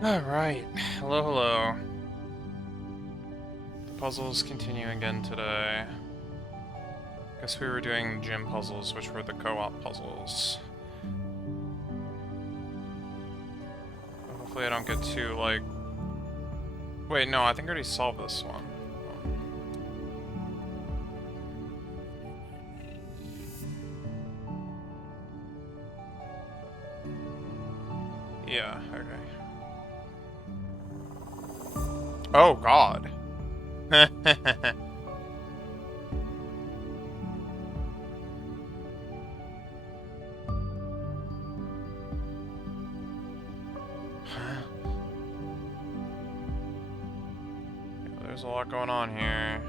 Alright, hello, hello. The puzzles continue again today. Guess we were doing gym puzzles, which were the co-op puzzles. Hopefully I don't get too, like... Wait, no, I think I already solved this one. Yeah, okay. Oh, God. There's a lot going on here.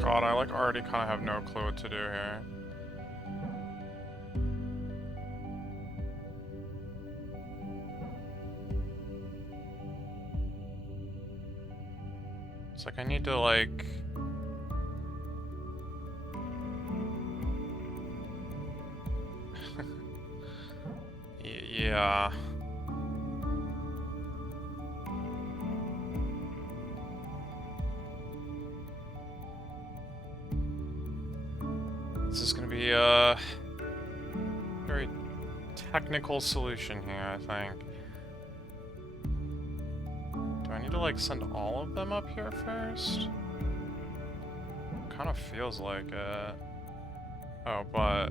God, I like already kind of have no clue what to do here. It's like I need to like... yeah. This is gonna be a very technical solution here, I think. Do I need to like send all of them up here first? Kind of feels like it. Oh, but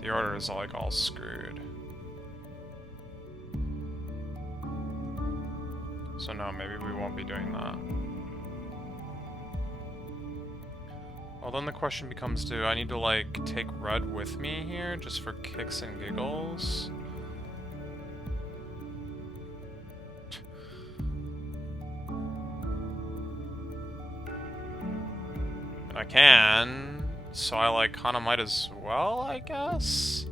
the order is like all screwed. So no, maybe we won't be doing that. Well, then the question becomes, do I need to, like, take red with me here, just for kicks and giggles? I can, so I, like, kinda might as well, I guess?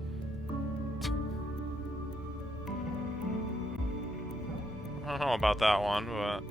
I don't know about that one, but...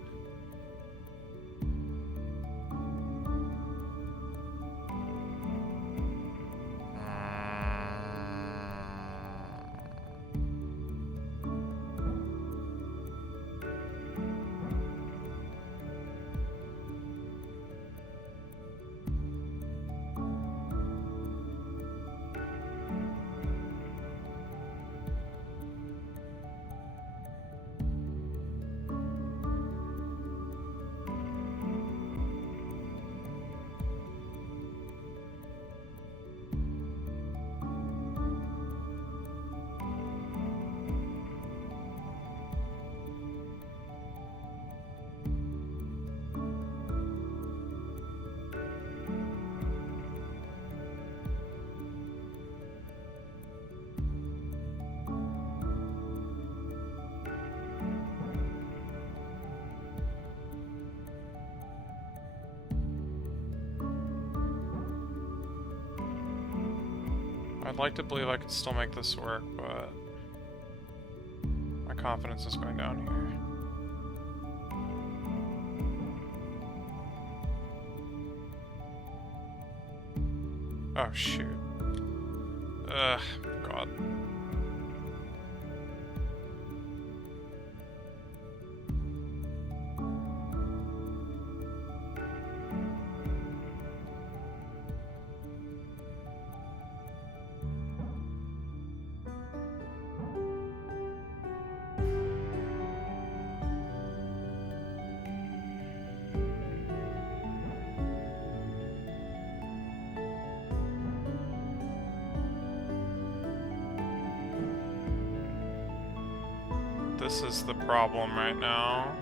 I'd like to believe I could still make this work, but my confidence is going down here. Oh, shoot. Ugh, God. this is the problem right now.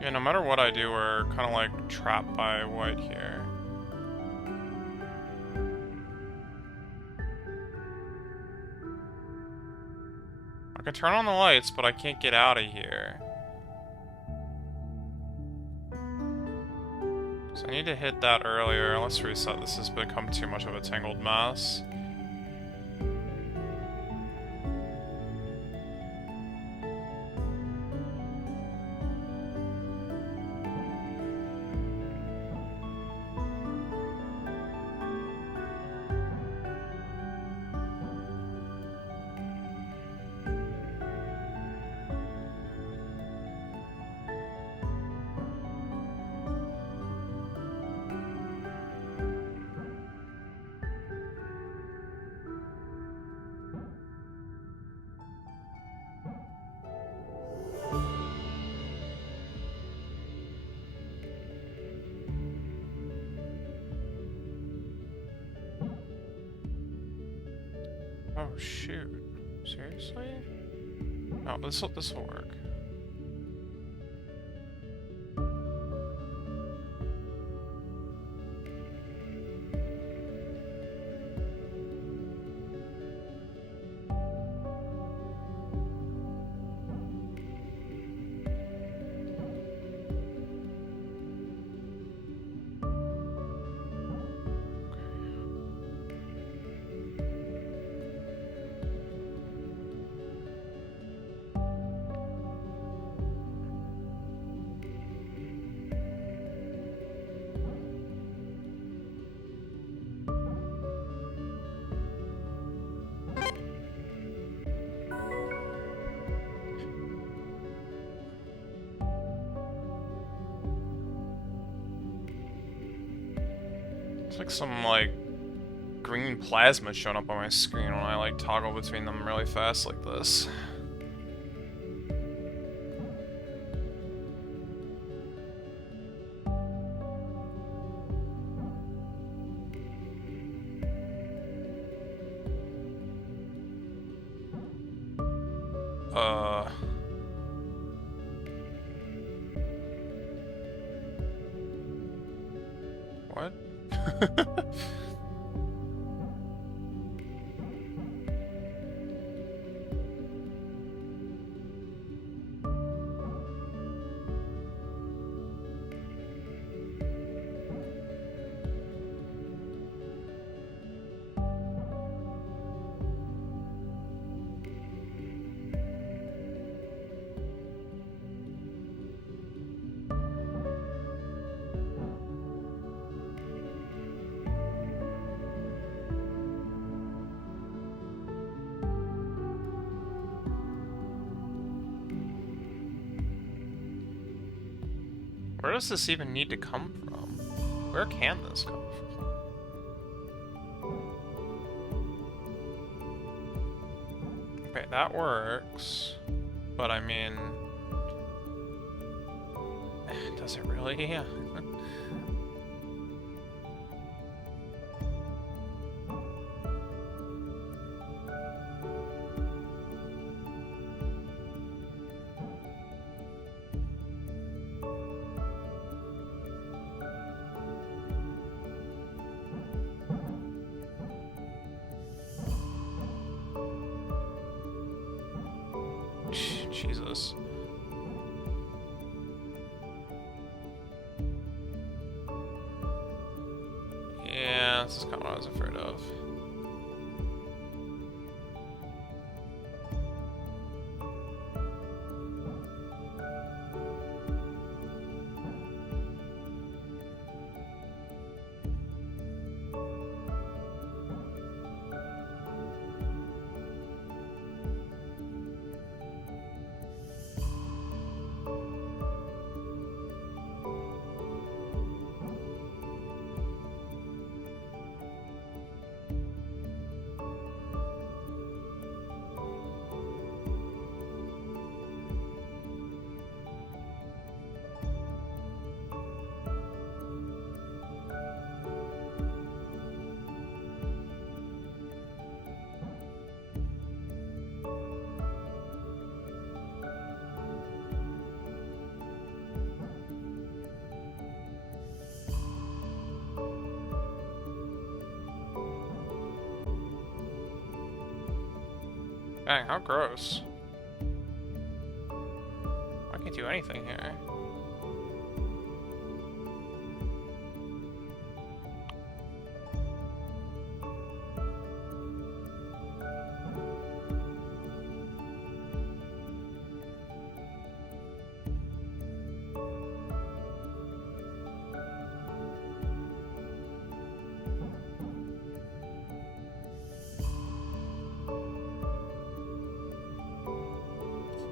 Yeah, no matter what I do, we're kind of like trapped by white here. I can turn on the lights, but I can't get out of here. So I need to hit that earlier. Let's reset. This has become too much of a tangled mess. Oh shoot. Seriously? Oh, this'll work. It's like some, like, green plasma showing up on my screen when I, like, toggle between them really fast like this. What? Where does this even need to come from? Where can this come from? Okay, that works. But I mean... does it really? Yeah. Jesus. Yeah, this is kind of what I was afraid of. Dang, how gross. I can't do anything here.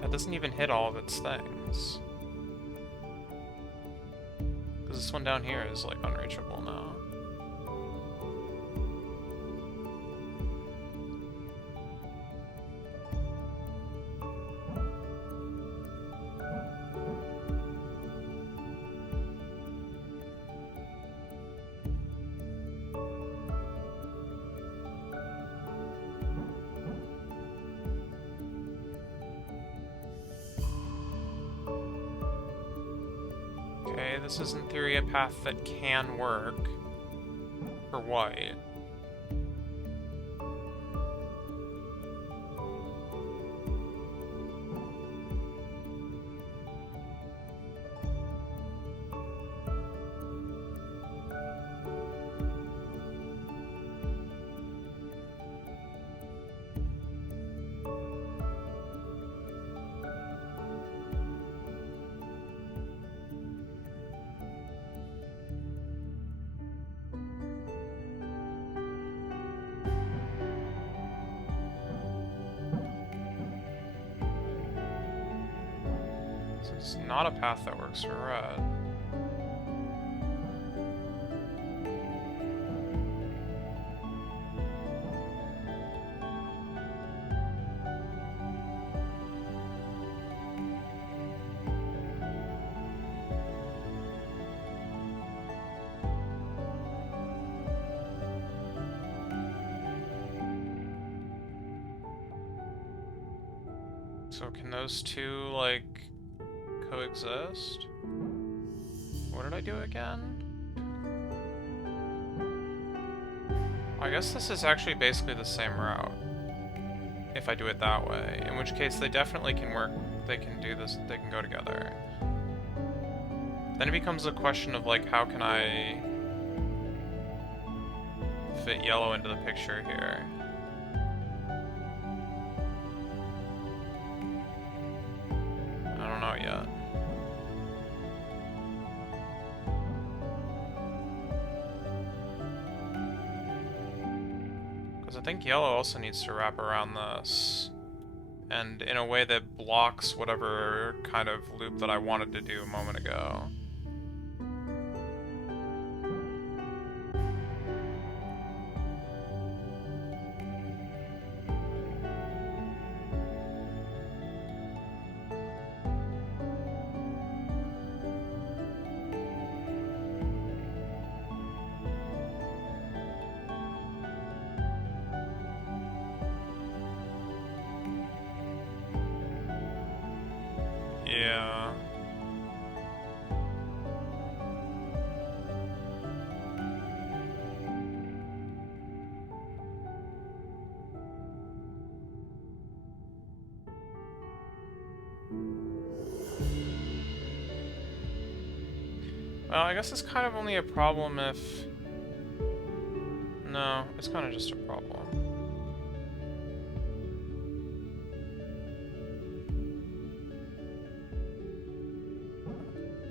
That doesn't even hit all of its things. Because this one down here is, like, unreachable now. Okay, this is in theory a path that can work for white. So it's not a path that works for red. So can those two, like, coexist? What did I do again? I guess this is actually basically the same route. If I do it that way. In which case they definitely can work, they can do this, they can go together. Then it becomes a question of, like, how can I fit yellow into the picture here? I don't know yet. Because I think yellow also needs to wrap around this, and in a way that blocks whatever kind of loop that I wanted to do a moment ago. Yeah. Well, I guess it's kind of only a problem if... No, it's kind of just a problem.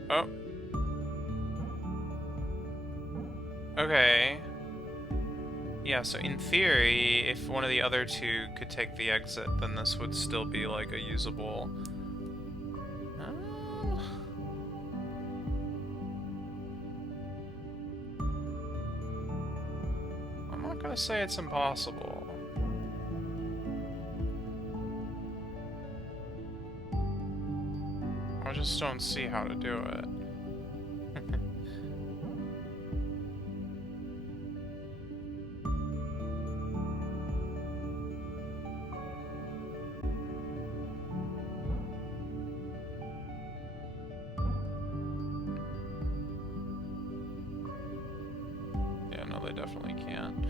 Oh. Okay. Yeah, so in theory, if one of the other two could take the exit, then this would still be like a usable... I'm not gonna say it's impossible. I just don't see how to do it. Yeah, no, they definitely can't.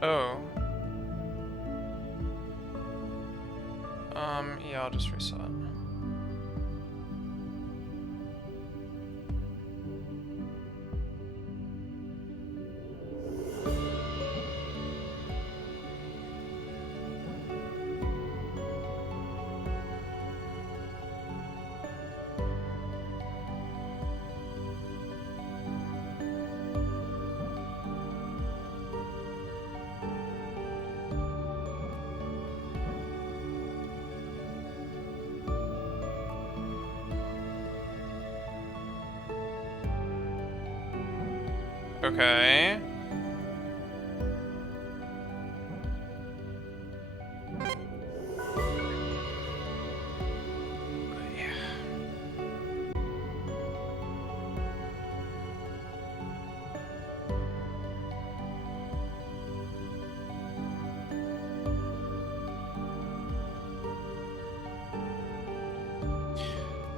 Oh. Yeah, I'll just reset. Okay.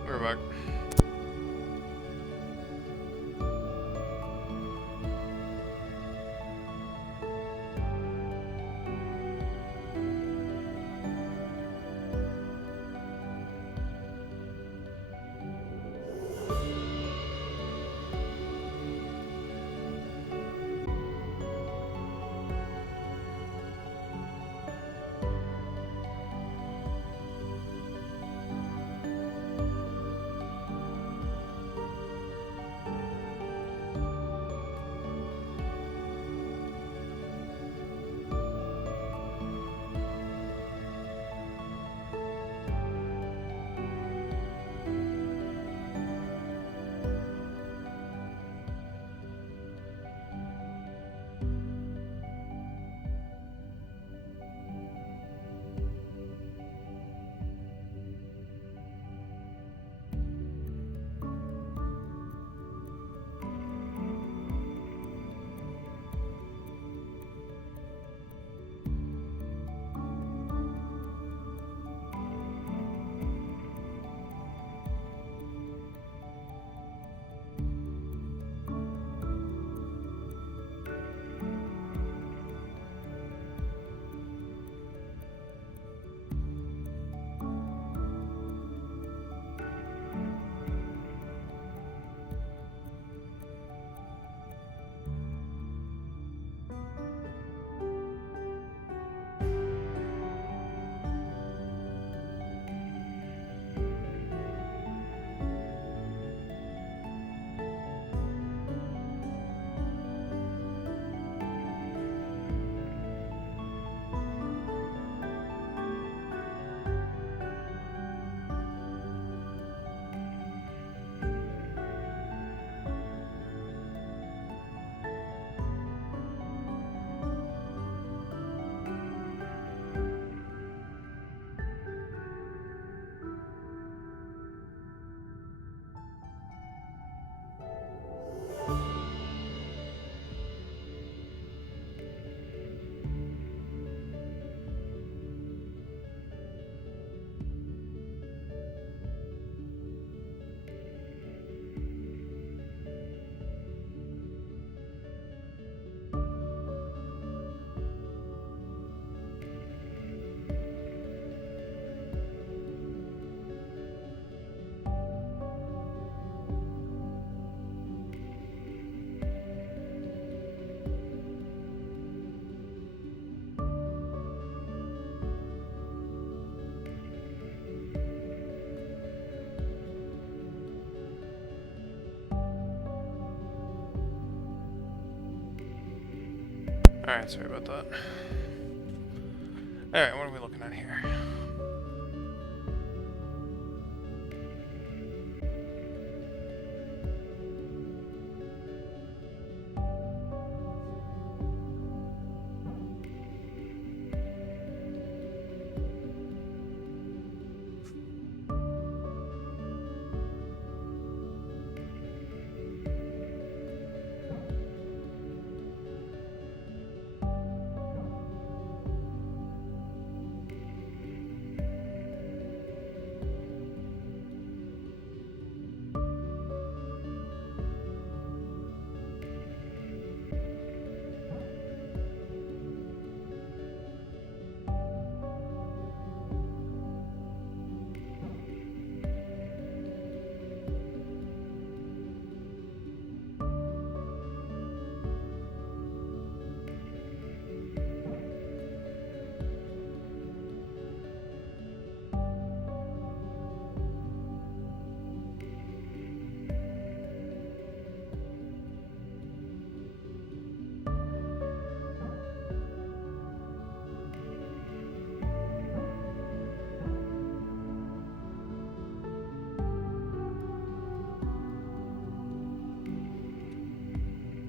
We're back. Alright, sorry about that. Alright, what are we looking at here?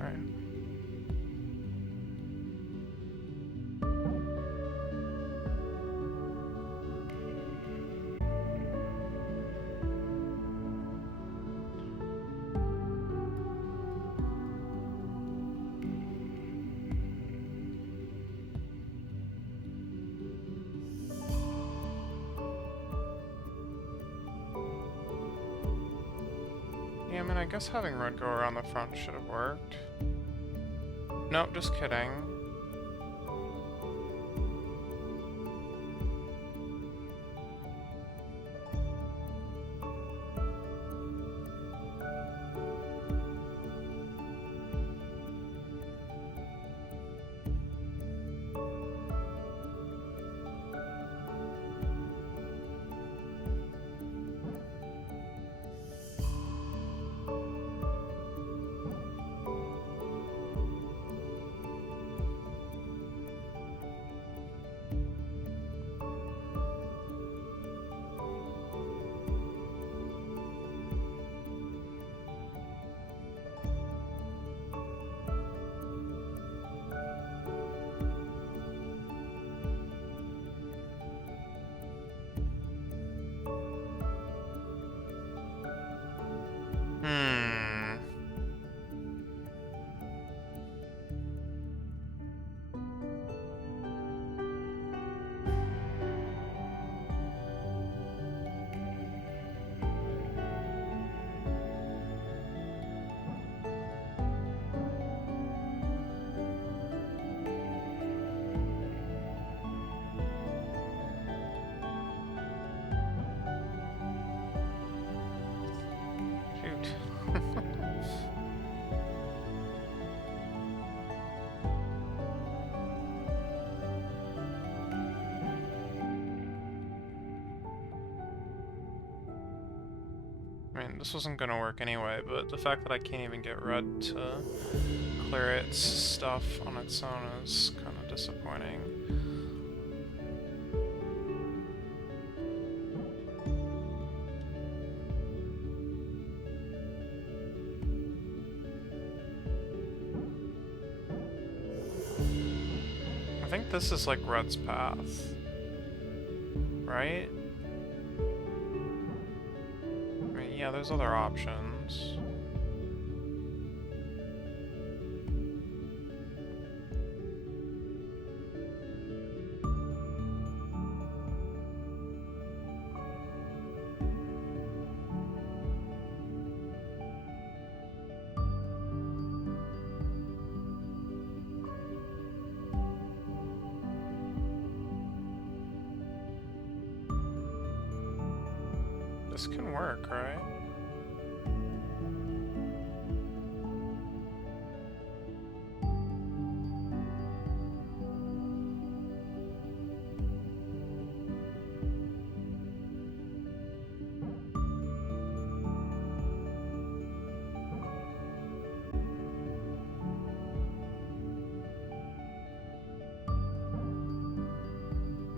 Right. Yeah, I mean, I guess having red go around the front should have worked. Nope, just kidding. Shoot. I mean, this wasn't gonna work anyway, but the fact that I can't even get red to clear its stuff on its own is kind of disappointing. I think this is like red's path, right? I mean, yeah, there's other options. This can work, right?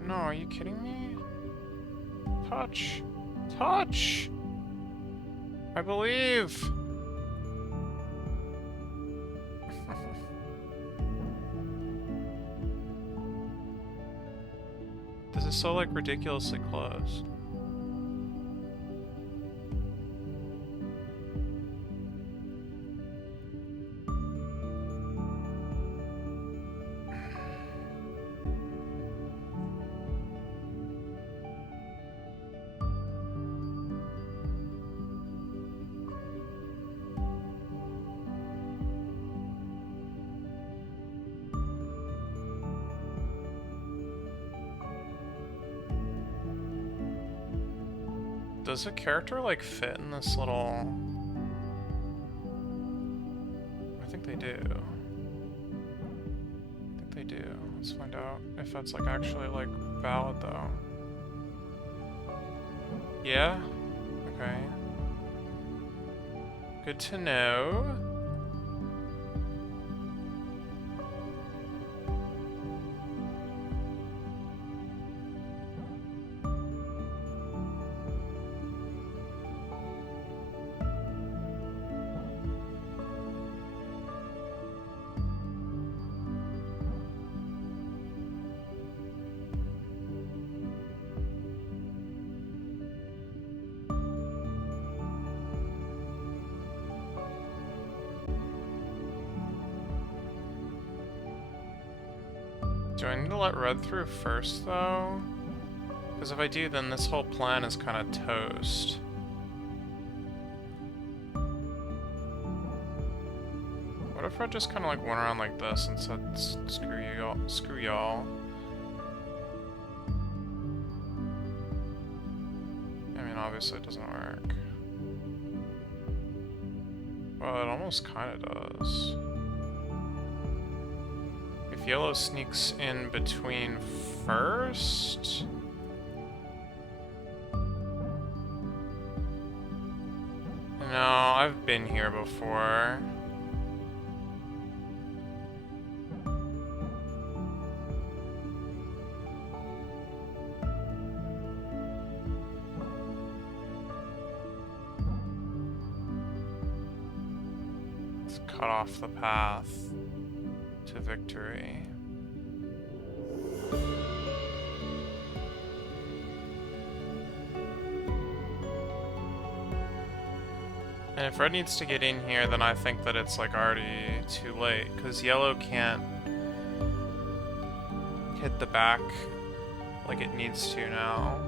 No, are you kidding me? Touch! Touch! I believe! This is so, like, ridiculously close. Does a character, like, fit in this little... I think they do. I think they do. Let's find out if that's, like, actually, like, valid, though. Yeah? Okay. Good to know. Do I need to let red through first, though? Because if I do, then this whole plan is kind of toast. What if I just kind of like went around like this and said, screw y'all, screw y'all? I mean, obviously it doesn't work. Well, it almost kind of does. If yellow sneaks in between first... No, I've been here before. Let's cut off the path to victory. And if red needs to get in here, then I think that it's like already too late, because yellow can't hit the back like it needs to now.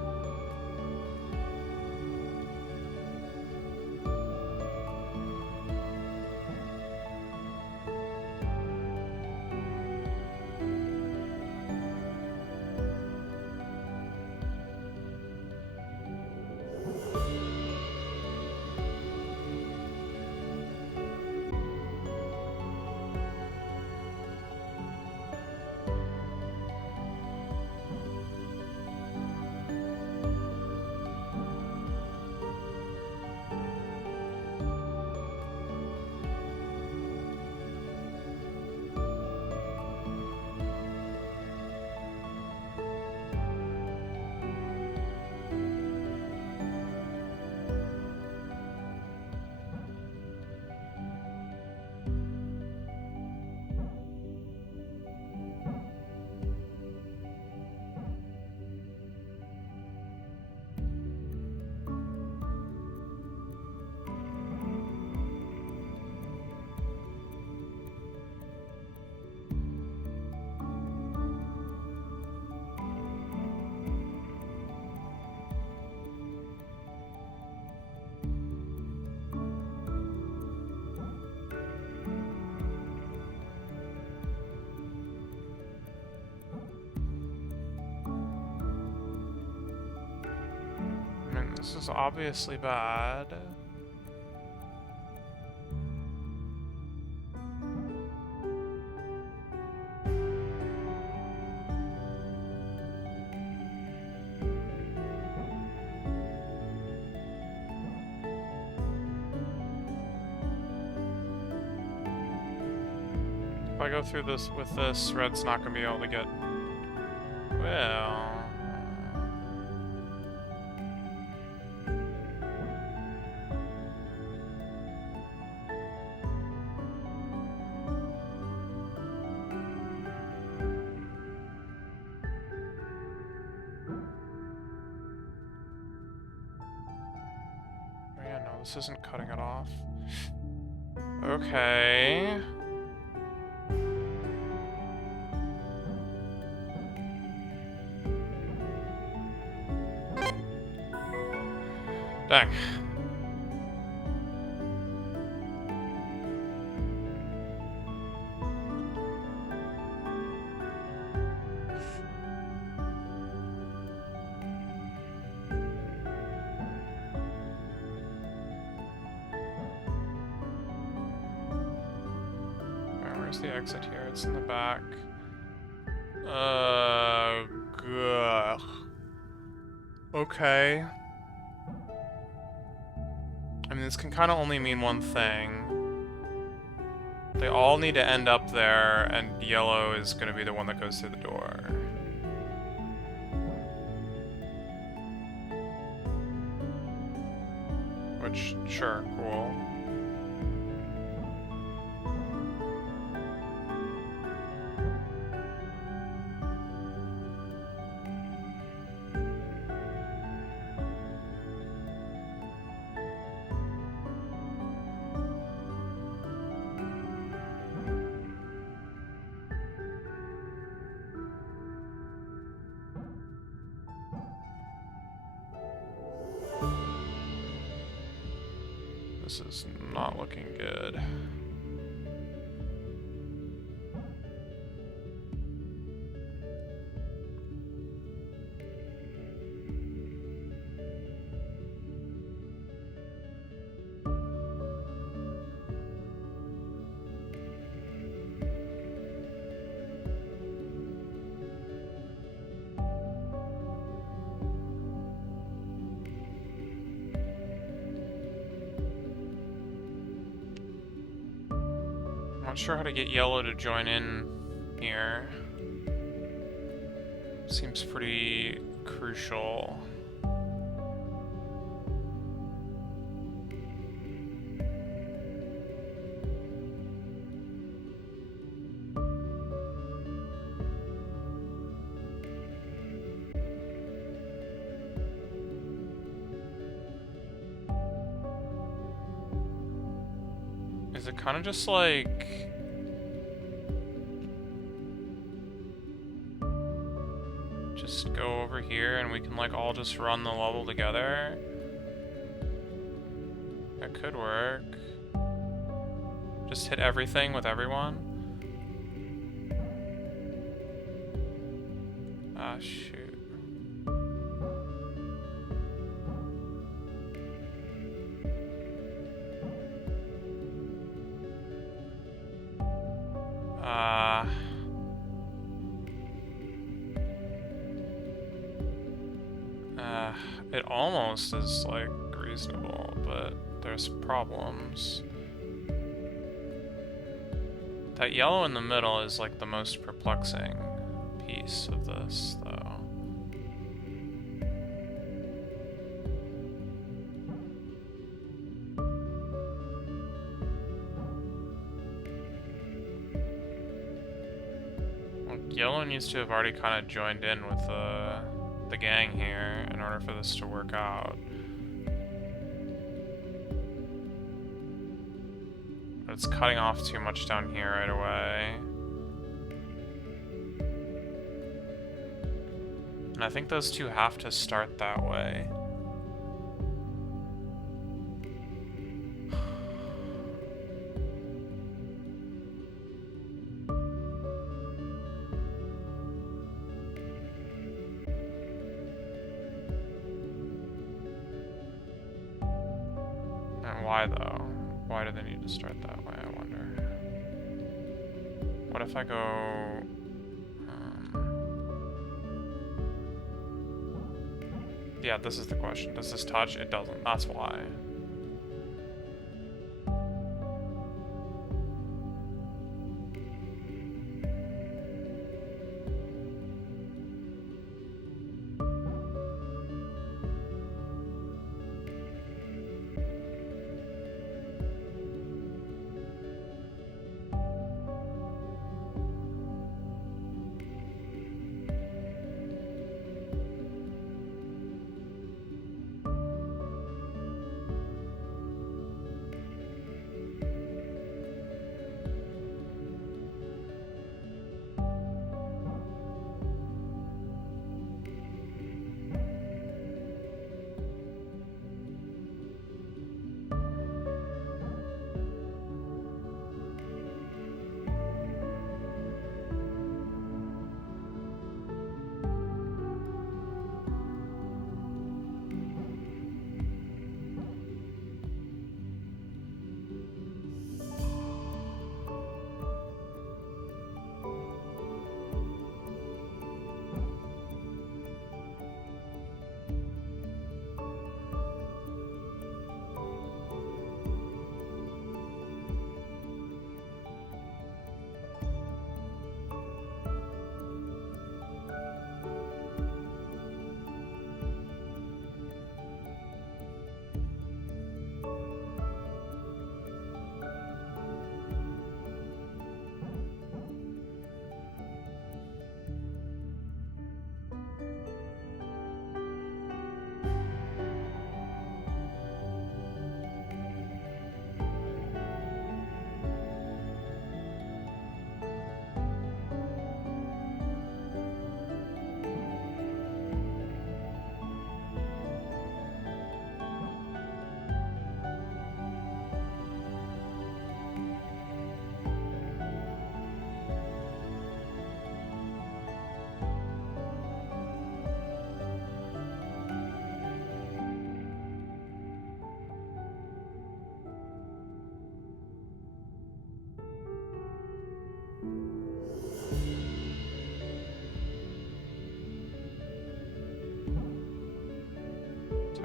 This is obviously bad. If I go through this with this, red's not gonna be able to get... Well... This isn't cutting it off. Okay. Dang. Where's the exit here? It's in the back. Ugh. Okay. I mean, this can kind of only mean one thing. They all need to end up there, and yellow is going to be the one that goes through the door. Which, sure, cool. This is not looking good. Not sure how to get yellow to join in here. Seems pretty crucial. Is it kind of just like... just go over here and we can like all just run the level together? That could work. Just hit everything with everyone? Ah, shoot. It almost is, like, reasonable, but there's problems. That yellow in the middle is, like, the most perplexing piece of this, though. Like, yellow needs to have already kind of joined in with the gang here in order for this to work out. But it's cutting off too much down here right away. And I think those two have to start that way. Why though? Why do they need to start that way, I wonder? What if I go... Yeah, this is the question. Does this touch? It doesn't. That's why.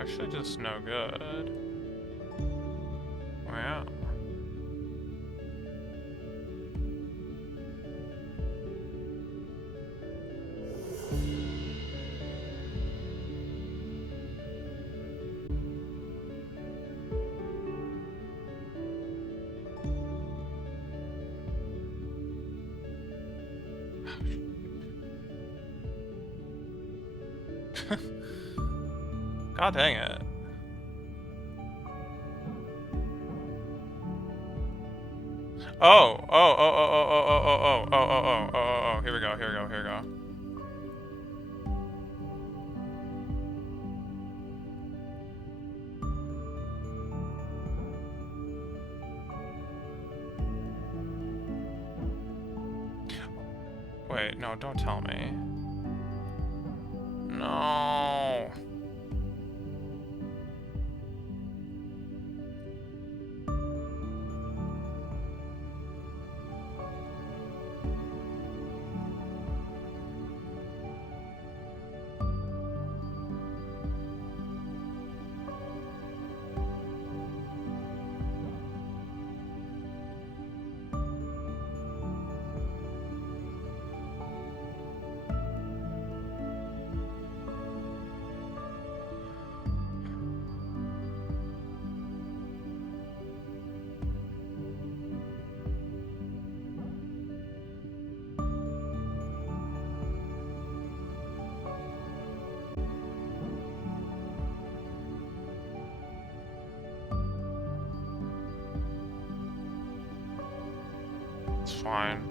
actually just no good. Wow. God dang it. Oh, here we go, here we go, here we go. Wait, no, don't tell me. No. It's fine.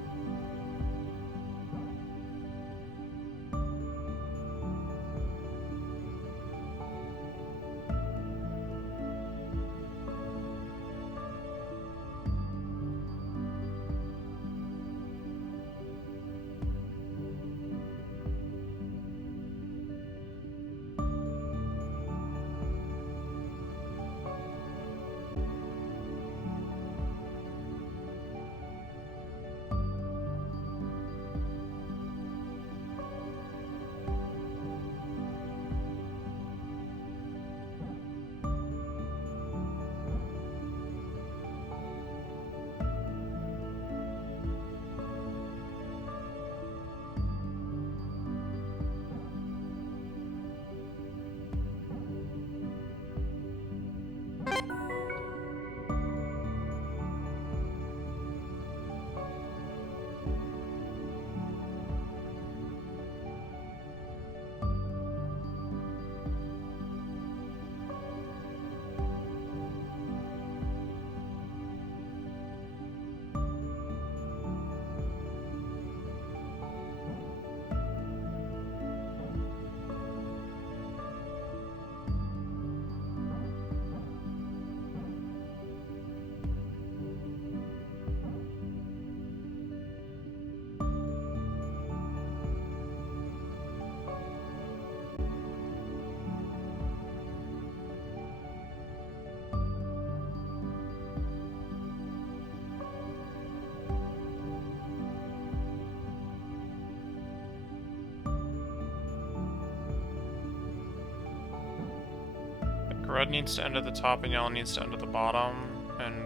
Red needs to end at the top and yellow needs to end at the bottom, and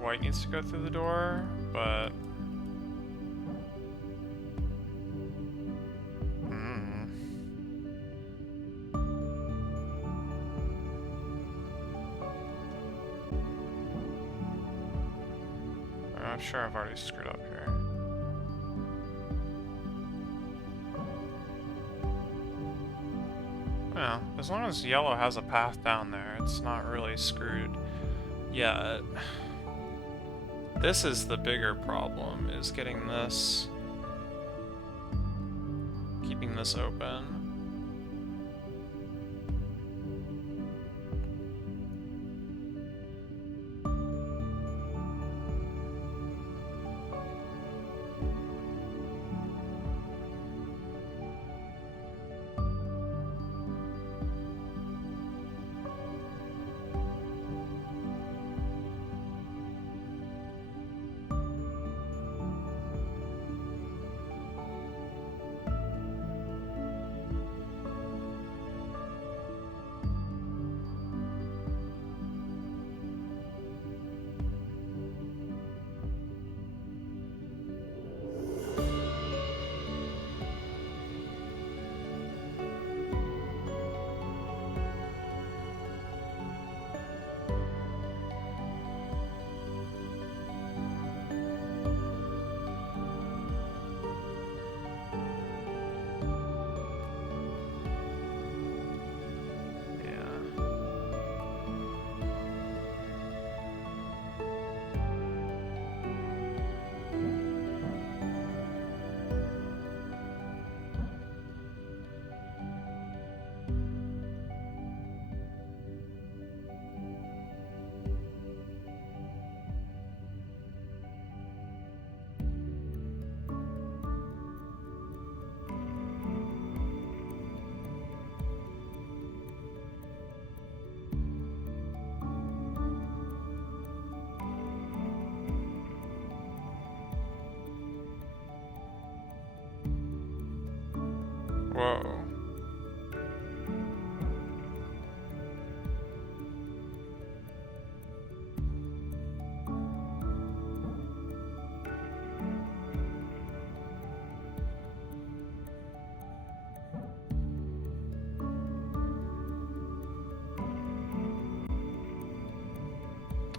white needs to go through the door, but... I'm sure I've already screwed up here. Yeah, as long as yellow has a path down there, it's not really screwed yet. This is the bigger problem, is getting this... keeping this open. Whoa.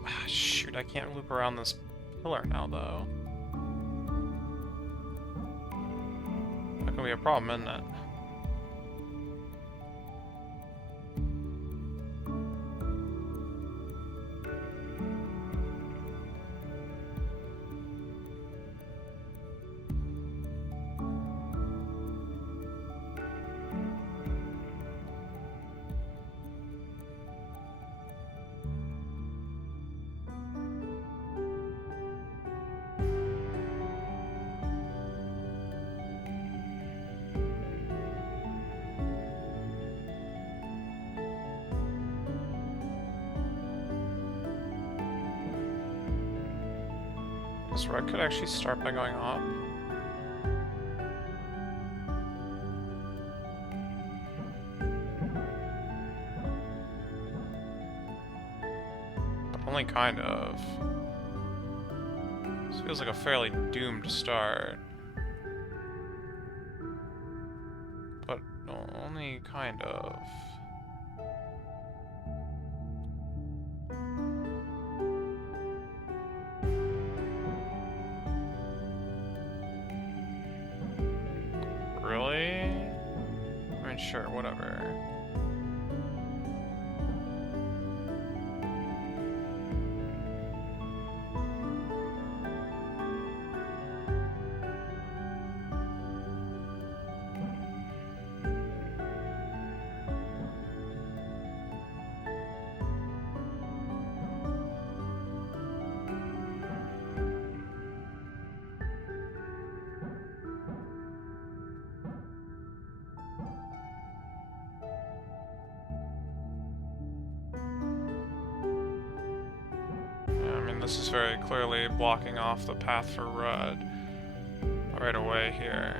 Ah, shoot, I can't loop around this pillar now, though. That could be a problem, isn't it? This red could actually start by going up. But only kind of. This feels like a fairly doomed start. But only kind of. Really? I mean, sure, whatever. This is very clearly blocking off the path for red right away here.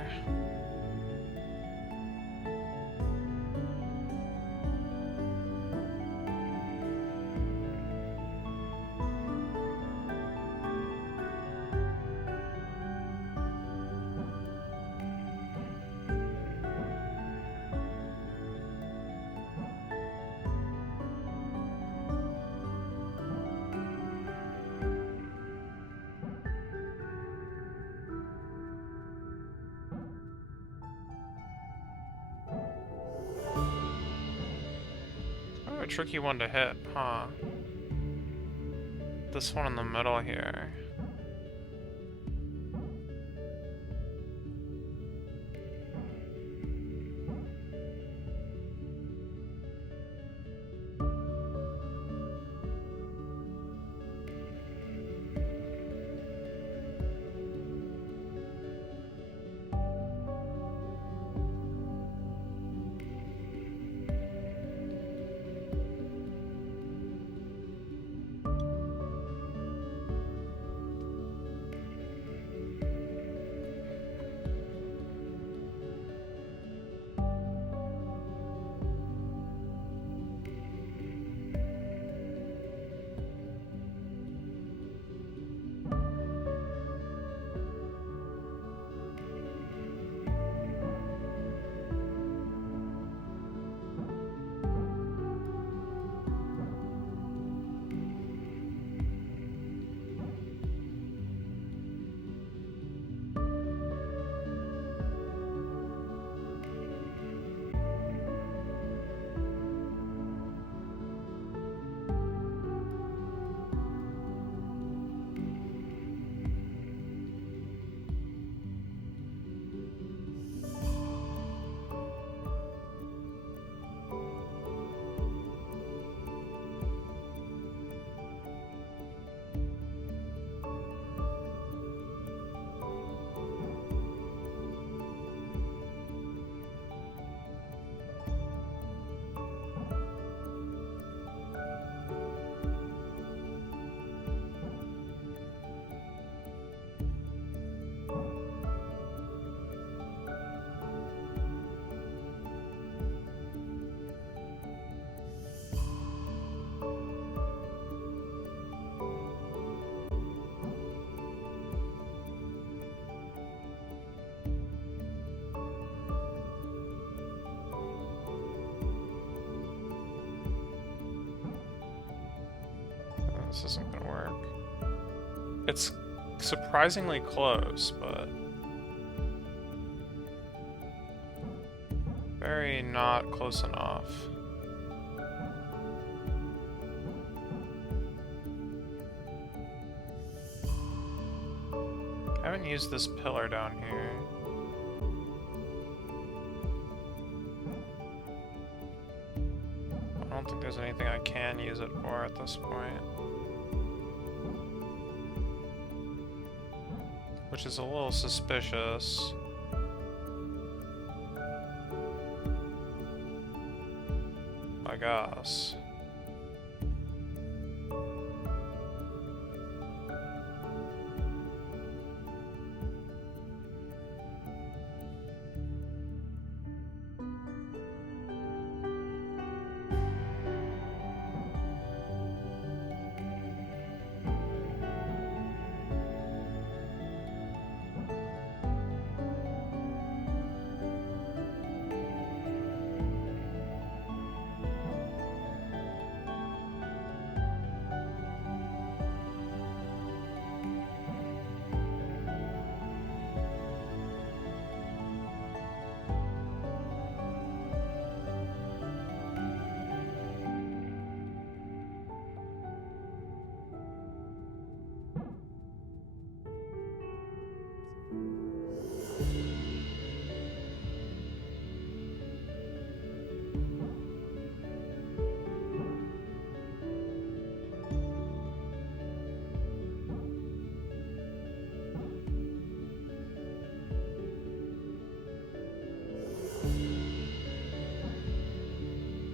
A tricky one to hit, huh? This one in the middle here. this isn't gonna work. It's surprisingly close, but very not close enough. I haven't used this pillar down here. I don't think there's anything I can use it for at this point. Which is a little suspicious. I guess.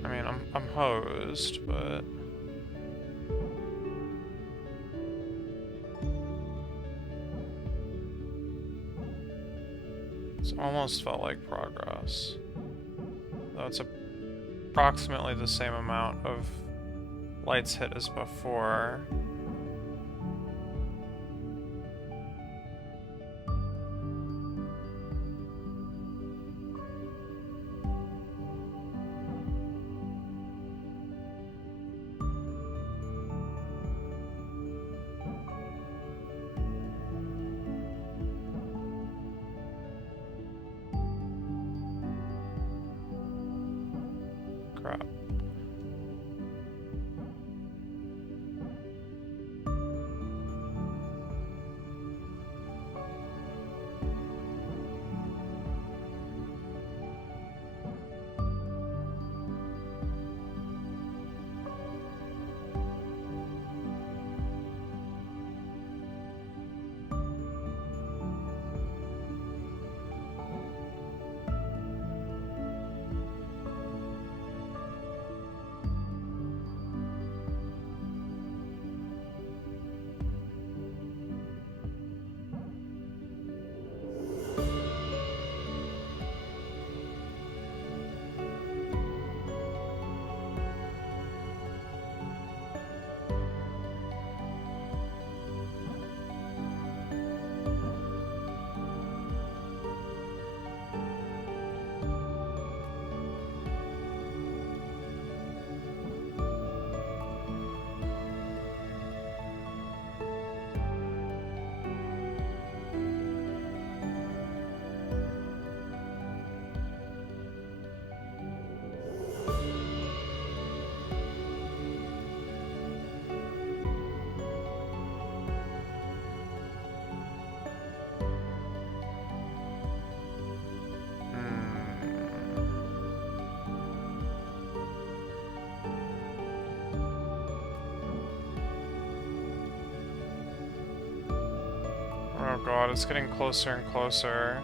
I mean, I'm hosed, but it's almost felt like progress. Though it's approximately the same amount of lights hit as before. Crap. Oh god, it's getting closer and closer.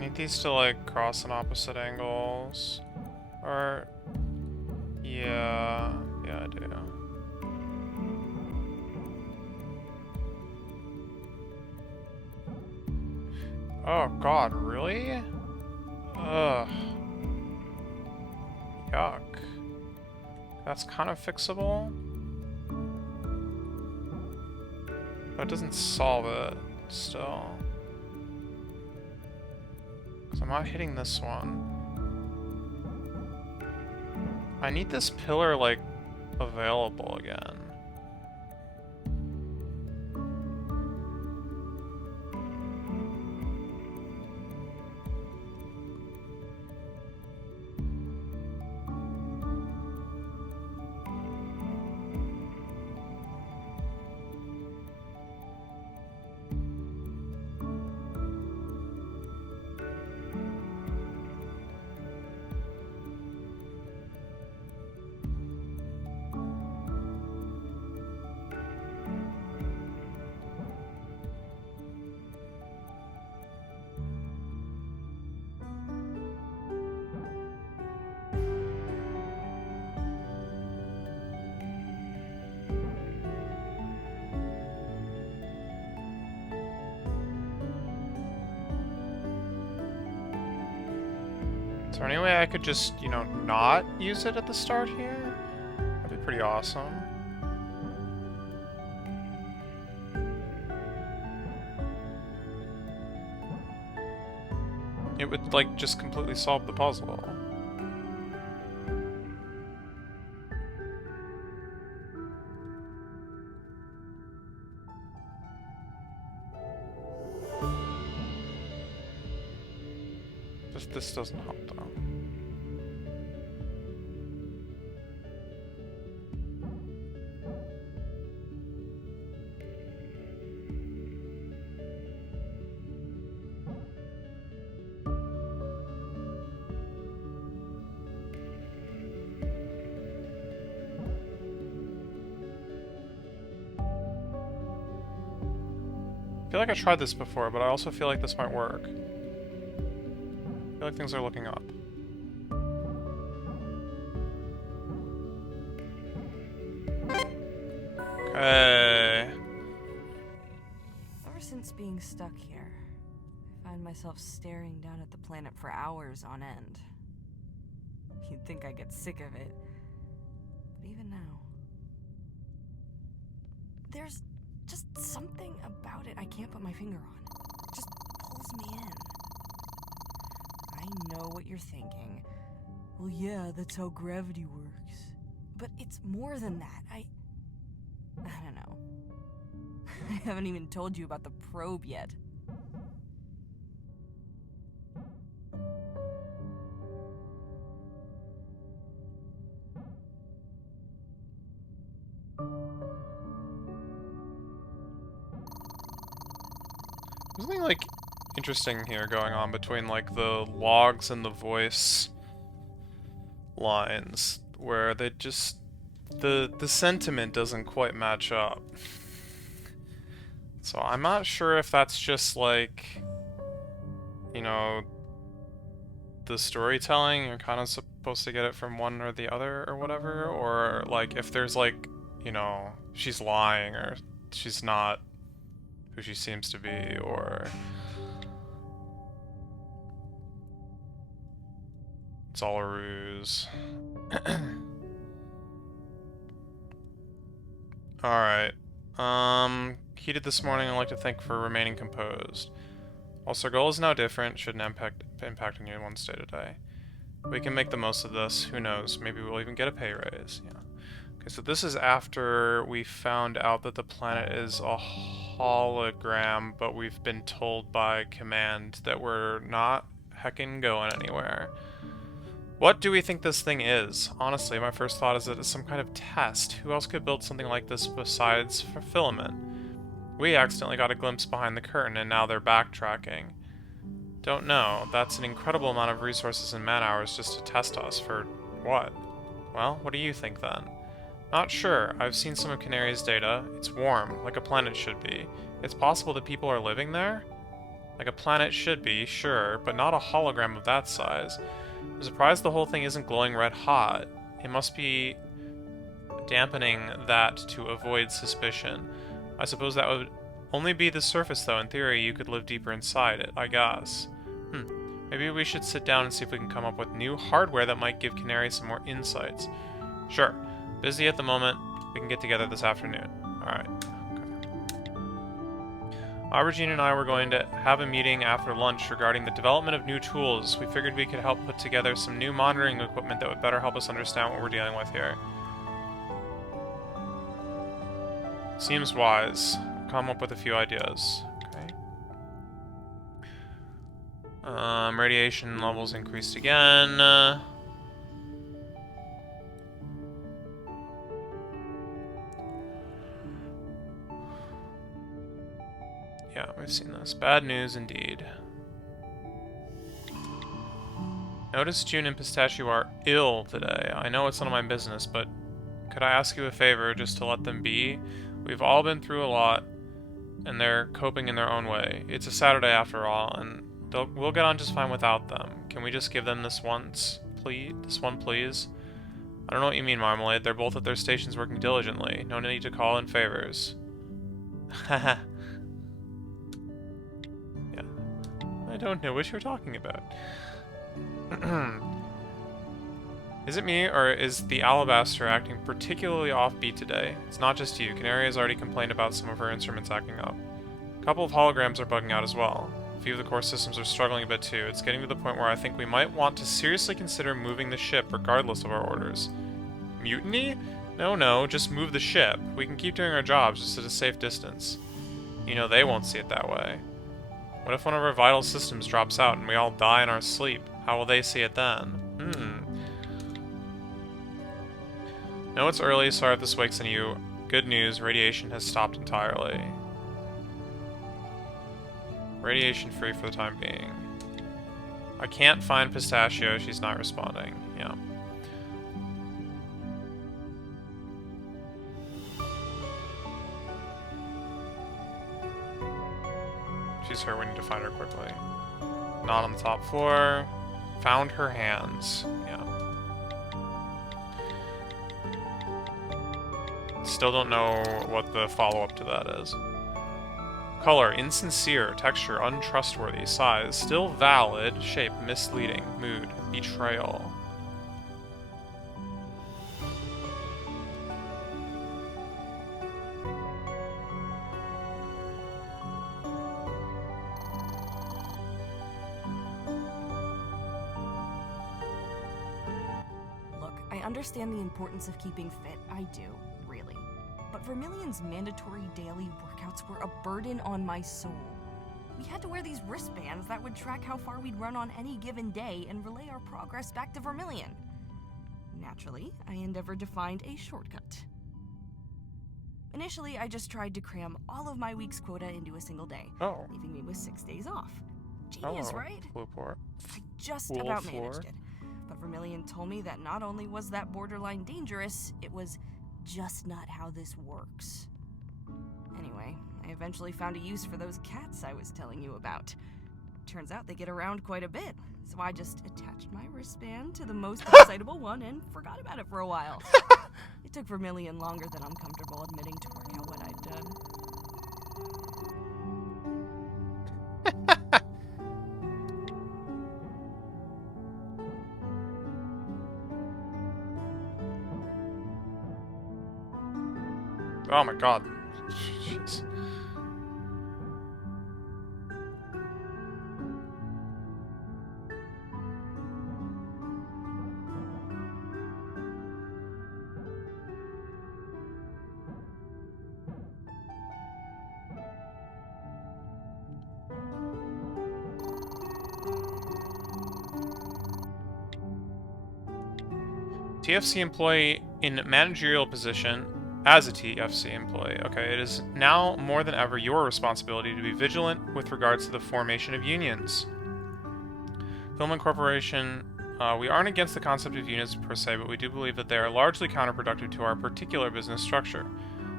need these to, like, cross in opposite angles. Or... yeah... yeah, I do. Oh god, really? Ugh. Yuck. That's kind of fixable. But it doesn't solve it, still. Because I'm not hitting this one. I need this pillar, like, available again. Is there any way I could just, you know, not use it at the start here? That'd be pretty awesome. It would, like, just completely solve the puzzle. This doesn't help, though. I feel like I tried this before, but I also feel like this might work. I feel like things are looking up. Okay. Ever since being stuck here, I find myself staring down at the planet for hours on end. You'd think I'd get sick of it, but even now, there's just something about it I can't put my finger on. It just pulls me in. I know what you're thinking. Well, yeah, that's how gravity works. But it's more than that. I don't know. I haven't even told you about the probe yet. There's something, like, interesting here going on between, like, the logs and the voice lines, where they just... the sentiment doesn't quite match up. So I'm not sure if that's just, like, you know, the storytelling, you're kind of supposed to get it from one or the other or whatever, or, like, if there's, like, you know, she's lying or she's not who she seems to be, or it's all a ruse. Alright. Heated this morning, I'd like to thank for remaining composed. Whilst our goal is now different, shouldn't impact anyone's day-to-day. We can make the most of this, who knows, maybe we'll even get a pay raise, yeah. Okay, so this is after we found out that the planet is a hologram, but we've been told by command that we're not heckin' going anywhere. What do we think this thing is? Honestly, my first thought is that it's some kind of test. Who else could build something like this besides Filament? We accidentally got a glimpse behind the curtain, and now they're backtracking. Don't know. That's an incredible amount of resources and man-hours just to test us. For what? Well, what do you think then? Not sure. I've seen some of Canary's data. It's warm, like a planet should be. It's possible that people are living there? Like a planet should be, sure, but not a hologram of that size. I'm surprised the whole thing isn't glowing red hot. It must be dampening that to avoid suspicion. I suppose that would only be the surface, though. In theory, you could live deeper inside it, I guess. Maybe we should sit down and see if we can come up with new hardware that might give Canary some more insights. Sure. Busy at the moment. We can get together this afternoon. Alright. Okay. Aubergine and I were going to have a meeting after lunch regarding the development of new tools. We figured we could help put together some new monitoring equipment that would better help us understand what we're dealing with here. Seems wise. Come up with a few ideas. Okay. Radiation levels increased again. Yeah, we've seen this. Bad news indeed. Notice June and Pistachio are ill today. I know it's none of my business, but could I ask you a favor just to let them be? We've all been through a lot, and they're coping in their own way. It's a Saturday after all, and we'll get on just fine without them. Can we just give them this once, please? This one, please? I don't know what you mean, Marmalade. They're both at their stations working diligently. No need to call in favors. Haha. Yeah. I don't know what you're talking about. Is it me, or is the Alabaster acting particularly offbeat today? It's not just you. Canary has already complained about some of her instruments acting up. A couple of holograms are bugging out as well. A few of the core systems are struggling a bit too. It's getting to the point where I think we might want to seriously consider moving the ship regardless of our orders. Mutiny? No, just move the ship. We can keep doing our jobs just at a safe distance. You know they won't see it that way. What if one of our vital systems drops out and we all die in our sleep? How will they see it then? No, it's early. Sorry if this wakes any of you. Good news, radiation has stopped entirely. Radiation free for the time being. I can't find Pistachio. She's not responding. Yeah. She's her. We need to find her quickly. Not on the top floor. Found her hands. Yeah. Still don't know what the follow-up to that is. Color, insincere. Texture, untrustworthy. Size, still valid. Shape, misleading. Mood, betrayal. Look, I understand the importance of keeping fit. I do, really. But Vermilion's mandatory daily workouts were a burden on my soul. We had to wear these wristbands that would track how far we'd run on any given day and relay our progress back to Vermilion. Naturally, I endeavored to find a shortcut. Initially, I just tried to cram all of my week's quota into a single day, leaving me with 6 days off. Genius, right? Fliport. I just about managed it. But Vermilion told me that not only was that borderline dangerous, it was just not how this works. Anyway, I eventually found a use for those cats I was telling you about. Turns out they get around quite a bit, so I just attached my wristband to the most excitable one and forgot about it for a while. It took Vermilion longer than I'm comfortable admitting to work out what I'd done. Oh my god. Jeez. TFC employee in managerial position. As a TFC employee, okay, it is now more than ever your responsibility to be vigilant with regards to the formation of unions. Filament Corporation, we aren't against the concept of unions per se, but we do believe that they are largely counterproductive to our particular business structure.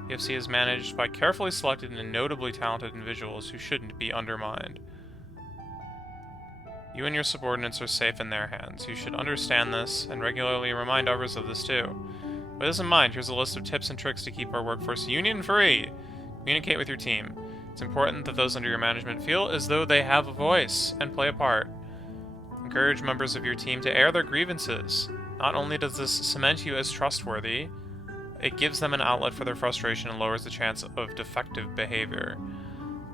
TFC is managed by carefully selected and notably talented individuals who shouldn't be undermined. You and your subordinates are safe in their hands. You should understand this, and regularly remind others of this too. With this in mind, here's a list of tips and tricks to keep our workforce union-free. Communicate with your team. It's important that those under your management feel as though they have a voice and play a part. Encourage members of your team to air their grievances. Not only does this cement you as trustworthy, it gives them an outlet for their frustration and lowers the chance of defective behavior.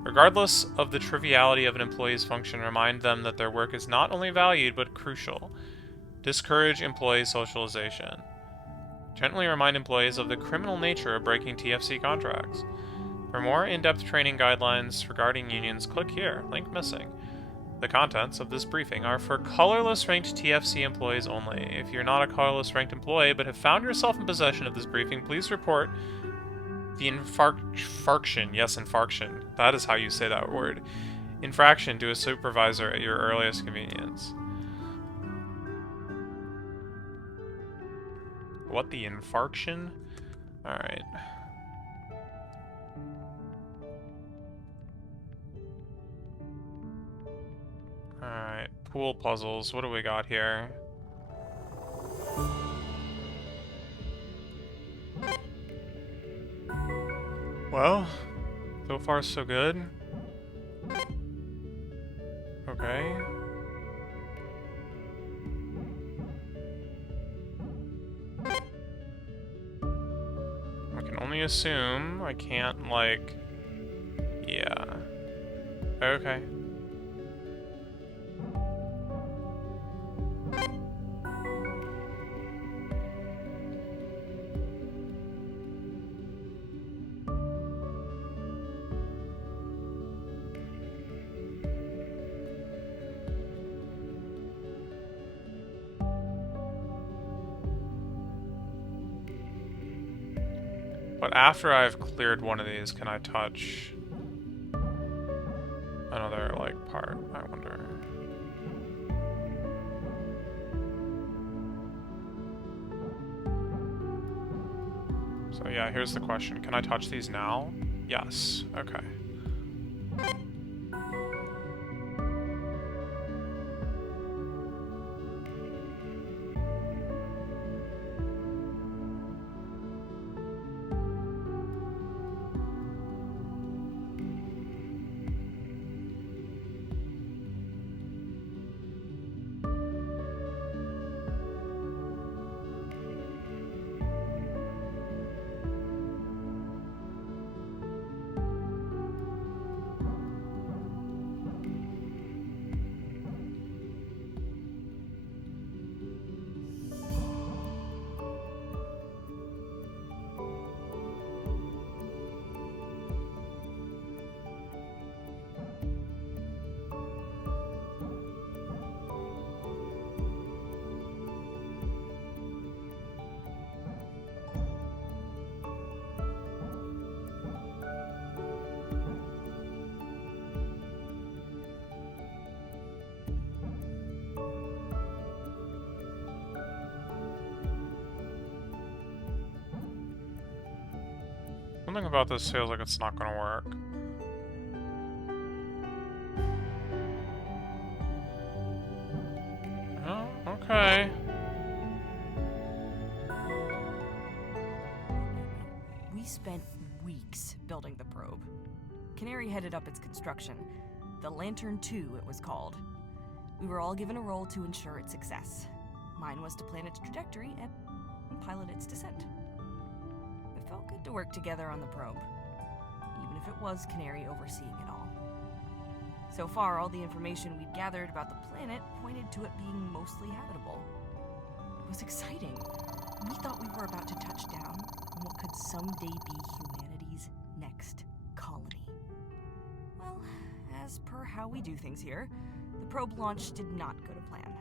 Regardless of the triviality of an employee's function, remind them that their work is not only valued but crucial. Discourage employee socialization. Gently remind employees of the criminal nature of breaking TFC contracts. For more in-depth training guidelines regarding unions, click here, link missing. The contents of this briefing are for colorless ranked TFC employees only. If you're not a colorless ranked employee but have found yourself in possession of this briefing, please report the infraction. Yes, infraction. That is how you say that word. Infraction to a supervisor at your earliest convenience. What the infarction? Alright. Alright, pool puzzles. What do we got here? Well, so far so good. Okay. I can only assume I can't, like... Yeah. Okay. But after I've cleared one of these, can I touch another, like, part? I wonder. So yeah, here's the question. Can I touch these now? Yes. Okay. Something about this feels like it's not gonna work. Oh, okay. We spent weeks building the probe. Canary headed up its construction. The Lantern 2, it was called. We were all given a role to ensure its success. Mine was to plan its trajectory and pilot its descent. It felt good to work together on the probe, even if it was Canary overseeing it all. So far, all the information we'd gathered about the planet pointed to it being mostly habitable. It was exciting. We thought we were about to touch down on what could someday be humanity's next colony. Well, as per how we do things here, the probe launch did not go to plan.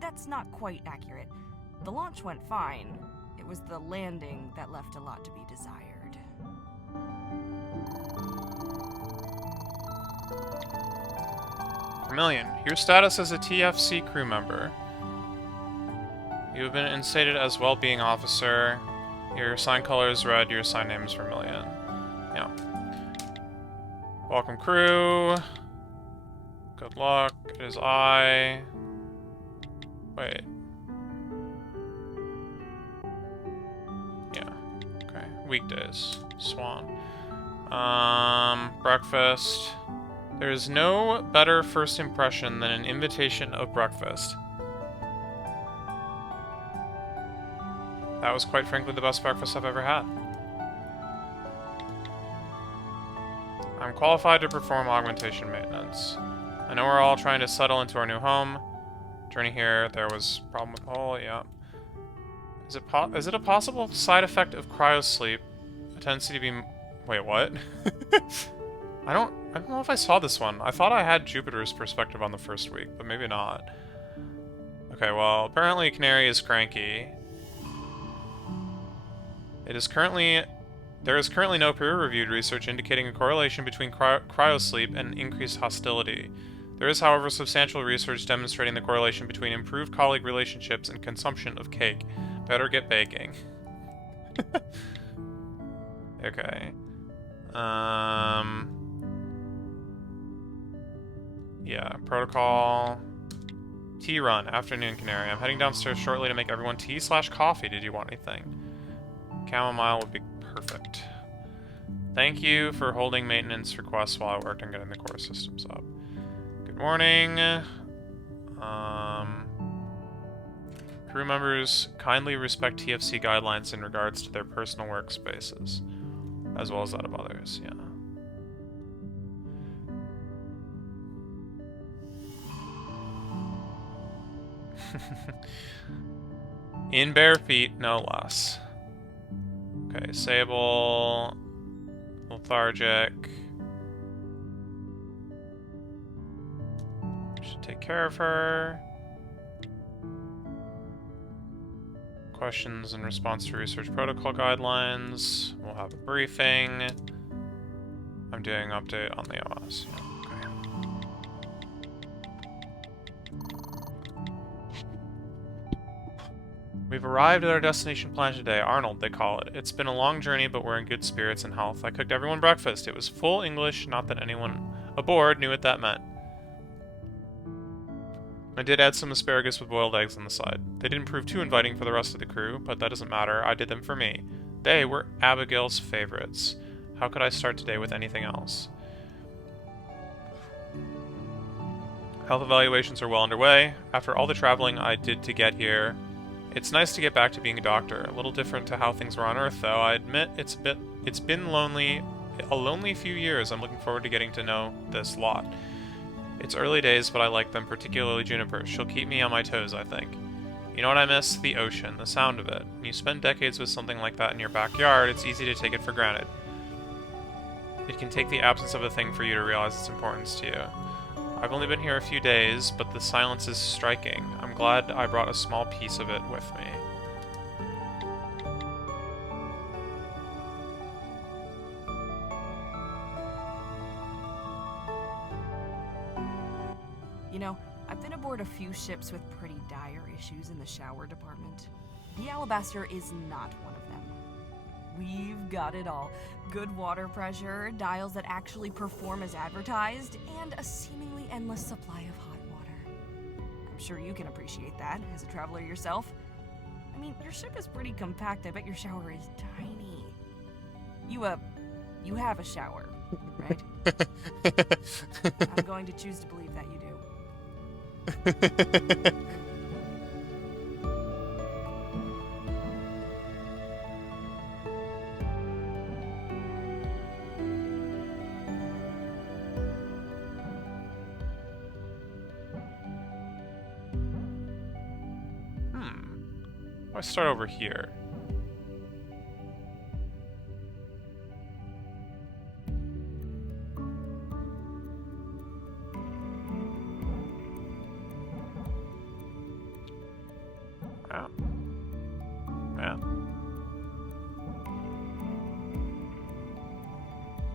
That's not quite accurate. The launch went fine. It was the landing that left a lot to be desired. Vermilion, your status as a TFC crew member. You have been instated as well-being officer. Your assigned color is red, your assigned name is Vermilion. Yeah. Welcome, crew. Good luck. It is I. Wait. Yeah. Okay. Weekdays. Swan. Breakfast. There is no better first impression than an invitation of breakfast. That was quite frankly the best breakfast I've ever had. I'm qualified to perform augmentation maintenance. I know we're all trying to settle into our new home. Journey here, there was a problem with... Oh, yeah. Is it a possible side effect of cryosleep? A tendency to be... Wait, what? I don't know if I saw this one. I thought I had Jupiter's perspective on the first week, but maybe not. Okay, well, apparently Canary is cranky. There is currently no peer-reviewed research indicating a correlation between cryosleep and increased hostility. There is, however, substantial research demonstrating the correlation between improved colleague relationships and consumption of cake. Better get baking. Okay. Yeah, protocol. Tea run, afternoon Canary. I'm heading downstairs shortly to make everyone tea/coffee. Did you want anything? Chamomile would be perfect. Thank you for holding maintenance requests while I worked on getting the core systems up. Good morning. Crew members kindly respect TFC guidelines in regards to their personal workspaces, as well as that of others, yeah. In bare feet, no less. Okay, Sable, lethargic. Should take care of her. Questions in response to research protocol guidelines. We'll have a briefing. I'm doing an update on the OS. Yeah, okay. We've arrived at our destination planet today, Arnold, they call it. It's been a long journey, but we're in good spirits and health. I cooked everyone breakfast. It was full English, not that anyone aboard knew what that meant. I did add some asparagus with boiled eggs on the side. They didn't prove too inviting for the rest of the crew, but that doesn't matter. I did them for me. They were Abigail's favorites. How could I start today with anything else? Health evaluations are well underway. After all the traveling I did to get here, it's nice to get back to being a doctor. A little different to how things were on Earth, though. I admit it's been a lonely few years. I'm looking forward to getting to know this lot. It's early days, but I like them, particularly Juniper. She'll keep me on my toes, I think. You know what I miss? The ocean, the sound of it. When you spend decades with something like that in your backyard, it's easy to take it for granted. It can take the absence of a thing for you to realize its importance to you. I've only been here a few days, but the silence is striking. I'm glad I brought a small piece of it with me. You know, I've been aboard a few ships with pretty dire issues in the shower department. The Alabaster is not one of them. We've got it all. Good water pressure, dials that actually perform as advertised, and a seemingly endless supply of hot water. I'm sure you can appreciate that, as a traveler yourself. I mean, your ship is pretty compact. I bet your shower is tiny. You have a shower, right? I'm going to choose to believe that you do. Why start over here? Wow. Yeah.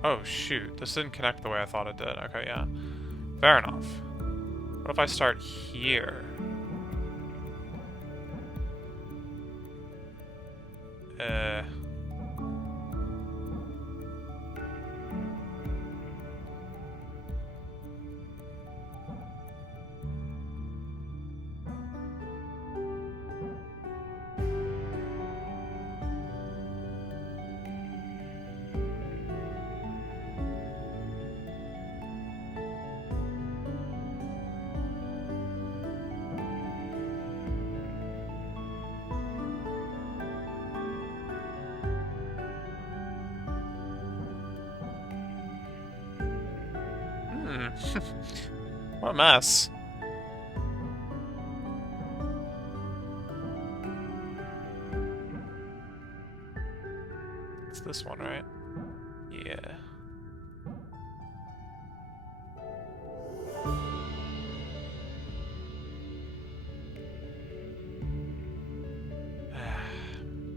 Oh shoot, this didn't connect the way I thought it did. Okay, yeah. Fair enough. What if I start here? What a mess. It's this one, right? Yeah.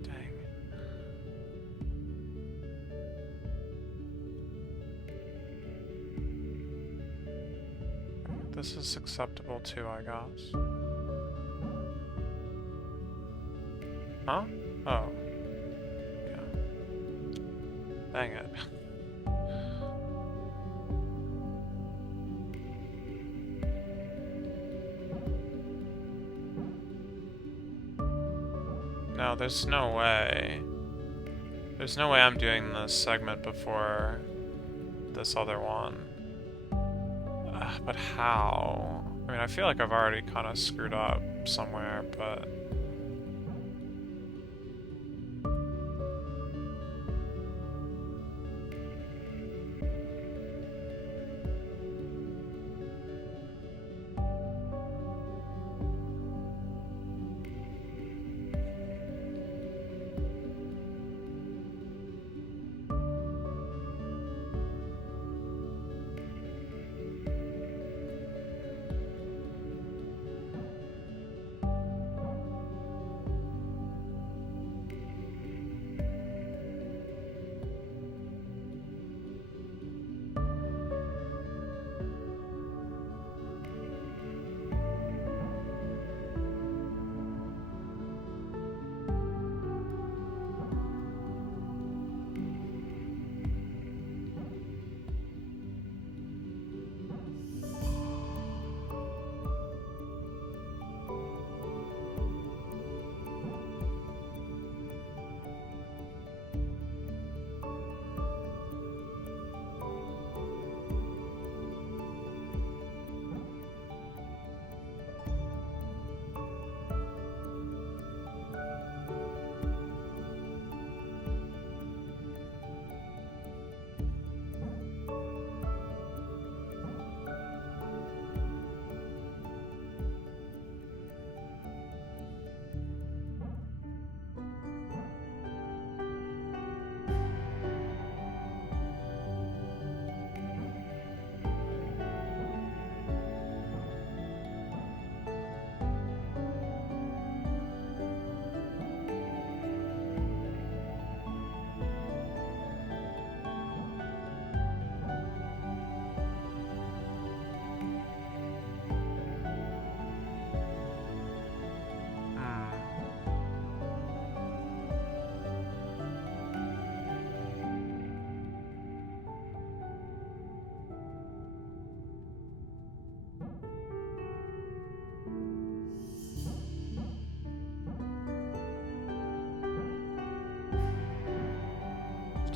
Dang. This is acceptable too, I guess. Huh? Oh. Yeah. Dang it. No, there's no way. There's no way I'm doing this segment before this other one. But how? I mean, I feel like I've already kind of screwed up somewhere, but...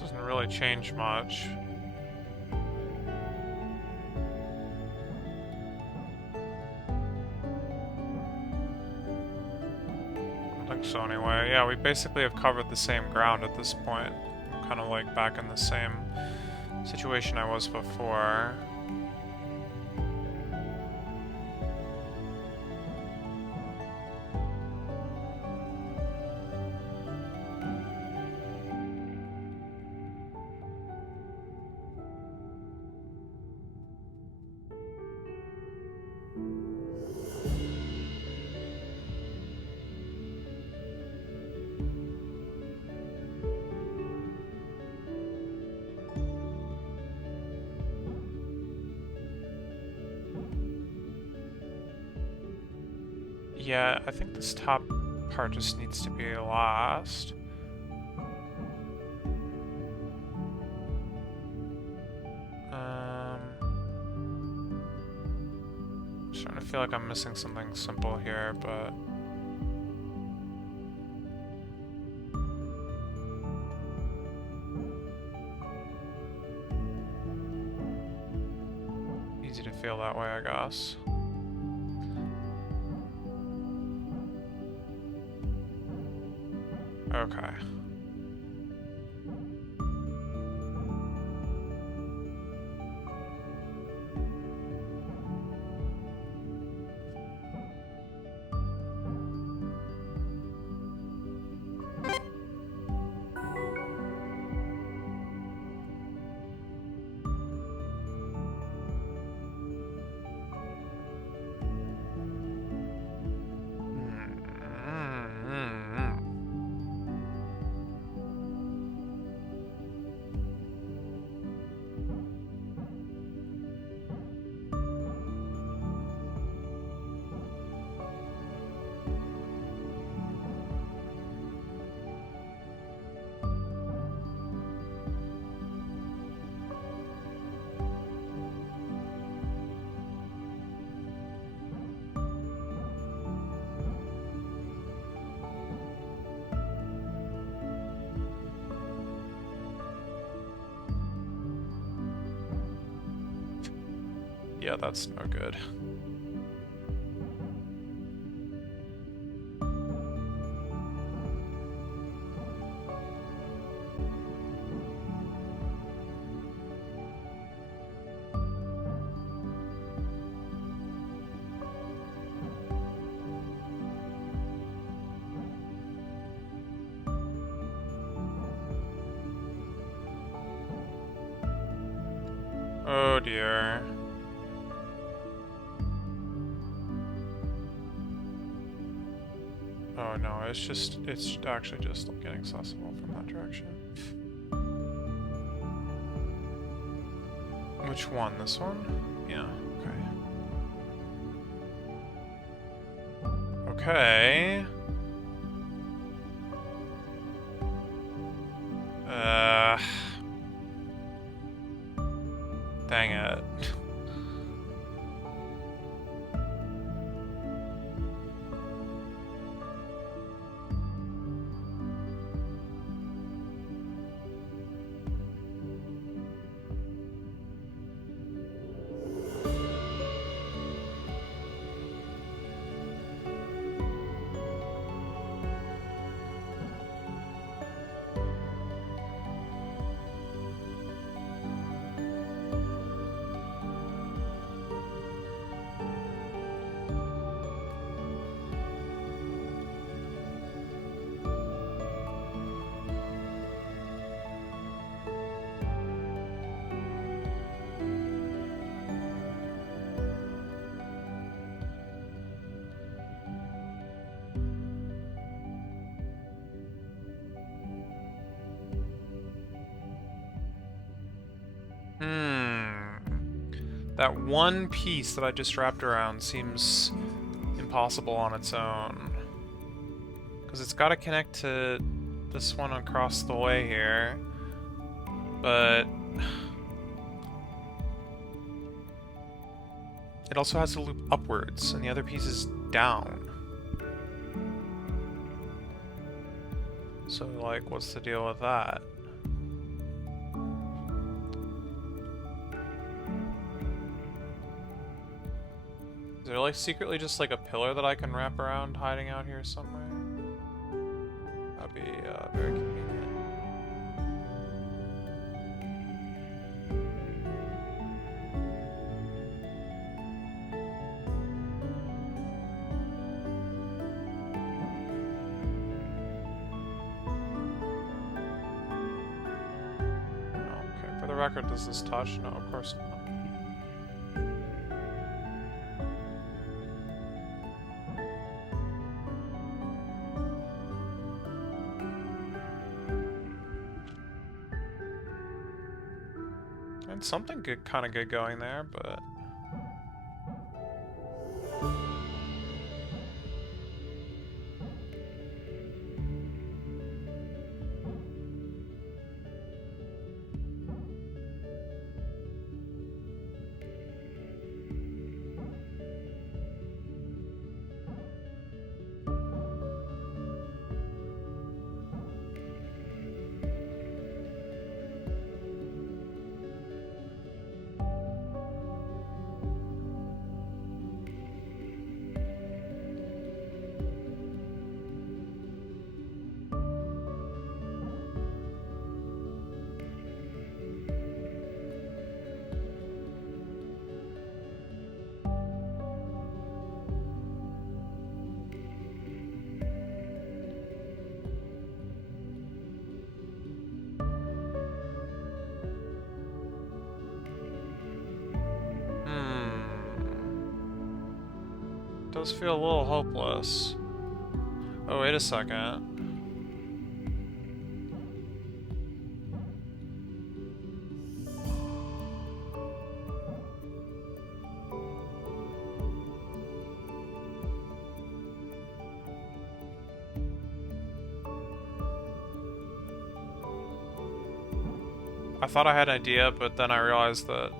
Doesn't really change much. I don't think so anyway. Yeah, we basically have covered the same ground at this point. I'm kind of like back in the same situation I was before. Yeah, I think this top part just needs to be last. I'm starting to feel like I'm missing something simple here, but... easy to feel that way, I guess. Okay. Yeah, that's no good. Oh dear. Oh no, it's actually just like inaccessible from that direction. Which one? This one? Yeah, okay. Okay. Dang it. That one piece that I just wrapped around seems impossible on its own. Because it's got to connect to this one across the way here. But it also has to loop upwards, and the other piece is down. So, like, what's the deal with that? Is there, like, secretly just, like, a pillar that I can wrap around hiding out here somewhere? That'd be, very convenient. Okay, for the record, does this touch? No, of course not. And something good, kind of good going there, but... Does feel a little hopeless. Oh, wait a second. I thought I had an idea, but then I realized that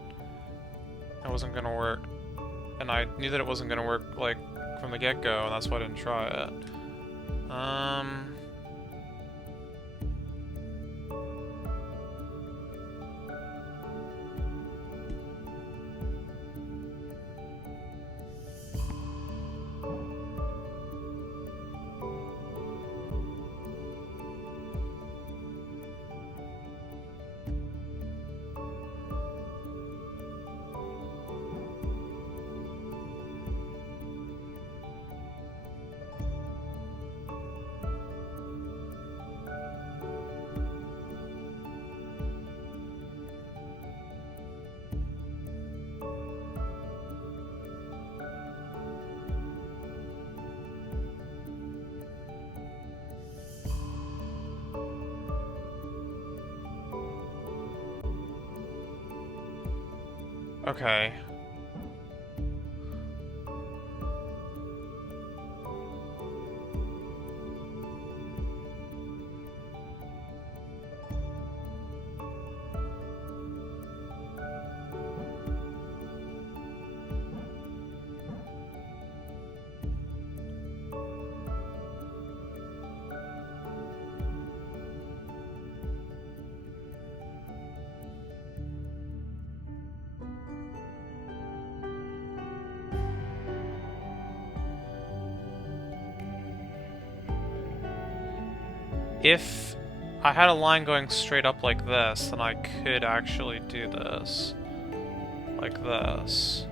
it wasn't gonna work. And I knew that it wasn't gonna work, like, from the get-go, and that's why I didn't try it. Okay. If I had a line going straight up like this, then I could actually do this. Like this.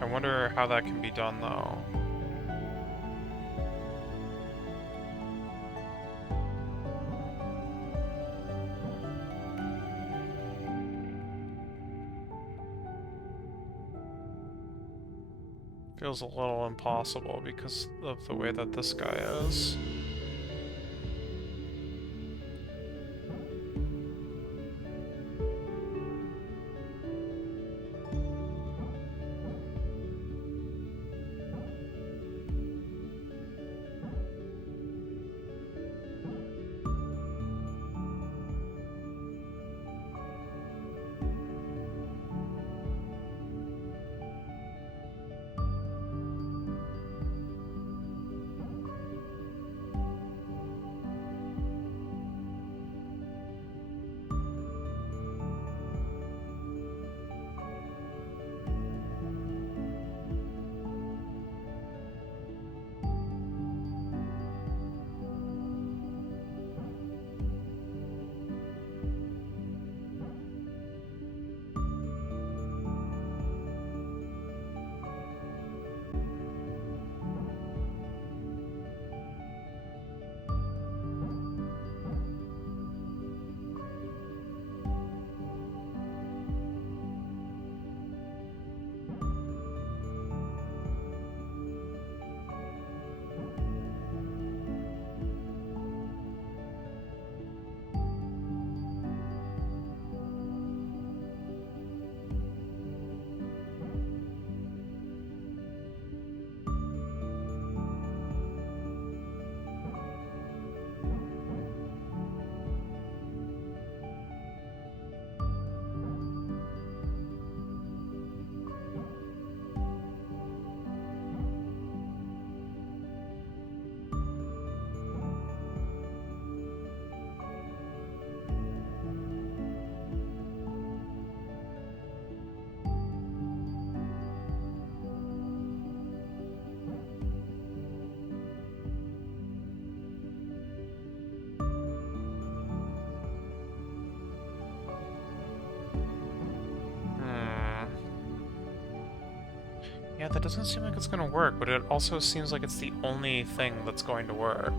I wonder how that can be done, though. Feels a little impossible because of the way that this guy is. Yeah, that doesn't seem like it's gonna work, but it also seems like it's the only thing that's going to work.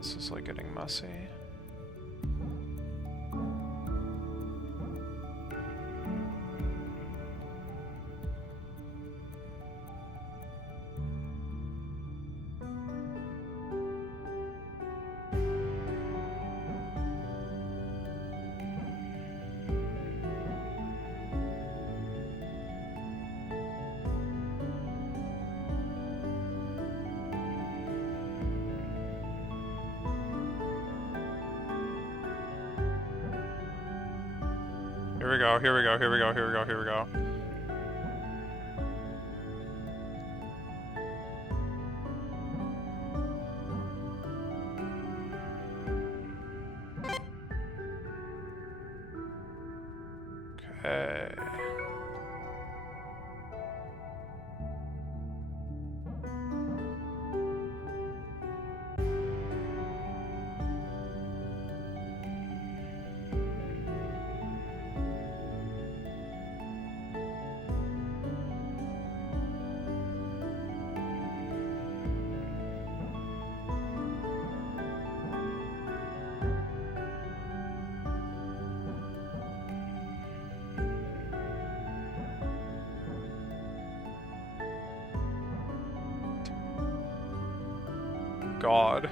this is like getting messy. Here we go, here we go, here we go, here we go, here we go. Okay. God.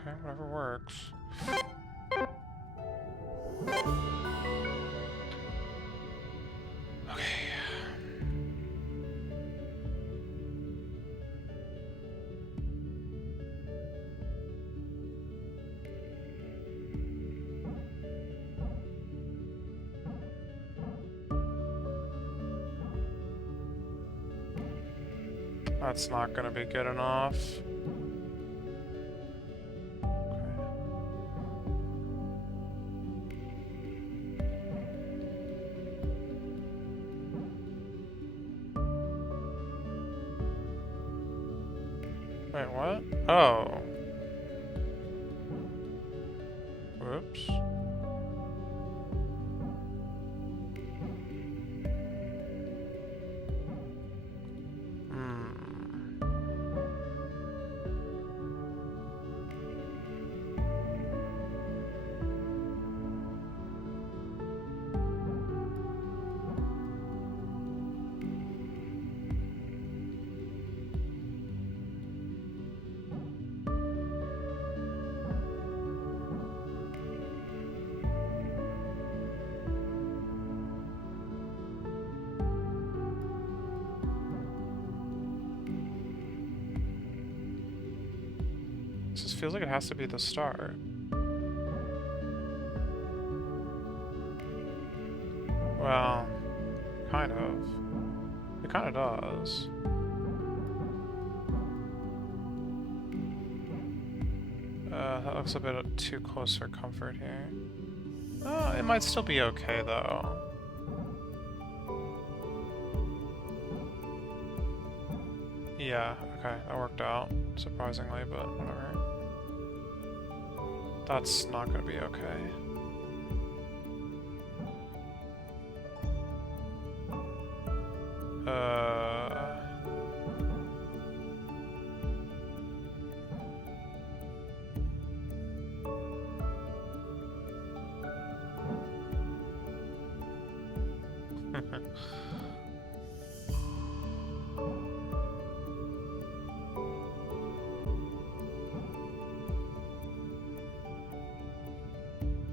Okay, whatever works. Okay. That's not gonna be good enough. Wait, what? Oh. Whoops. This feels like it has to be the start. Well, kind of. It kind of does. That looks a bit too close for comfort here. It might still be okay though. Yeah, okay, that worked out, surprisingly, but whatever. That's not gonna be okay.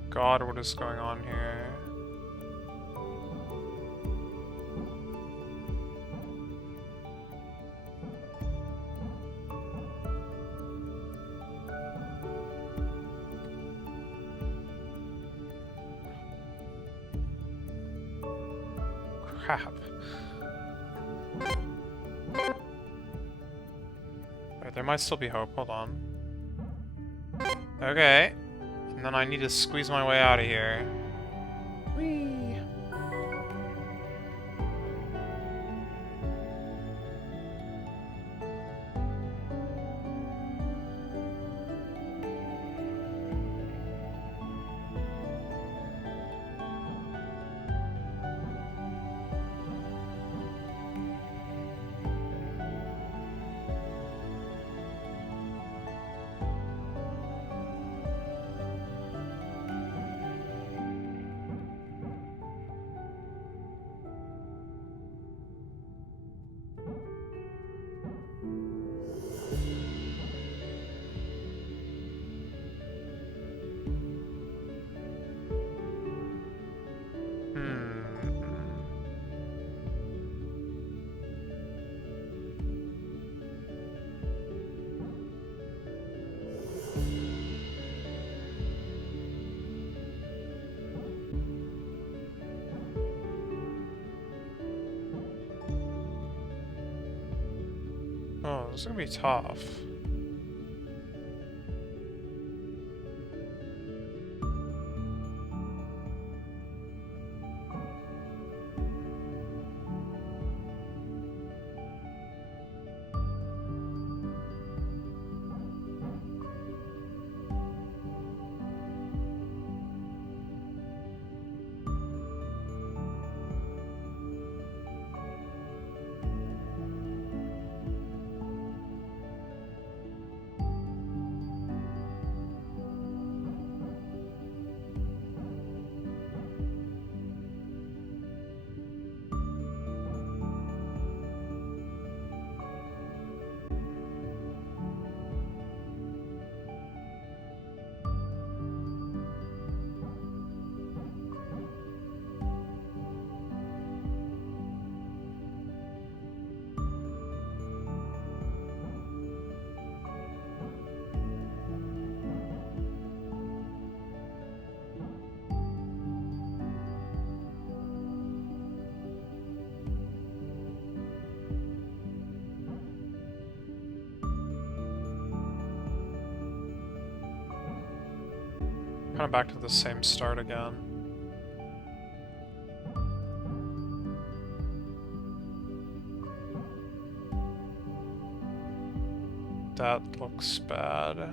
God, what is going on here? Crap. Wait, there might still be hope. Hold on. Okay. And then I need to squeeze my way out of here. Whee! Oh, this is gonna be tough. Kind of back to the same start again. That looks bad.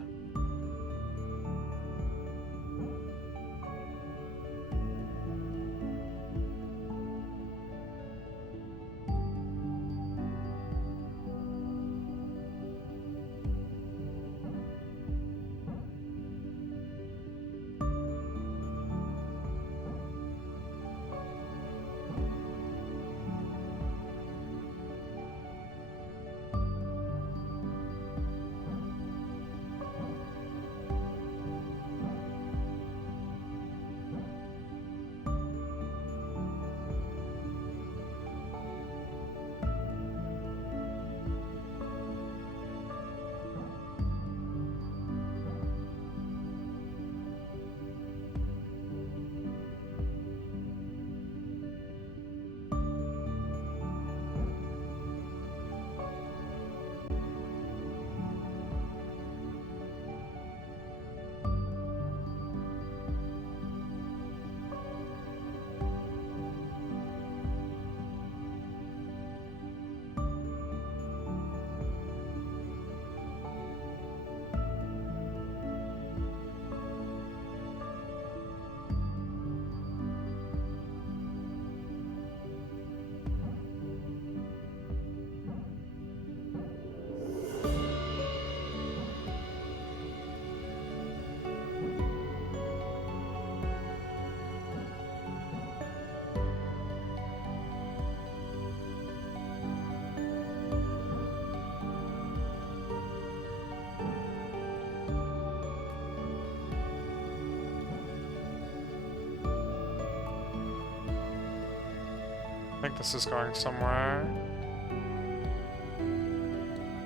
I think this is going somewhere.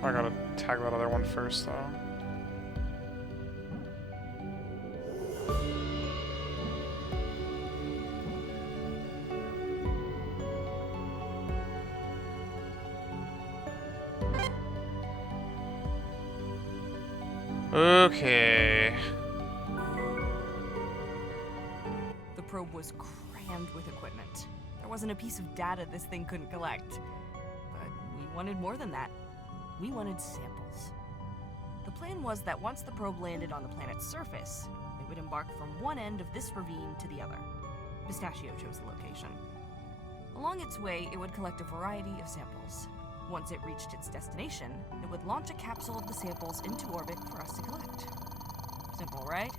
I gotta tag that other one first, though. Okay. The probe was crammed with equipment. There wasn't a piece of data this thing couldn't collect. But we wanted more than that. We wanted samples. The plan was that once the probe landed on the planet's surface, it would embark from one end of this ravine to the other. Pistachio chose the location. Along its way, it would collect a variety of samples. Once it reached its destination, it would launch a capsule of the samples into orbit for us to collect. Simple, right?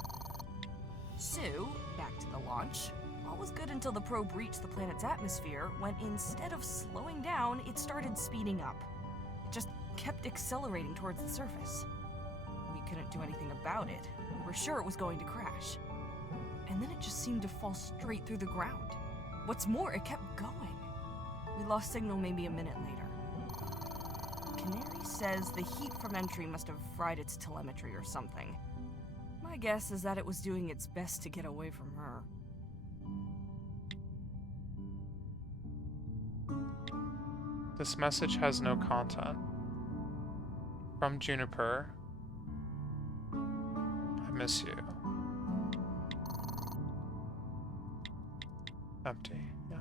So, back to the launch. All was good until the probe reached the planet's atmosphere, when instead of slowing down, it started speeding up. It just kept accelerating towards the surface. We couldn't do anything about it. We were sure it was going to crash. And then it just seemed to fall straight through the ground. What's more, it kept going. We lost signal maybe a minute later. Canary says the heat from entry must have fried its telemetry or something. My guess is that it was doing its best to get away from her. This message has no content. From Juniper. I miss you. Empty, yeah.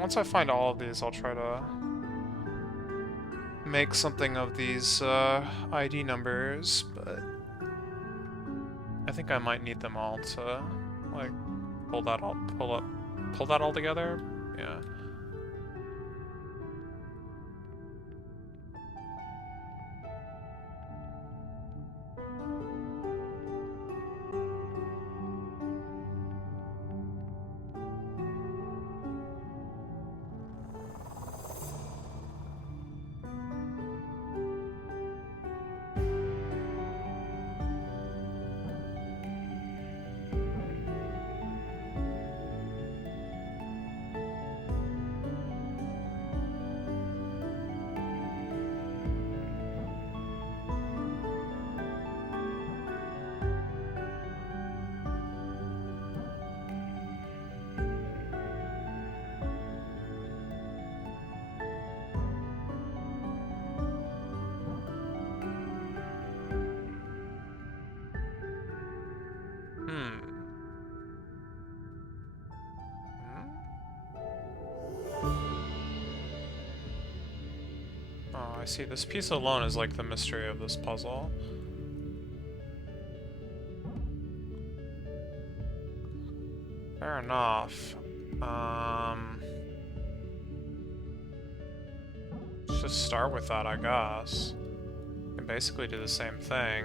Once I find all of these, I'll try to make something of these ID numbers, but I think I might need them all to like pull that all together. Yeah. Oh, I see. This piece alone is like the mystery of this puzzle. Fair enough. Let's just start with that, I guess. And basically do the same thing.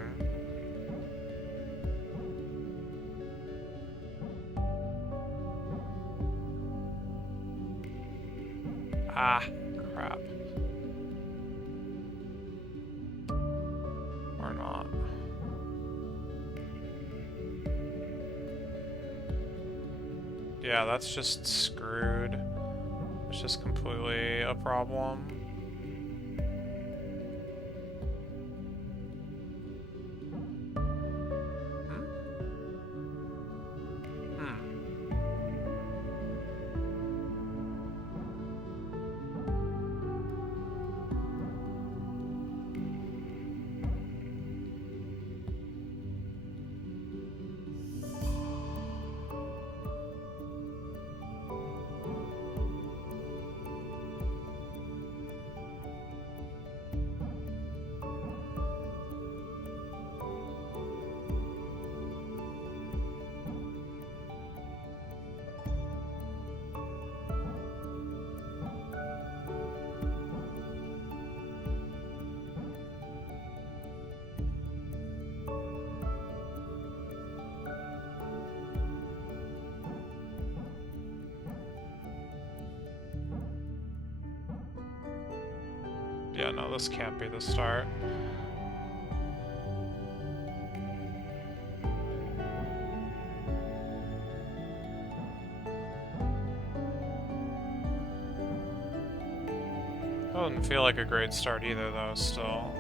Ah, crap. Or not. Yeah, that's just screwed. It's just completely a problem. Yeah, no, this can't be the start. Doesn't feel like a great start either, though, still.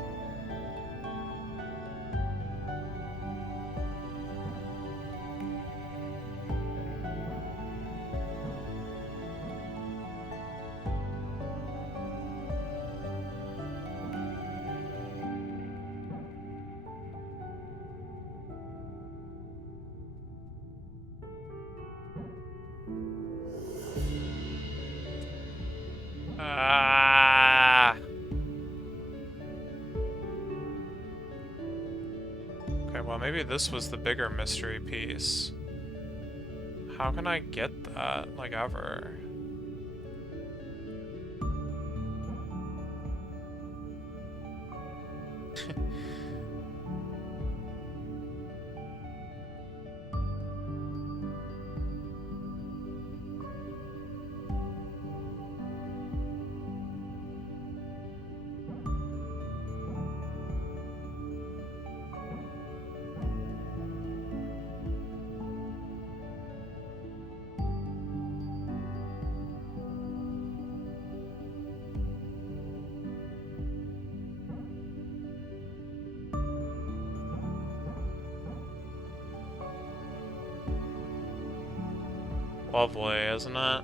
Ah. Okay, well maybe this was the bigger mystery piece. How can I get that, like, ever? Lovely, isn't it?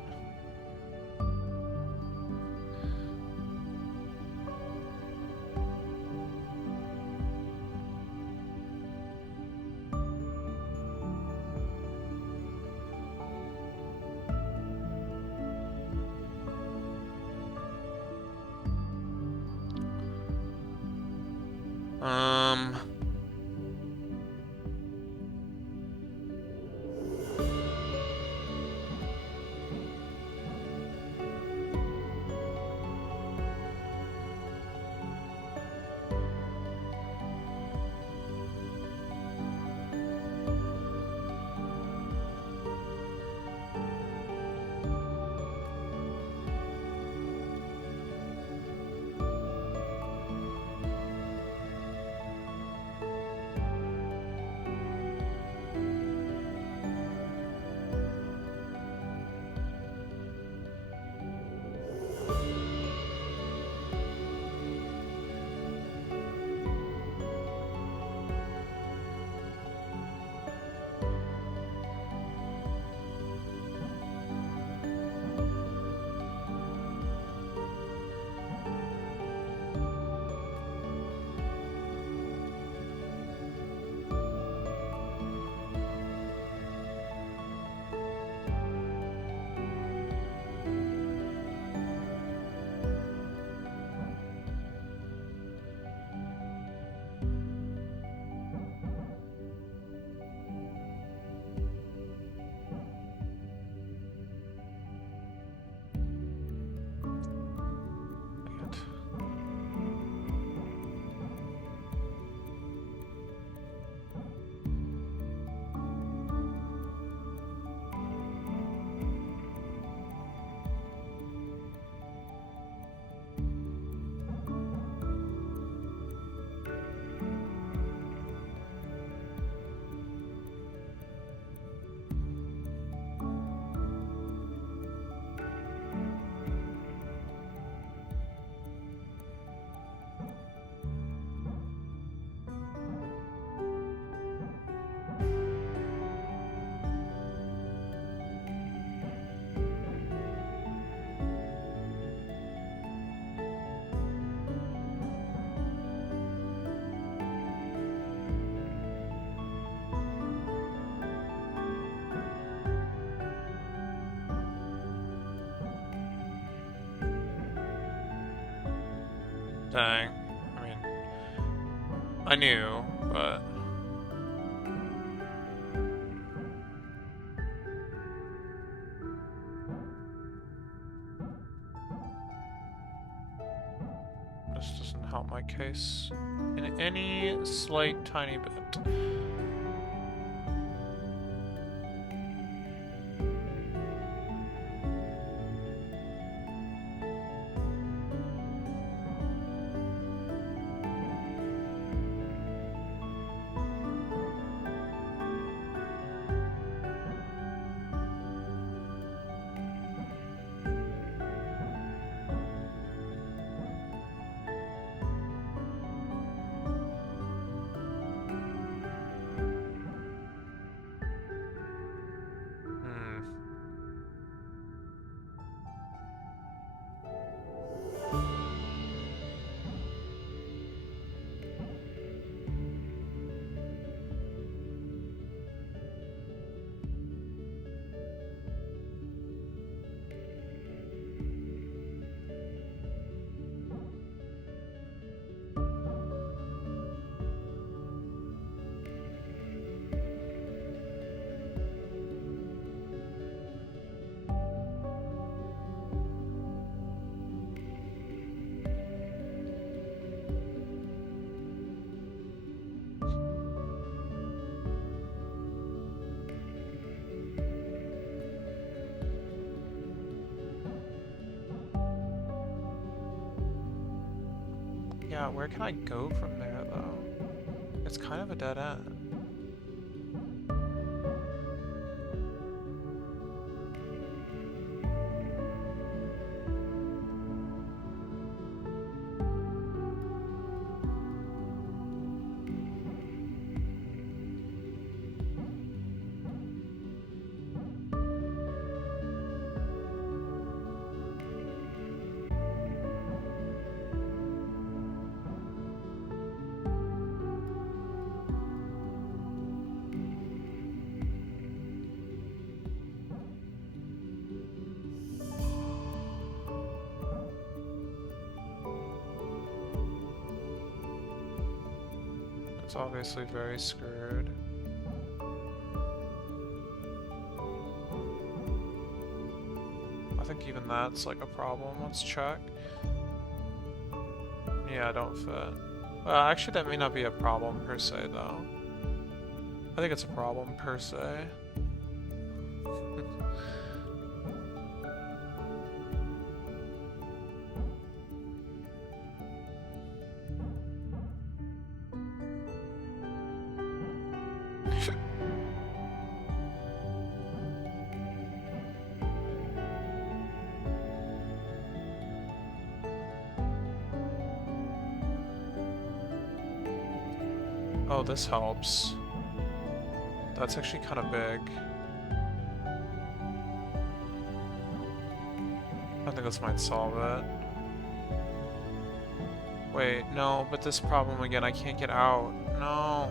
Um... Dang. I mean, I knew, but... This doesn't help my case in any slight tiny bit. Yeah, where can I go from there, though? It's kind of a dead end. It's obviously very screwed. I think even that's like a problem. Let's check. Yeah, don't fit. Well, actually that may not be a problem per se though. I think it's a problem per se. Oh, this helps. That's actually kind of big. I think this might solve it. Wait, no, but this problem again, I can't get out. No.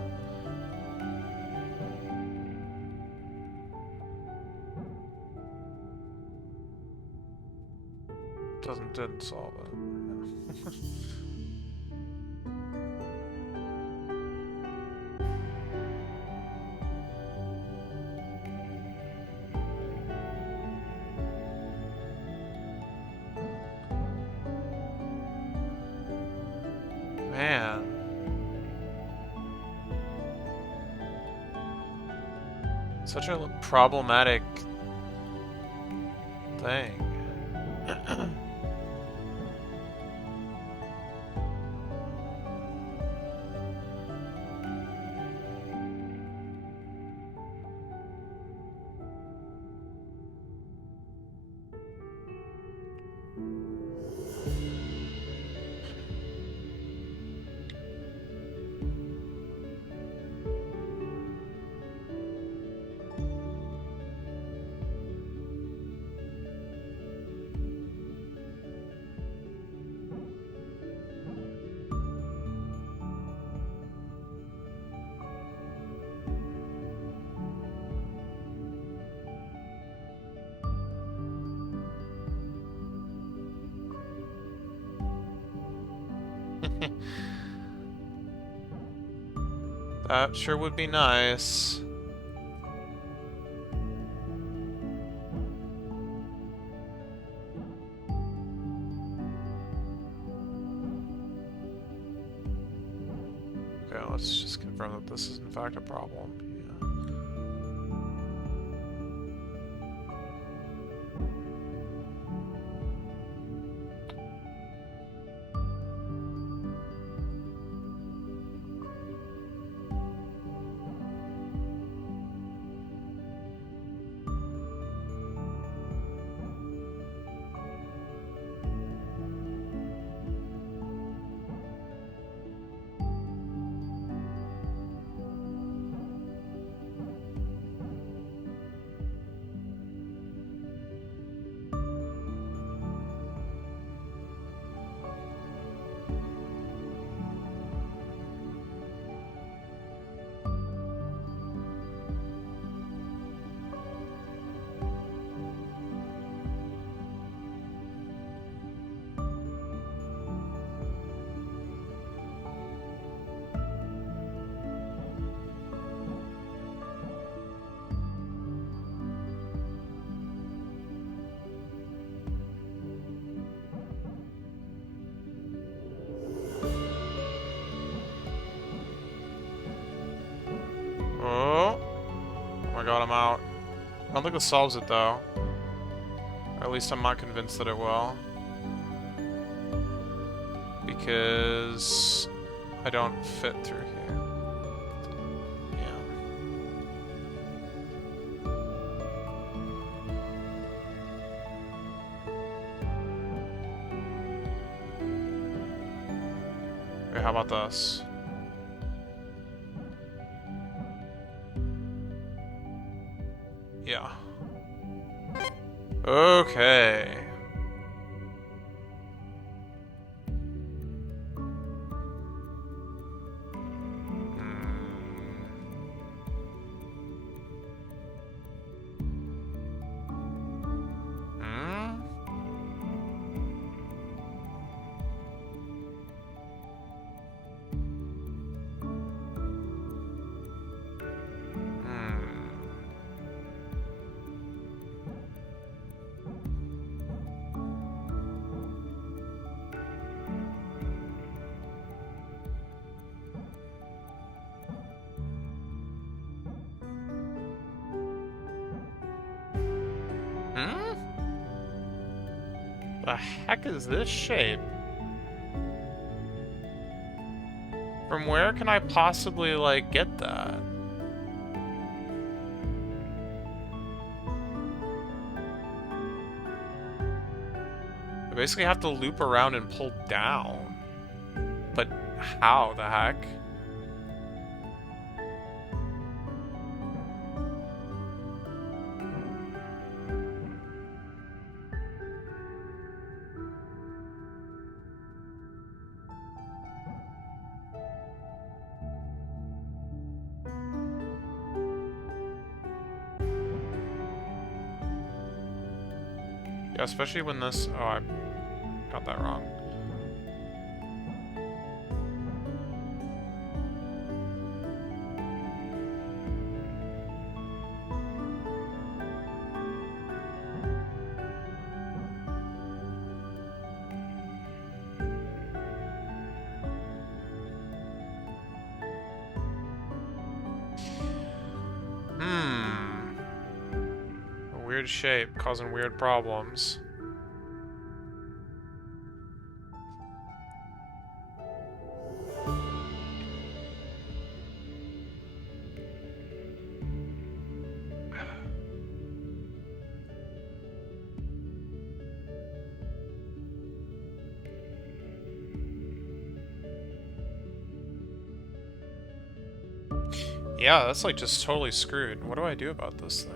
Didn't solve it. Man. Such a problematic thing. That sure would be nice. Okay, let's just confirm that this is in fact a problem. Oh my god, I'm out. I don't think this solves it though. Or at least I'm not convinced that it will. Be because I don't fit through here. Yeah. Okay, how about this? Yeah. Okay. The heck is this shape? From where can I possibly, like, get that? I basically have to loop around and pull down. But how the heck? Yeah, especially when this... Oh, I got that wrong. A weird shape causing weird problems. Yeah, that's like just totally screwed. What do I do about this thing?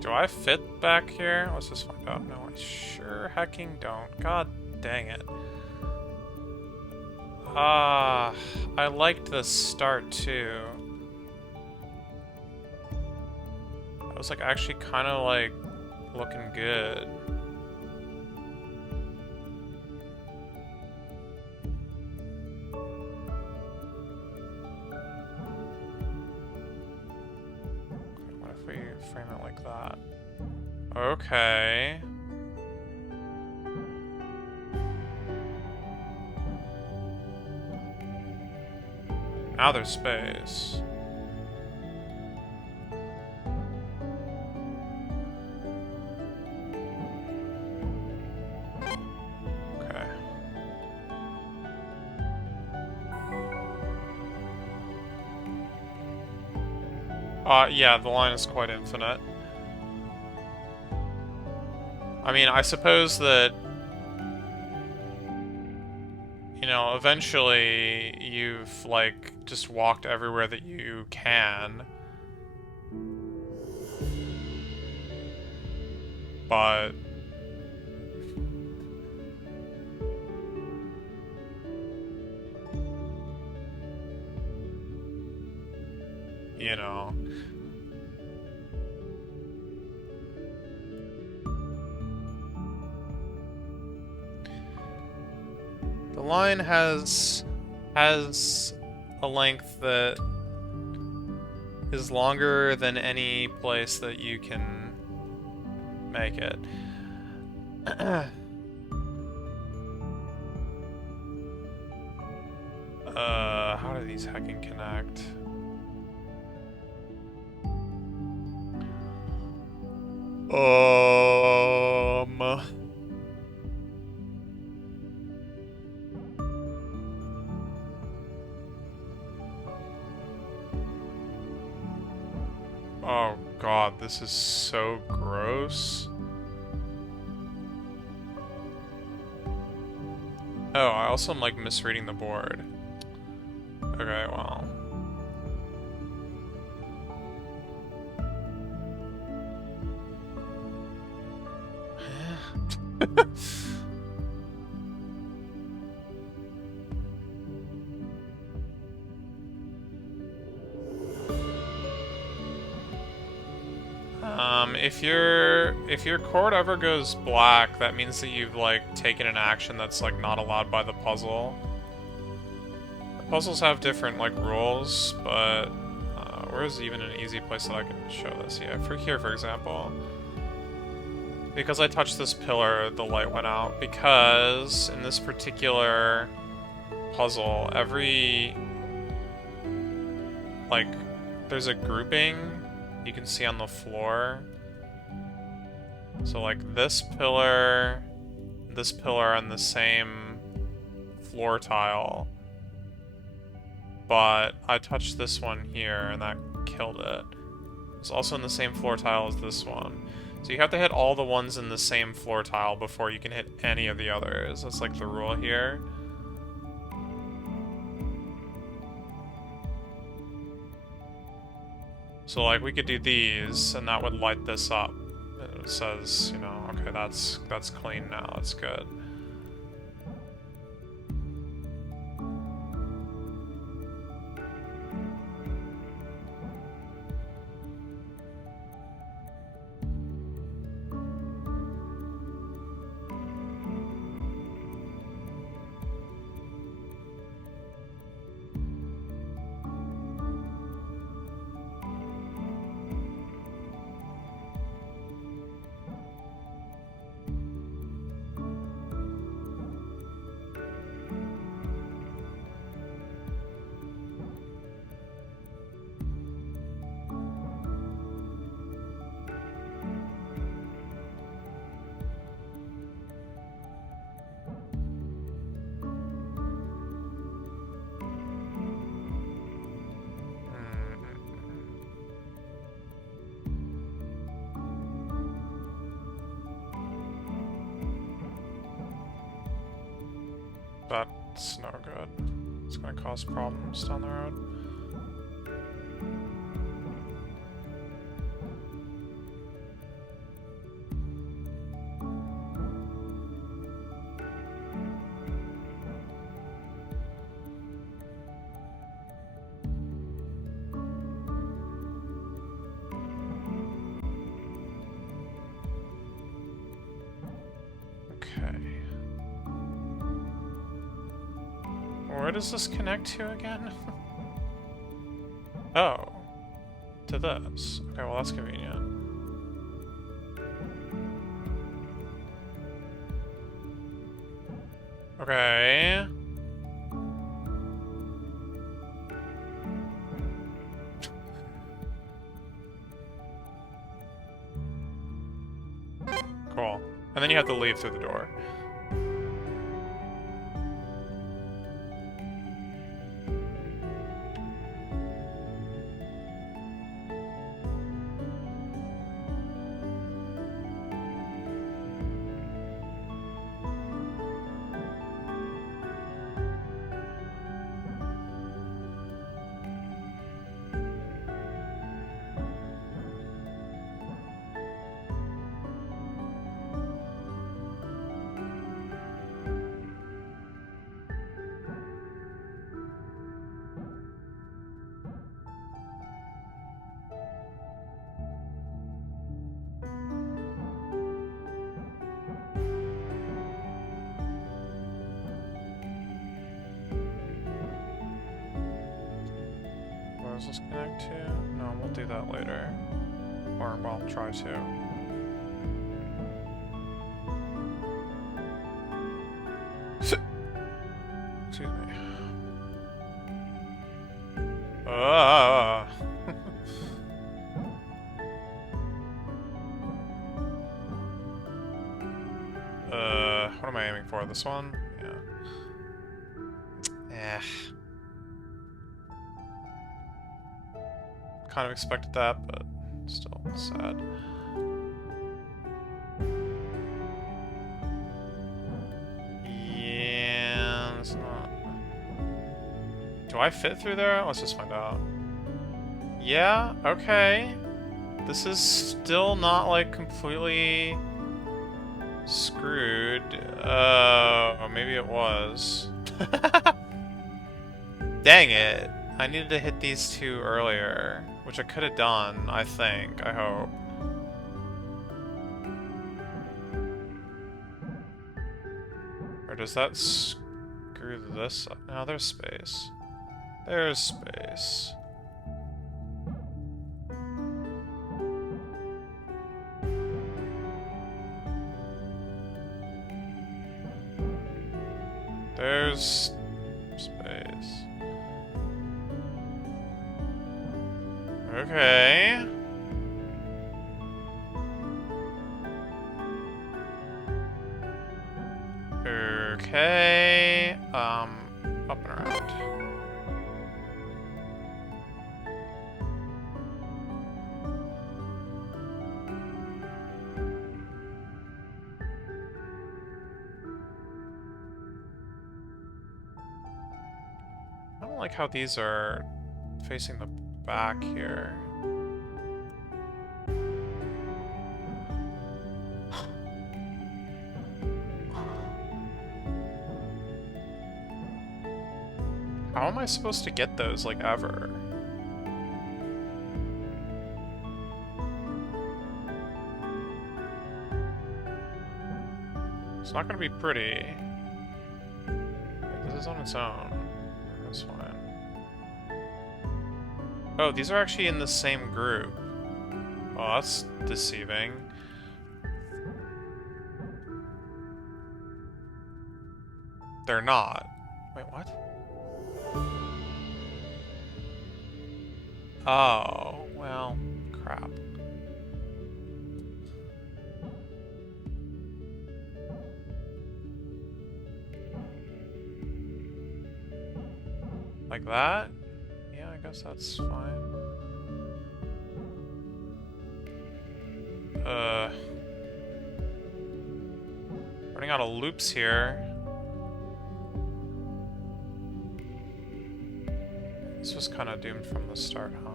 Do I fit back here? Let's just find out. No, I sure hecking don't. God dang it. I liked the start too. That was like actually kind of like looking good. What if we frame it like that? Okay. Now there's space. Okay. Yeah, the line is quite infinite. I mean, I suppose that, you know, eventually you've, like, just walked everywhere that you can. But... you know... the line has a length that is longer than any place that you can make it. How do these heckin' connect? Oh god, this is so gross. Oh, I also am like misreading the board. Okay, well. If your cord ever goes black, that means that you've like taken an action that's like not allowed by the puzzle. The puzzles have different like rules, but where's even an easy place that I can show this? Yeah, for here, for example. Because I touched this pillar, the light went out. Because in this particular puzzle, every like there's a grouping you can see on the floor. So like this pillar, and the same floor tile. But I touched this one here and that killed it. It's also in the same floor tile as this one. So you have to hit all the ones in the same floor tile before you can hit any of the others. That's like the rule here. So like we could do these and that would light this up. It says, you know, okay, that's clean now, that's good. That's no good. It's gonna cause problems down the road. Where does this connect to again? Oh. To this. Okay, well that's convenient. Okay. And then you have to leave through the door. Where does this connect to? No, we'll do that later. Or, well, try to. Excuse me. Ah. What am I aiming for? This one? Yeah. Kind of expected that, but still sad. Yeah, it's not. Do I fit through there? Let's just find out. Yeah, okay. This is still not, like, completely screwed. Maybe it was. Dang it. I needed to hit these two earlier, which I could have done, I think, I hope. Or does that screw this up? No, there's space. There's space. There's space. Okay. Okay. Up and around. I don't like how these are facing the back here. How am I supposed to get those, like, ever? It's not gonna be pretty. This is on its own. That's fine. Oh, these are actually in the same group. Oh, that's deceiving. They're not. Wait, what? Oh, well, crap. Like that? Yeah, I guess that's fine. Running out of loops here. This was kind of doomed from the start, huh?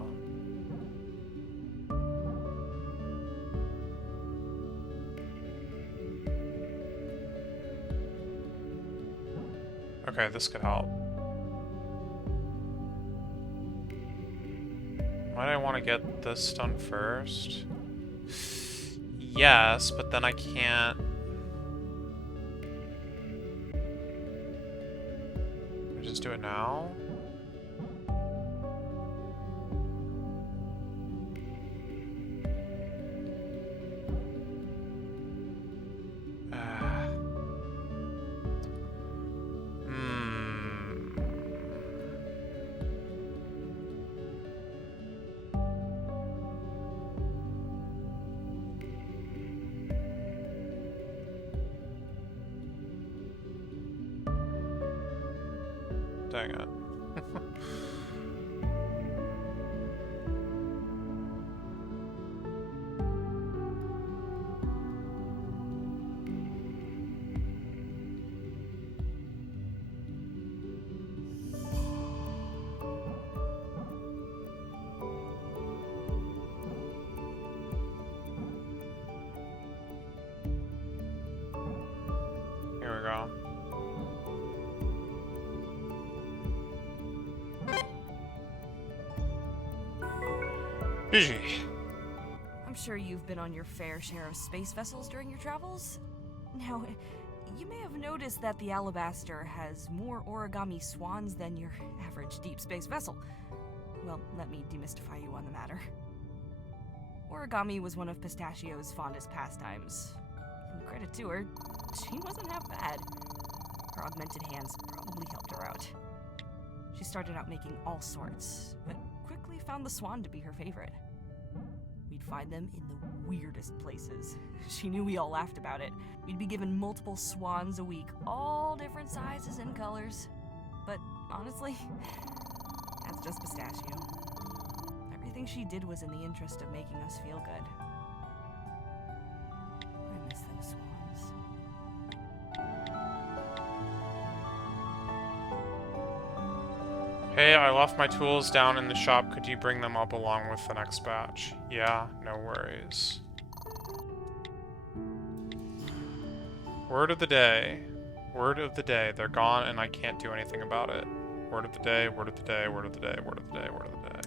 Okay, this could help. Might I want to get this done first? Yes, but then I can't... Can I just do it now? Dang it. Here we go. Busy. I'm sure you've been on your fair share of space vessels during your travels. Now, you may have noticed that the Alabaster has more origami swans than your average deep space vessel. Well, let me demystify you on the matter. Origami was one of Pistachio's fondest pastimes. And credit to her, she wasn't half bad. Her augmented hands probably helped her out. She started out making all sorts, but quickly found the swan to be her favorite. We'd find them in the weirdest places. She knew we all laughed about it. We'd be given multiple swans a week, all different sizes and colors. But honestly, that's just Pistachio. Everything she did was in the interest of making us feel good. I miss those swans. Hey, I left my tools down in the shop. Could you bring them up along with the next batch? Yeah, no worries. Word of the day. Word of the day. They're gone and I can't do anything about it. Word of the day, word of the day, word of the day, word of the day, word of the day.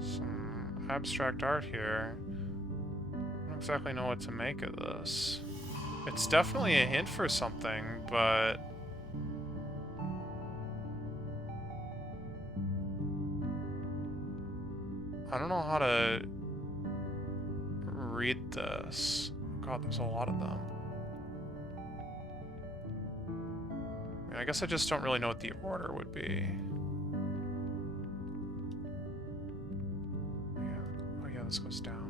Some abstract art here. I don't exactly know what to make of this. It's definitely a hint for something, but I don't know how to read this. God, there's a lot of them. I mean, I guess I just don't really know what the order would be. Oh yeah, this goes down.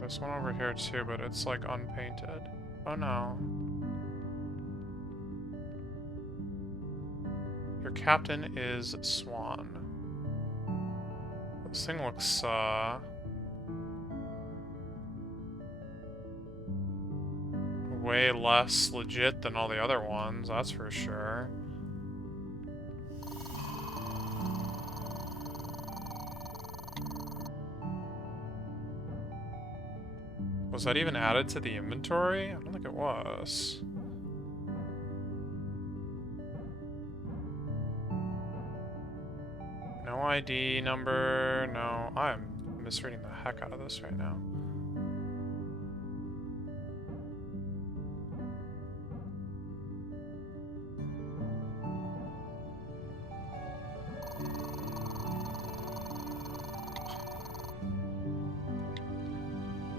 There's one over here too, but it's like unpainted. Oh no. Your captain is Swan. This thing looks, way less legit than all the other ones, that's for sure. Was that even added to the inventory? I don't think it was. No ID number, no. I'm misreading the heck out of this right now.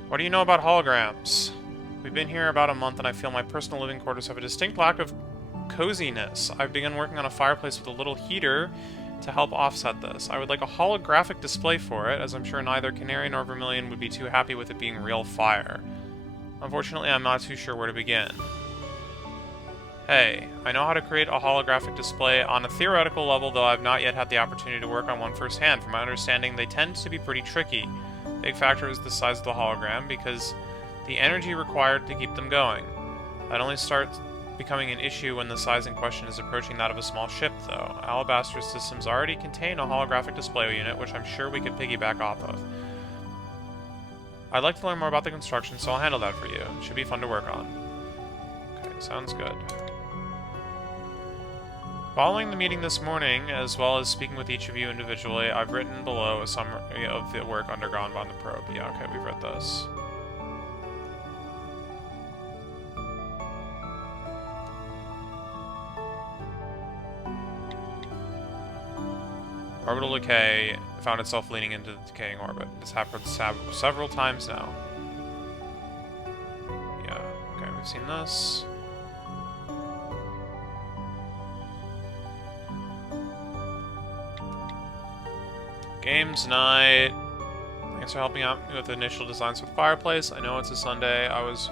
What do you know about holograms? We've been here about a month and I feel my personal living quarters have a distinct lack of coziness. I've begun working on a fireplace with a little heater to help offset this. I would like a holographic display for it, as I'm sure neither Canary nor Vermilion would be too happy with it being real fire. Unfortunately, I'm not too sure where to begin. Hey, I know how to create a holographic display on a theoretical level, though I've not yet had the opportunity to work on one firsthand. From my understanding, they tend to be pretty tricky. Big factor is the size of the hologram, because the energy required to keep them going. That only starts becoming an issue when the size in question is approaching that of a small ship, though. Alabaster systems already contain a holographic display unit, which I'm sure we could piggyback off of. I'd like to learn more about the construction, so I'll handle that for you. It should be fun to work on. Okay, sounds good. Following the meeting this morning, as well as speaking with each of you individually, I've written below a summary of the work undergone by the probe. Yeah, okay, we've read this. Orbital decay found itself leaning into the decaying orbit. This happened several times now. Yeah, okay, we've seen this. Games night. Thanks for helping out with the initial designs for the fireplace. I know it's a Sunday. I was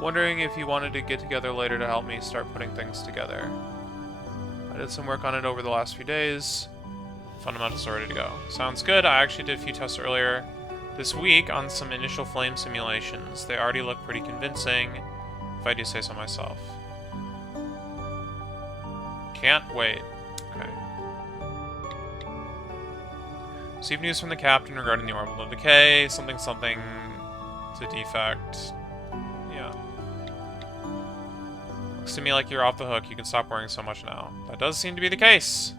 wondering if you wanted to get together later to help me start putting things together. I did some work on it over the last few days. Fundamentals are ready to go. Sounds good. I actually did a few tests earlier this week on some initial flame simulations. They already look pretty convincing, if I do say so myself. Can't wait. Okay. Received news from the captain regarding the orbital decay. Something to defect. Yeah. Looks to me like you're off the hook. You can stop worrying so much now. That does seem to be the case.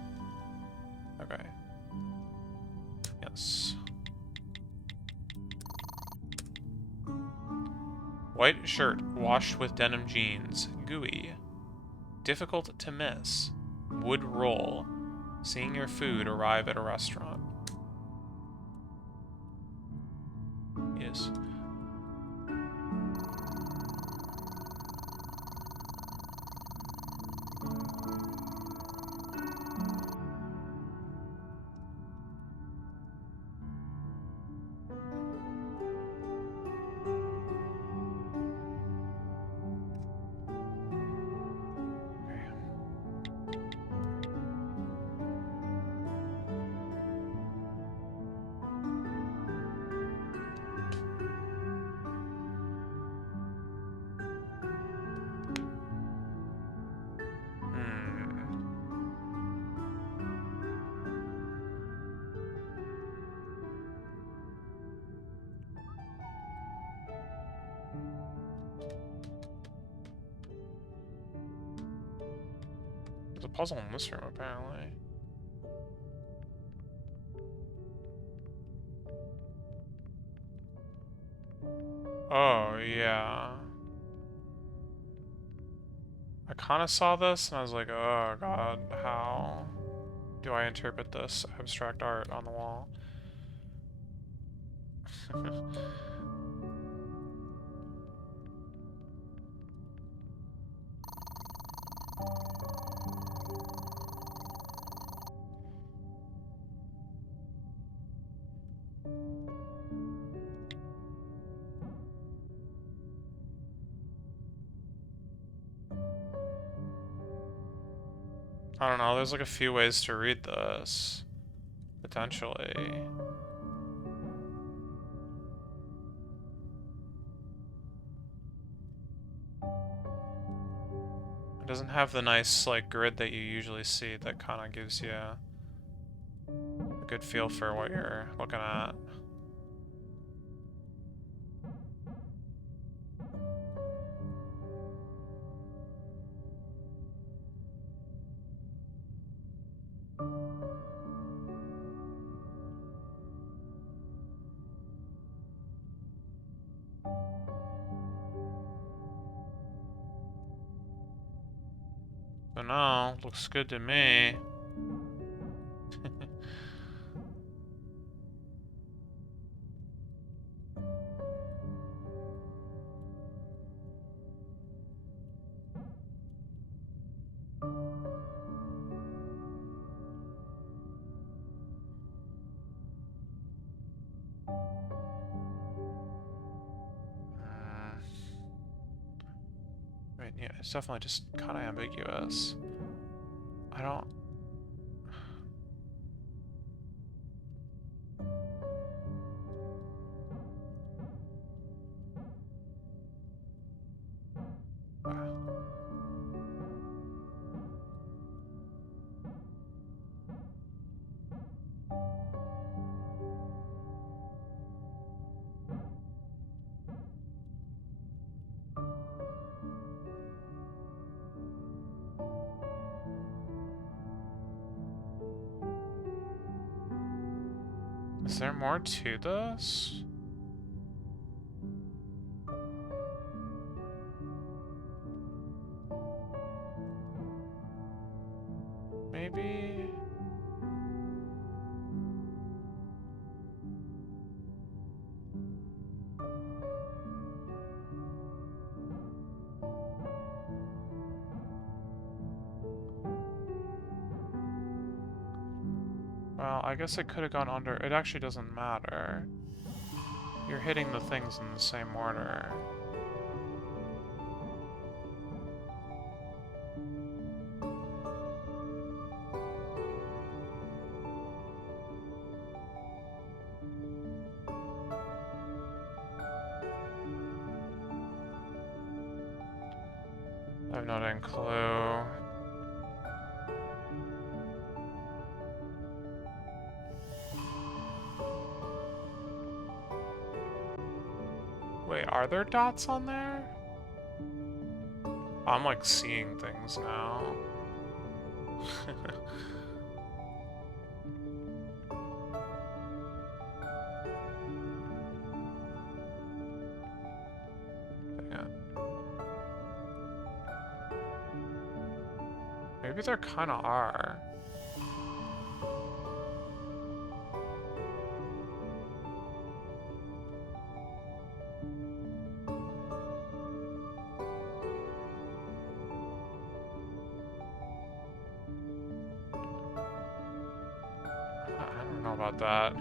Okay. Yes. White shirt washed with denim jeans. Gooey. Difficult to miss. Would roll. Seeing your food arrive at a restaurant. Yes. There's a puzzle in this room, apparently. Oh, yeah. I kind of saw this, and I was like, oh god, how do I interpret this abstract art on the wall? I don't know, there's like a few ways to read this. Potentially. It doesn't have the nice, like, grid that you usually see that kind of gives you a good feel for what you're looking at. So no, looks good to me. mean, yeah, it's definitely just kind of ambiguous. I don't... Is there more to this? Maybe... Well, I guess it could have gone under. It actually doesn't matter. You're hitting the things in the same order. I have not a clue. Wait, are there dots on there? I'm like seeing things now. Dang it. Maybe there kind of are. I don't know about that.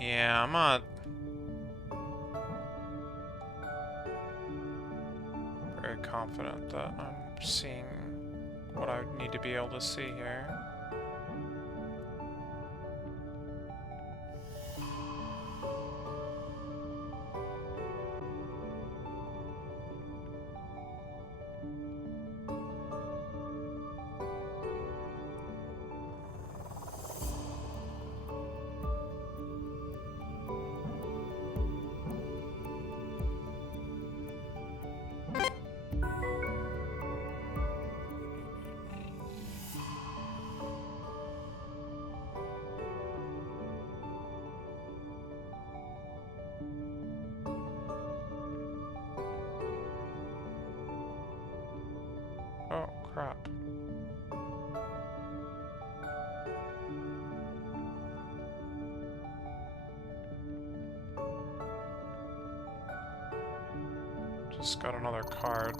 Yeah, I'm not very confident that I'm seeing what I need to be able to see here. Oh, crap. Just got another card.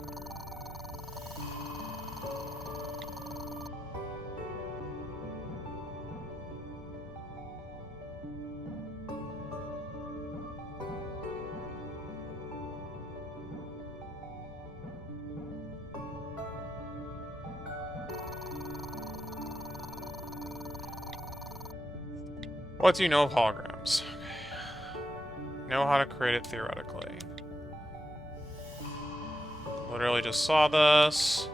What do you know of holograms? Know how to create it theoretically. Literally just saw this.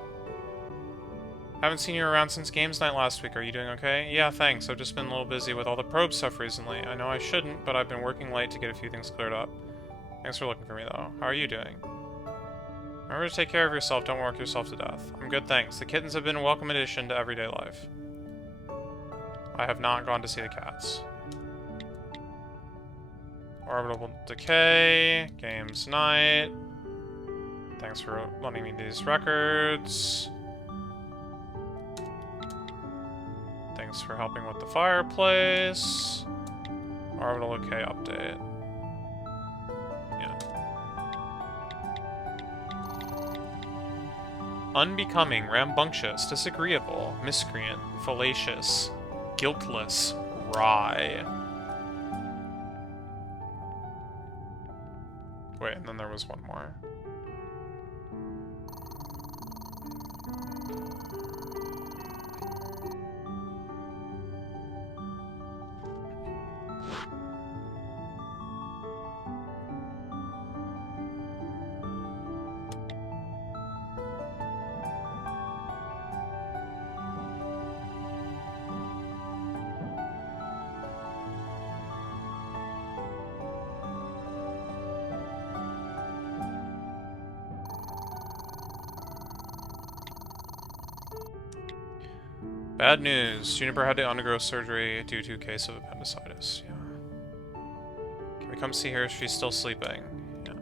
Haven't seen you around since games night last week. Are you doing okay? Yeah, thanks. I've just been a little busy with all the probe stuff recently. I know I shouldn't, but I've been working late to get a few things cleared up. Thanks for looking for me, though. How are you doing? Remember to take care of yourself. Don't work yourself to death. I'm good, thanks. The kittens have been a welcome addition to everyday life. I have not gone to see the cats. Orbital decay. Games night. Thanks for lending me these records. Thanks for helping with the fireplace. Orbital okay update. Yeah. Unbecoming, rambunctious, disagreeable, miscreant, fallacious, guiltless, wry. Wait, and then there was one more. Bad news. Juniper had to undergo surgery due to a case of appendicitis. Yeah. Can we come see her? She's still sleeping. Yeah.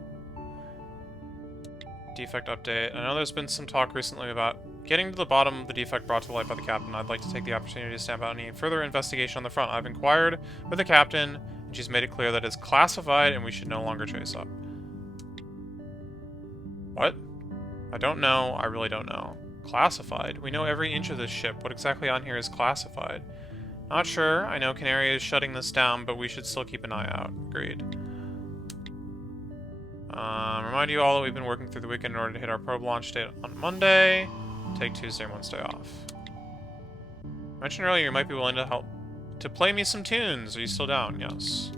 Defect update. I know there's been some talk recently about getting to the bottom of the defect brought to light by the captain. I'd like to take the opportunity to stamp out any further investigation on the front. I've inquired with the captain, and she's made it clear that it's classified and we should no longer chase up. What? I don't know. I really don't know. Classified? We know every inch of this ship. What exactly on here is classified? Not sure. I know Canary is shutting this down, but we should still keep an eye out. Agreed. Remind you all that we've been working through the weekend in order to hit our probe launch date on Monday. Take Tuesday and Wednesday off. I mentioned earlier you might be willing to help to play me some tunes. Are you still down? Yes.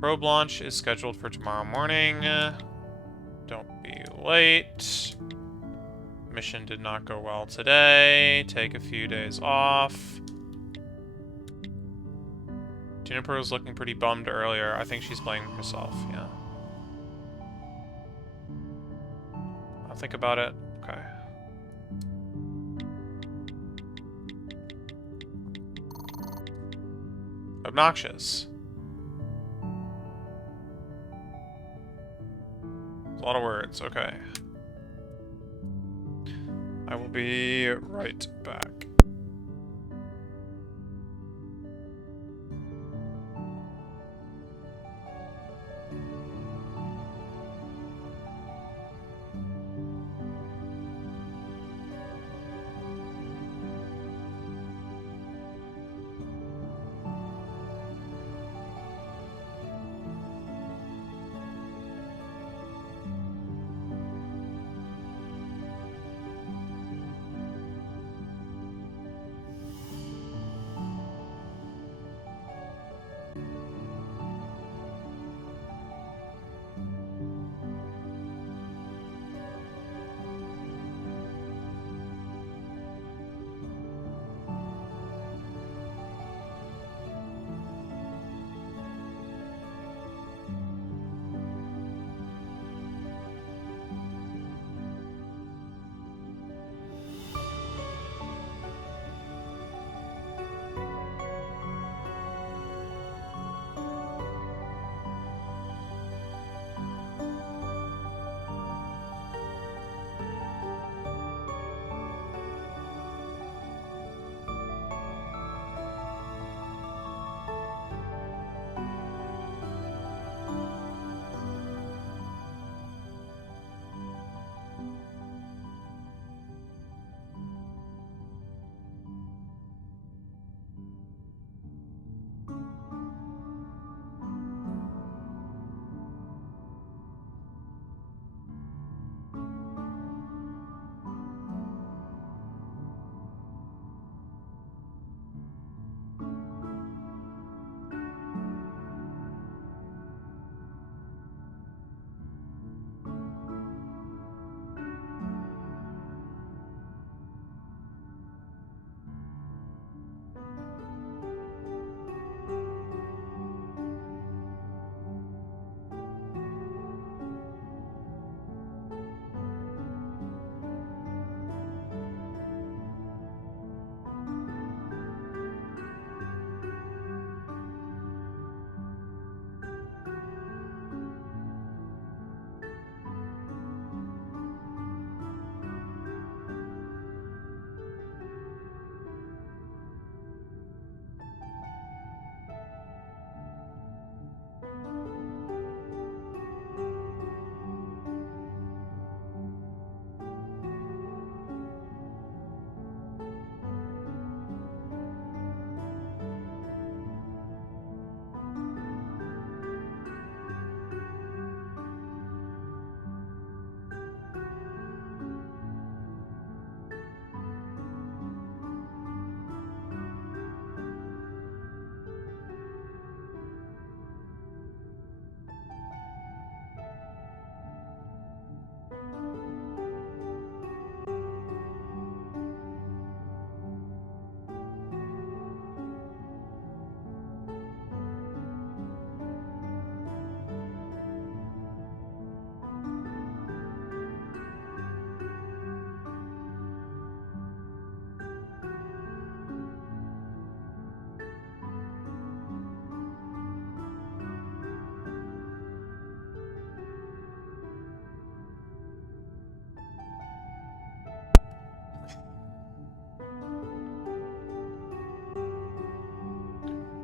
Probe launch is scheduled for tomorrow morning. Don't be late. Mission did not go well today. Take a few days off. Juniper was looking pretty bummed earlier. I think she's blaming herself, yeah. I'll think about it. Okay. Obnoxious. A lot of words, okay. I will be right back.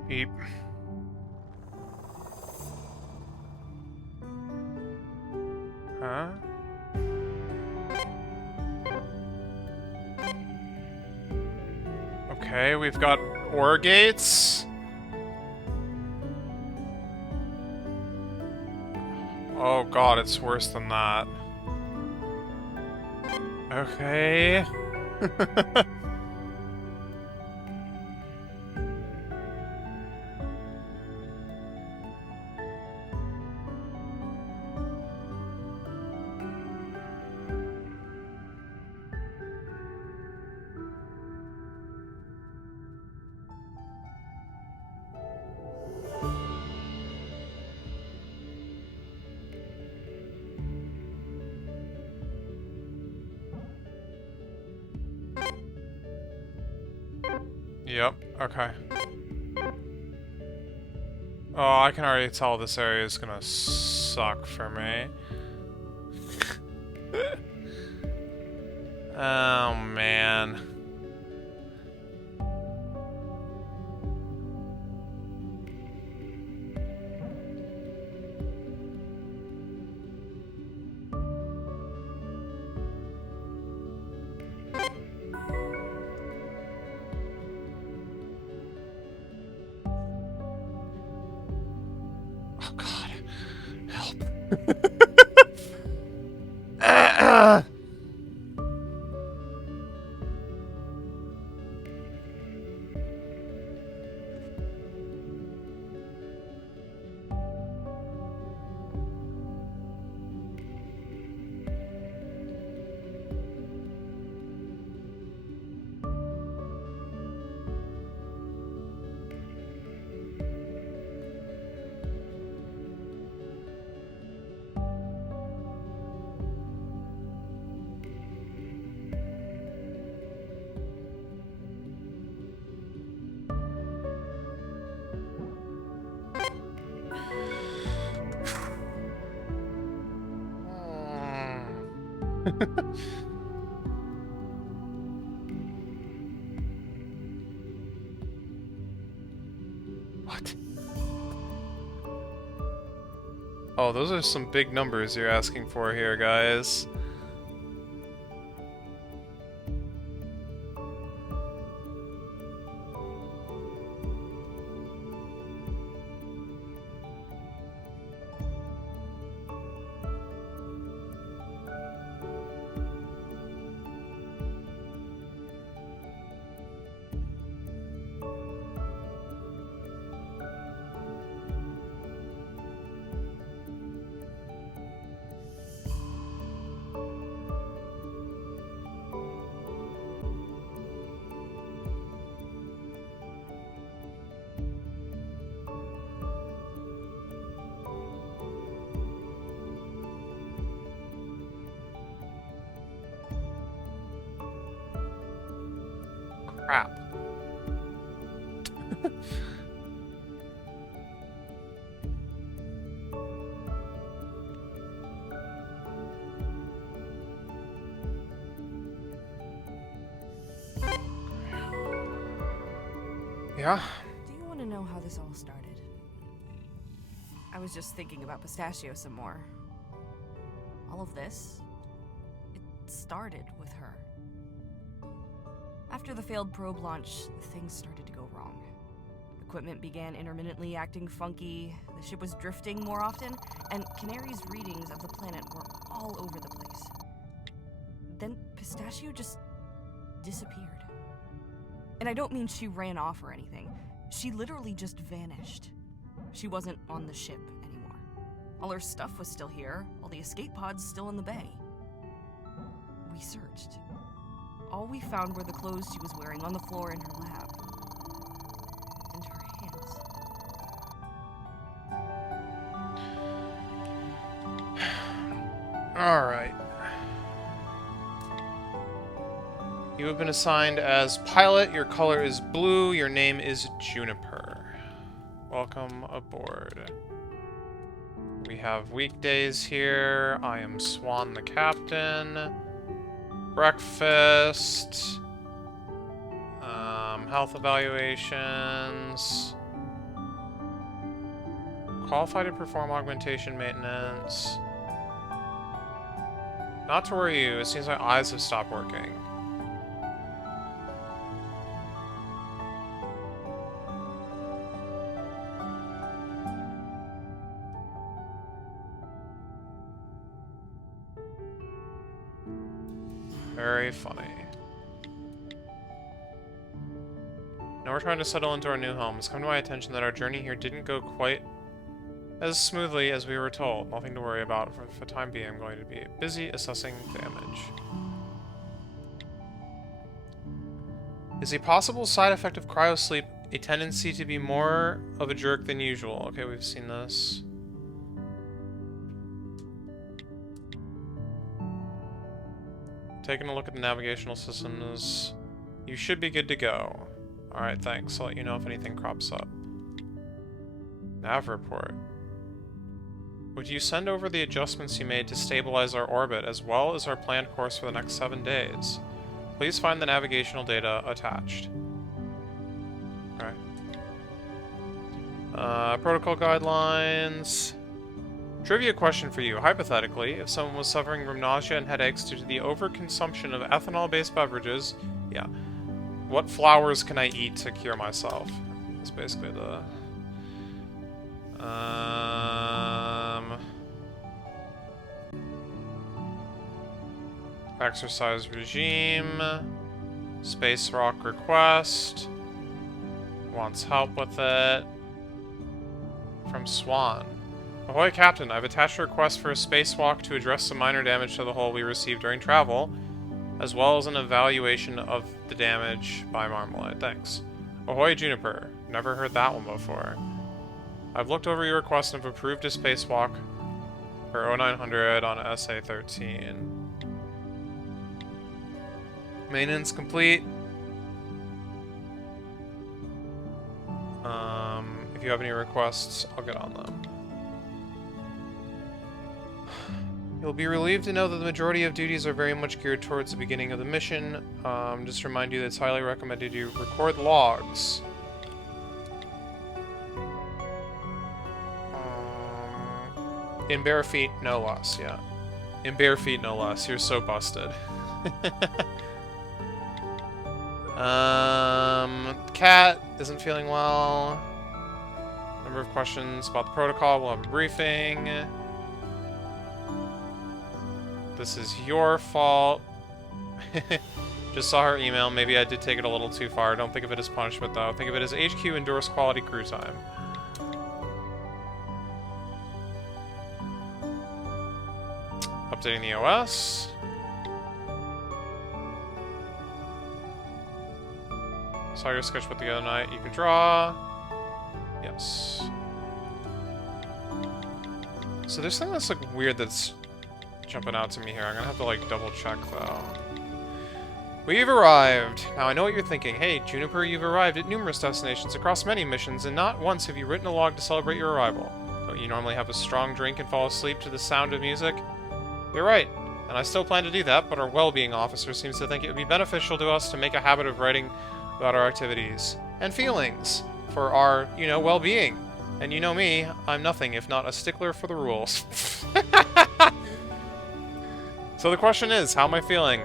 Beep. Huh? Okay, we've got ore gates. Oh god, it's worse than that. Okay. Yep, okay. Oh, I can already tell this area is gonna suck for me. Oh, man. Oh, God. Help. What? Oh, those are some big numbers you're asking for here, guys. Crap. Yeah? Do you want to know how this all started? I was just thinking about Pistachio some more. All of this, it started with her. After the failed probe launch, things started to go wrong. Equipment began intermittently acting funky, the ship was drifting more often, and Canary's readings of the planet were all over the place. Then Pistachio just disappeared. And I don't mean she ran off or anything. She literally just vanished. She wasn't on the ship anymore. All her stuff was still here, all the escape pods still in the bay. We searched. All we found were the clothes she was wearing on the floor in her lab. And her hands. Alright. You have been assigned as pilot. Your color is blue. Your name is Juniper. Welcome aboard. We have weekdays here. I am Swan the captain. Breakfast. Health evaluations. qualified to perform augmentation maintenance. Not to worry you, it seems my eyes have stopped working. Very funny. Now we're trying to settle into our new home. It's come to my attention that our journey here didn't go quite as smoothly as we were told. Nothing to worry about. For the time being, I'm going to be busy assessing damage. Is a possible side effect of cryosleep a tendency to be more of a jerk than usual? Okay, we've seen this. Taking a look at the navigational systems. You should be good to go. Alright, thanks. I'll let you know if anything crops up. Nav report. Would you send over the adjustments you made to stabilize our orbit, as well as our planned course for the next 7 days? Please find the navigational data attached. Alright. Protocol guidelines. Trivia question for you. Hypothetically, if someone was suffering from nausea and headaches due to the overconsumption of ethanol-based beverages, yeah, what flowers can I eat to cure myself? That's basically the... Exercise regime. Space rock request. Wants help with it. From Swan. Ahoy, Captain. I've attached a request for a spacewalk to address some minor damage to the hull we received during travel, as well as an evaluation of the damage by Marmalade. Thanks. Ahoy, Juniper. Never heard that one before. I've looked over your request and have approved a spacewalk for 0900 on SA-13. Maintenance complete. If you have any requests, I'll get on them. You'll be relieved to know that the majority of duties are very much geared towards the beginning of the mission. Just to remind you that it's highly recommended you record logs. In bare feet, no less, yeah. In bare feet, no less. You're so busted. Cat isn't feeling well. Number of questions about the protocol. We'll have a briefing. This is your fault. Just saw her email. Maybe I did take it a little too far. Don't think of it as punishment, though. Think of it as HQ endorse quality crew time. Updating the OS. Saw your sketchbook the other night. You can draw. Yes. So there's something that's like weird that's jumping out to me here. I'm gonna have to like double check though. We've arrived. Now I know what you're thinking. Hey, Juniper, you've arrived at numerous destinations across many missions, and not once have you written a log to celebrate your arrival. Don't you normally have a strong drink and fall asleep to the sound of music? You're right, and I still plan to do that, but our well-being officer seems to think it would be beneficial to us to make a habit of writing about our activities and feelings for our, you know, well-being. And you know me, I'm nothing if not a stickler for the rules. So the question is, how am I feeling?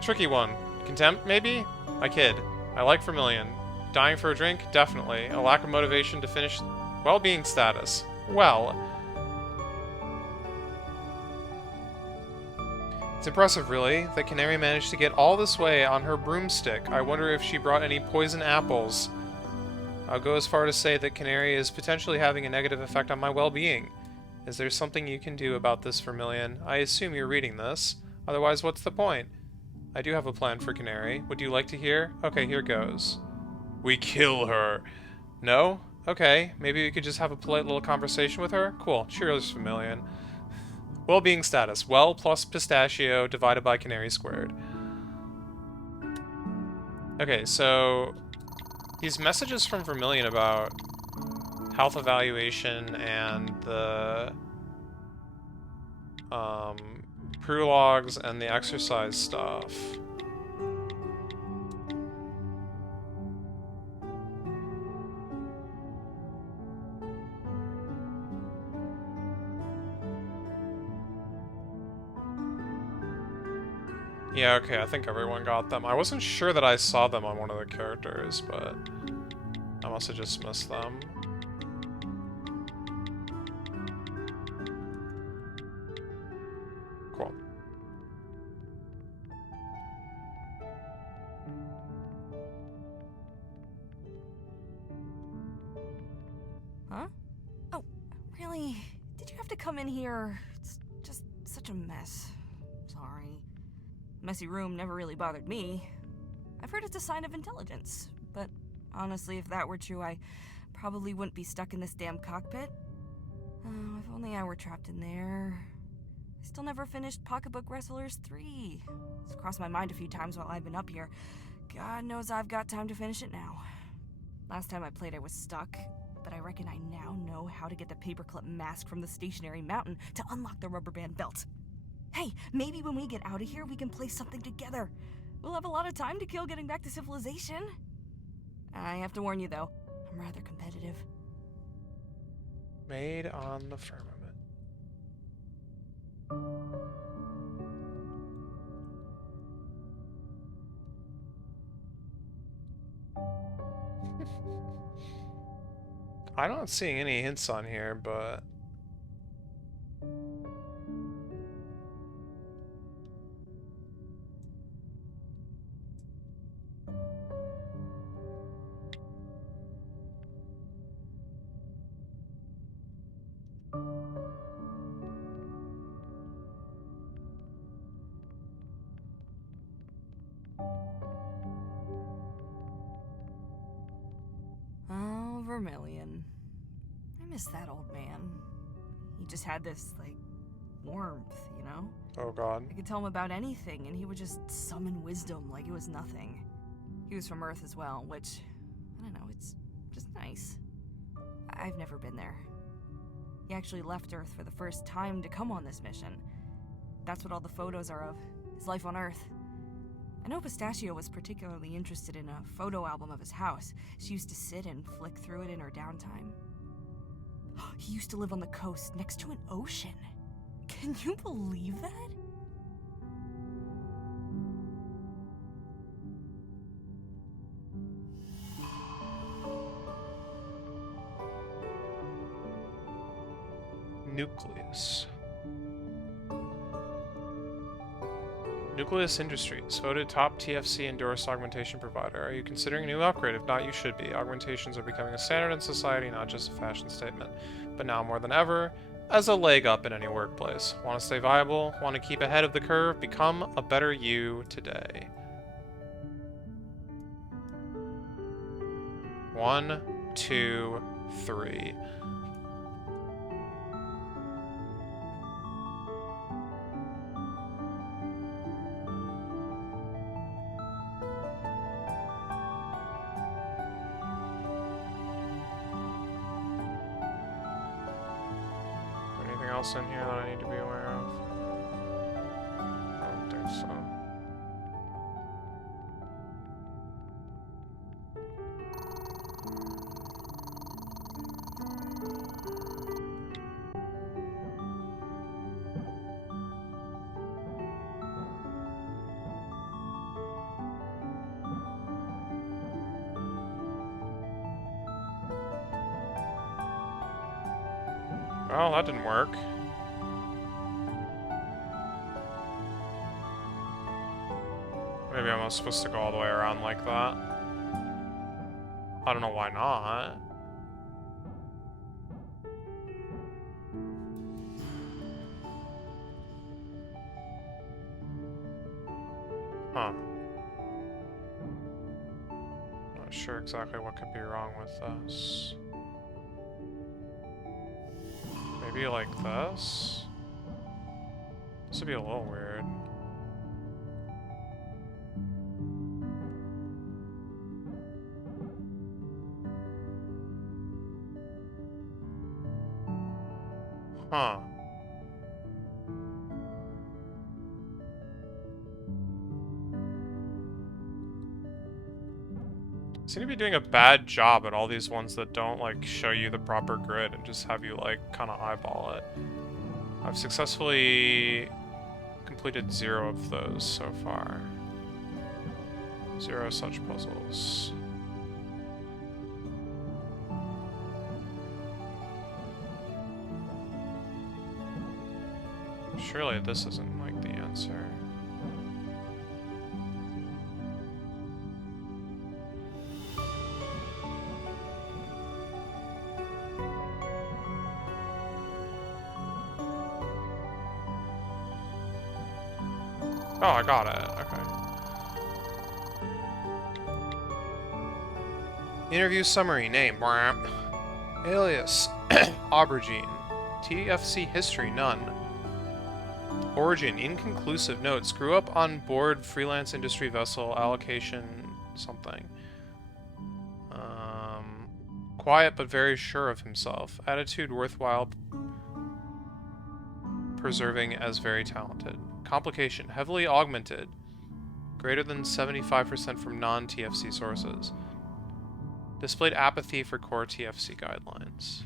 Tricky one. Contempt, maybe? I kid. I like Vermilion. Dying for a drink? Definitely. A lack of motivation to finish well-being status. Well. It's impressive, really, that Canary managed to get all this way on her broomstick. I wonder if she brought any poison apples. I'll go as far to say that Canary is potentially having a negative effect on my well-being. Is there something you can do about this, Vermilion? I assume you're reading this. Otherwise, what's the point? I do have a plan for Canary. Would you like to hear? Okay, here goes. We kill her. No? Okay, maybe we could just have a polite little conversation with her? Cool. Cheers, Vermilion. Well-being status. Well plus pistachio divided by Canary squared. Okay, so these messages from Vermilion about health evaluation and the crew logs and the exercise stuff. Yeah, okay, I think everyone got them. I wasn't sure that I saw them on one of the characters, but I must have just missed them. Cool. Huh? Oh, really? Did you have to come in here? It's just such a mess. Sorry. Messy room never really bothered me. I've heard it's a sign of intelligence, but honestly, if that were true, I probably wouldn't be stuck in this damn cockpit. Oh, if only I were trapped in there. I still never finished Pocketbook Wrestlers 3. It's crossed my mind a few times while I've been up here. God knows I've got time to finish it now. Last time I played, I was stuck, but I reckon I now know how to get the paperclip mask from the stationary mountain to unlock the rubber band belt. Hey, maybe when we get out of here, we can play something together. We'll have a lot of time to kill getting back to civilization. I have to warn you, though, I'm rather competitive. Made on the firmament. I'm not seeing any hints on here, but... Oh, Vermilion. I miss that old man. He just had this, warmth, you know? Oh god. I could tell him about anything, and he would just summon wisdom like it was nothing. He was from Earth as well, which, I don't know, it's just nice. I've never been there. He actually left Earth for the first time to come on this mission. That's what all the photos are of, his life on Earth. I know Pistachio was particularly interested in a photo album of his house. She used to sit and flick through it in her downtime. He used to live on the coast next to an ocean. Can you believe that? Nucleus. Nucleus Industries, voted top TFC endorsed augmentation provider. Are you considering a new upgrade? If not, you should be. Augmentations are becoming a standard in society, not just a fashion statement. But now more than ever, as a leg up in any workplace. Want to stay viable? Want to keep ahead of the curve? Become a better you today. 1, 2, 3. Anything else in here that I need to be aware of? I don't think so. Well, that didn't work. Maybe I'm not supposed to go all the way around like that. I don't know why not. Huh. Not sure exactly what could be wrong with this. Maybe like this? This would be a little weird. Huh. Seem to be doing a bad job at all these ones that don't, like, show you the proper grid and just have you, like, kind of eyeball it. I've successfully completed 0 of those so far. 0 such puzzles. Surely this isn't like the answer. Oh, I got it. Okay. Interview summary. Name. Alias. Aubergine. TFC history. None. Origin. Inconclusive. Notes. Grew up on board freelance industry vessel. Allocation. Something. Quiet but very sure of himself. Attitude worthwhile. Preserving as very talented. Complication. Heavily augmented. Greater than 75% from non-TFC sources. Displayed apathy for core TFC guidelines.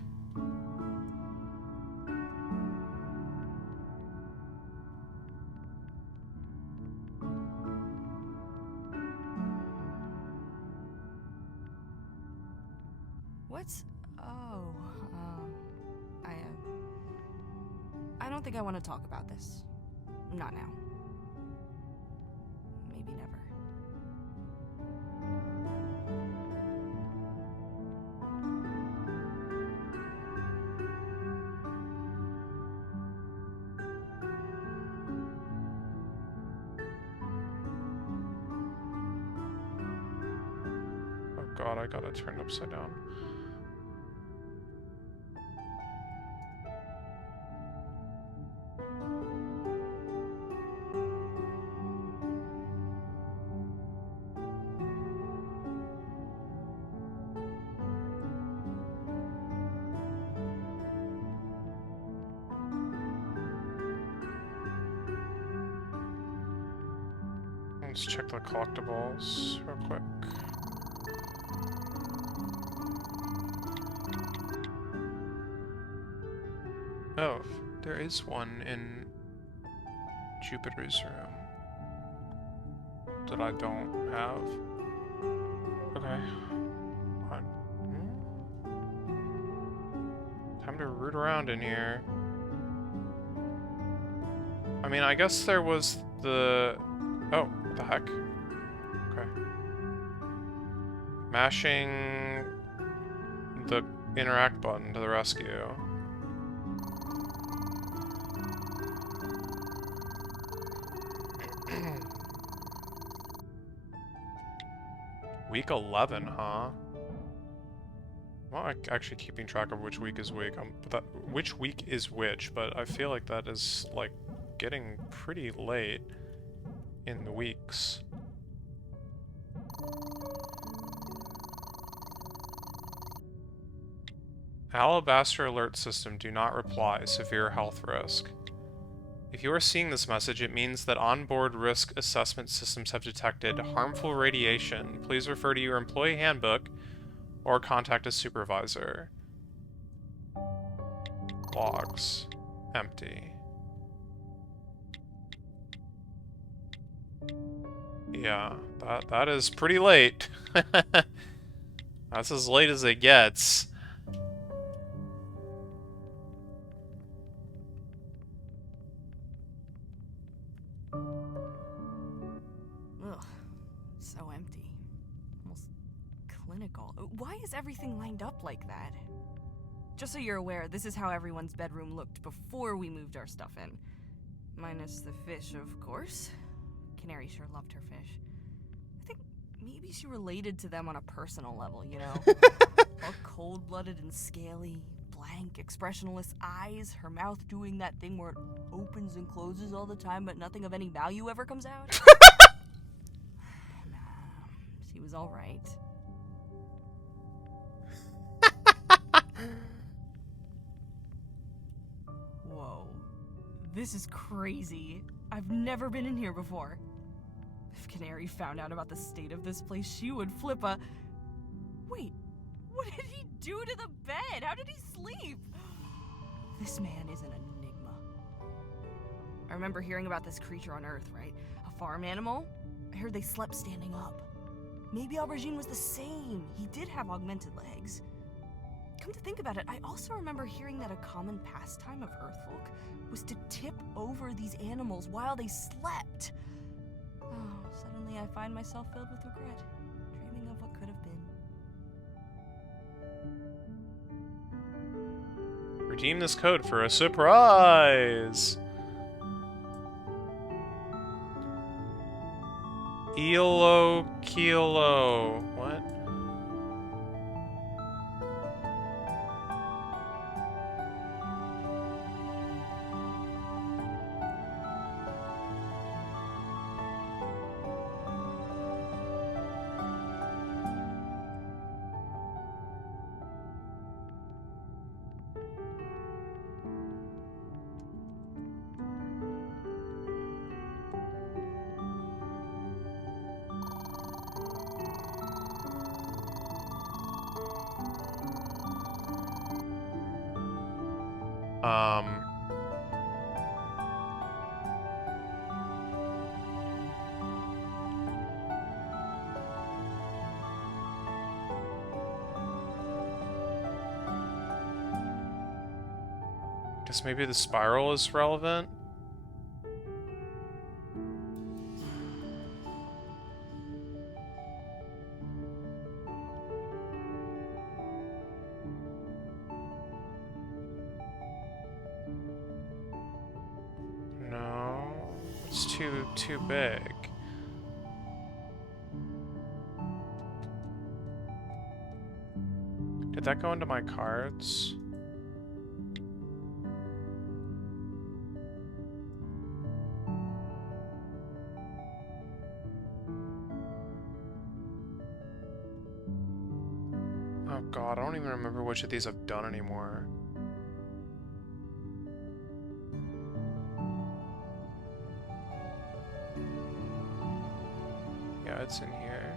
What's... Oh, I don't think I want to talk about this. Not now. Maybe never. Oh god, I got it turned upside down. Let's check the collectibles real quick. Oh, there is one in Jupiter's room that I don't have. Okay. Fine. Time to root around in here. I mean, I guess there was the... Oh, what the heck? Okay. Mashing the interact button to the rescue. Week 11, huh? Well, I'm actually keeping track of which week is week. Which week is which, but I feel like that is, like, getting pretty late in the weeks. Alabaster alert system, do not reply. Severe health risk. If you are seeing this message, it means that onboard risk assessment systems have detected harmful radiation. Please refer to your employee handbook or contact a supervisor. Logs. Empty. Yeah, that is pretty late. That's as late as it gets. Ugh, so empty. Almost clinical. Why is everything lined up like that? Just so you're aware, this is how everyone's bedroom looked before we moved our stuff in. Minus the fish, of course. Canary sure loved her fish. I think maybe she related to them on a personal level, you know? All cold-blooded and scaly, blank, expressionless eyes, her mouth doing that thing where it opens and closes all the time, but nothing of any value ever comes out. Nah, she was all right. Whoa. This is crazy. I've never been in here before. If Canary found out about the state of this place, she would flip a... Wait, what did he do to the bed? How did he sleep? This man is an enigma. I remember hearing about this creature on Earth, right? A farm animal? I heard they slept standing up. Maybe Aubergine was the same. He did have augmented legs. Come to think about it, I also remember hearing that a common pastime of Earthfolk was to tip over these animals while they slept. Oh, suddenly I find myself filled with regret, dreaming of what could have been. Redeem this code for a surprise! Elo Kilo. What? Guess maybe the spiral is relevant? No, it's too big. Did that go into my cards? Oh god, I don't even remember which of these I've done anymore. Yeah, it's in here.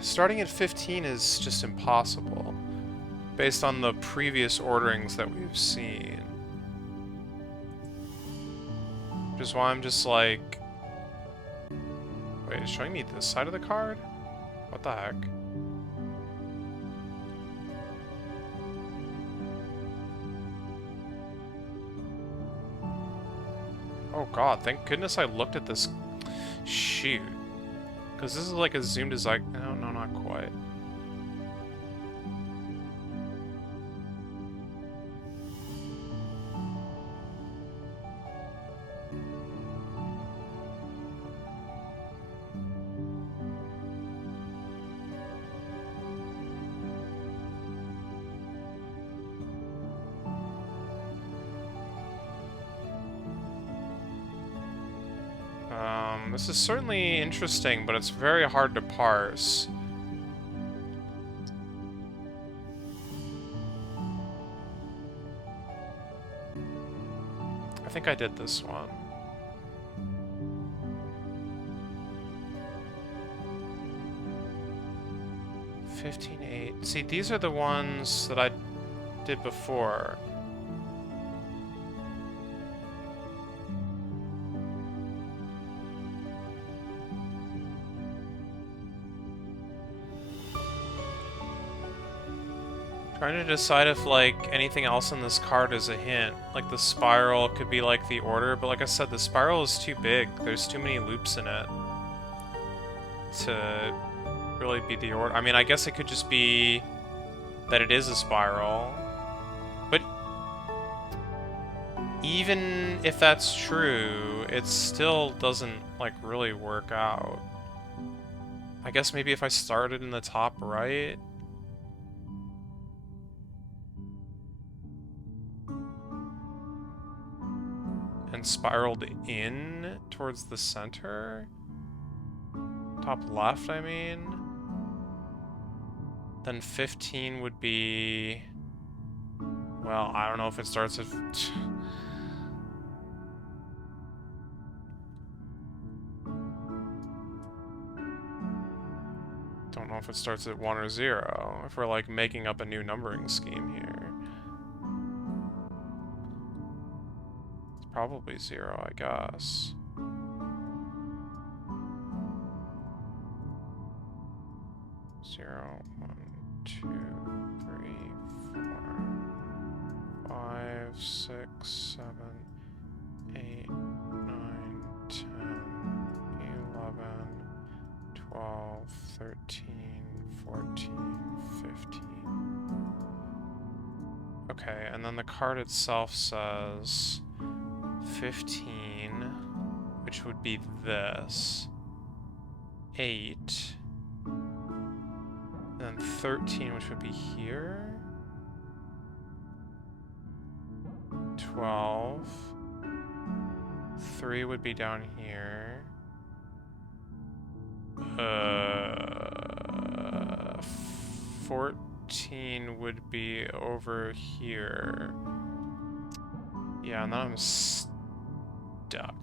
Starting at 15 is just impossible, based on the previous orderings that we've seen. Which is why I'm just like... Wait, it's showing me this side of the card? What the heck? Oh god, thank goodness I looked at this. Shoot. Because this is like as zoomed as I... No, no, not quite. This is certainly interesting, but it's very hard to parse. I think I did this one. $15.8. See, these are the ones that I did before. Trying to decide if, like, anything else in this card is a hint. Like, the spiral could be, like, the order, but like I said, the spiral is too big. There's too many loops in it to really be the order. I mean, I guess it could just be that it is a spiral. But even if that's true, it still doesn't, like, really work out. I guess maybe if I started in the top right... and spiraled in towards the center? Top left, I mean? Then 15 would be... Well, I don't know if it starts at... if it starts at 1 or 0. If we're, like, making up a new numbering scheme here. It's probably 0, I guess. Zero, 1, 2, 3, 4, 5, 6, 7, 8, 9, 10, 11, 12, 13, 14, 15. Okay, and then the card itself says 15, which would be this. 8. And then 13, which would be here. 12. 3 would be down here. 14 would be over here. Yeah, and then I'm stuck.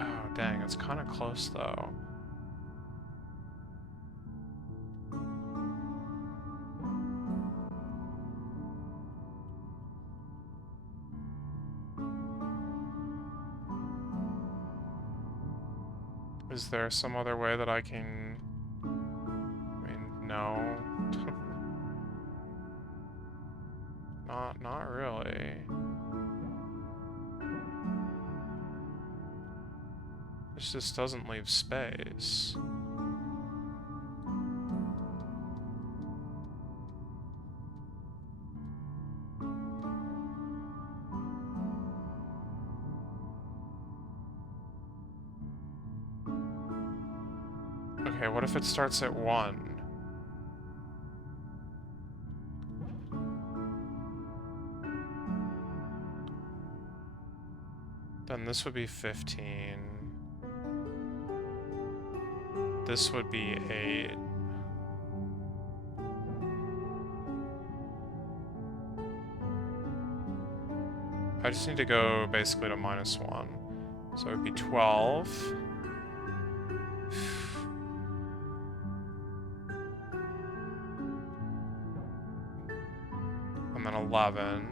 Oh, dang, it's kind of close, though. Is there some other way that I can... I mean, no. Not really. This just doesn't leave space. Okay, what if it starts at 1? Then this would be 15. This would be 8. I just need to go basically to -1. So it would be 12. And then 11.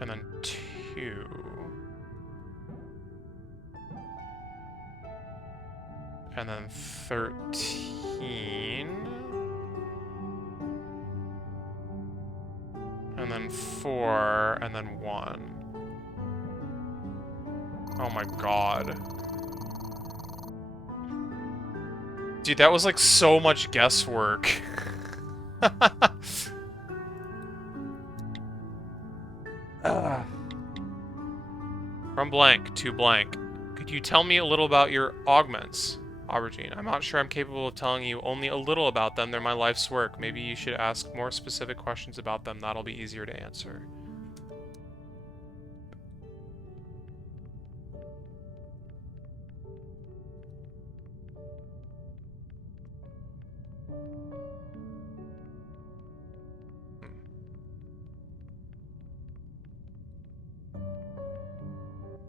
And then 2. And then 13. And then 4. And then 1. Oh my god. Dude, that was like so much guesswork. From blank to blank. Could you tell me a little about your augments, Aubergine? I'm not sure I'm capable of telling you only a little about them. They're my life's work. Maybe you should ask more specific questions about them. That'll be easier to answer.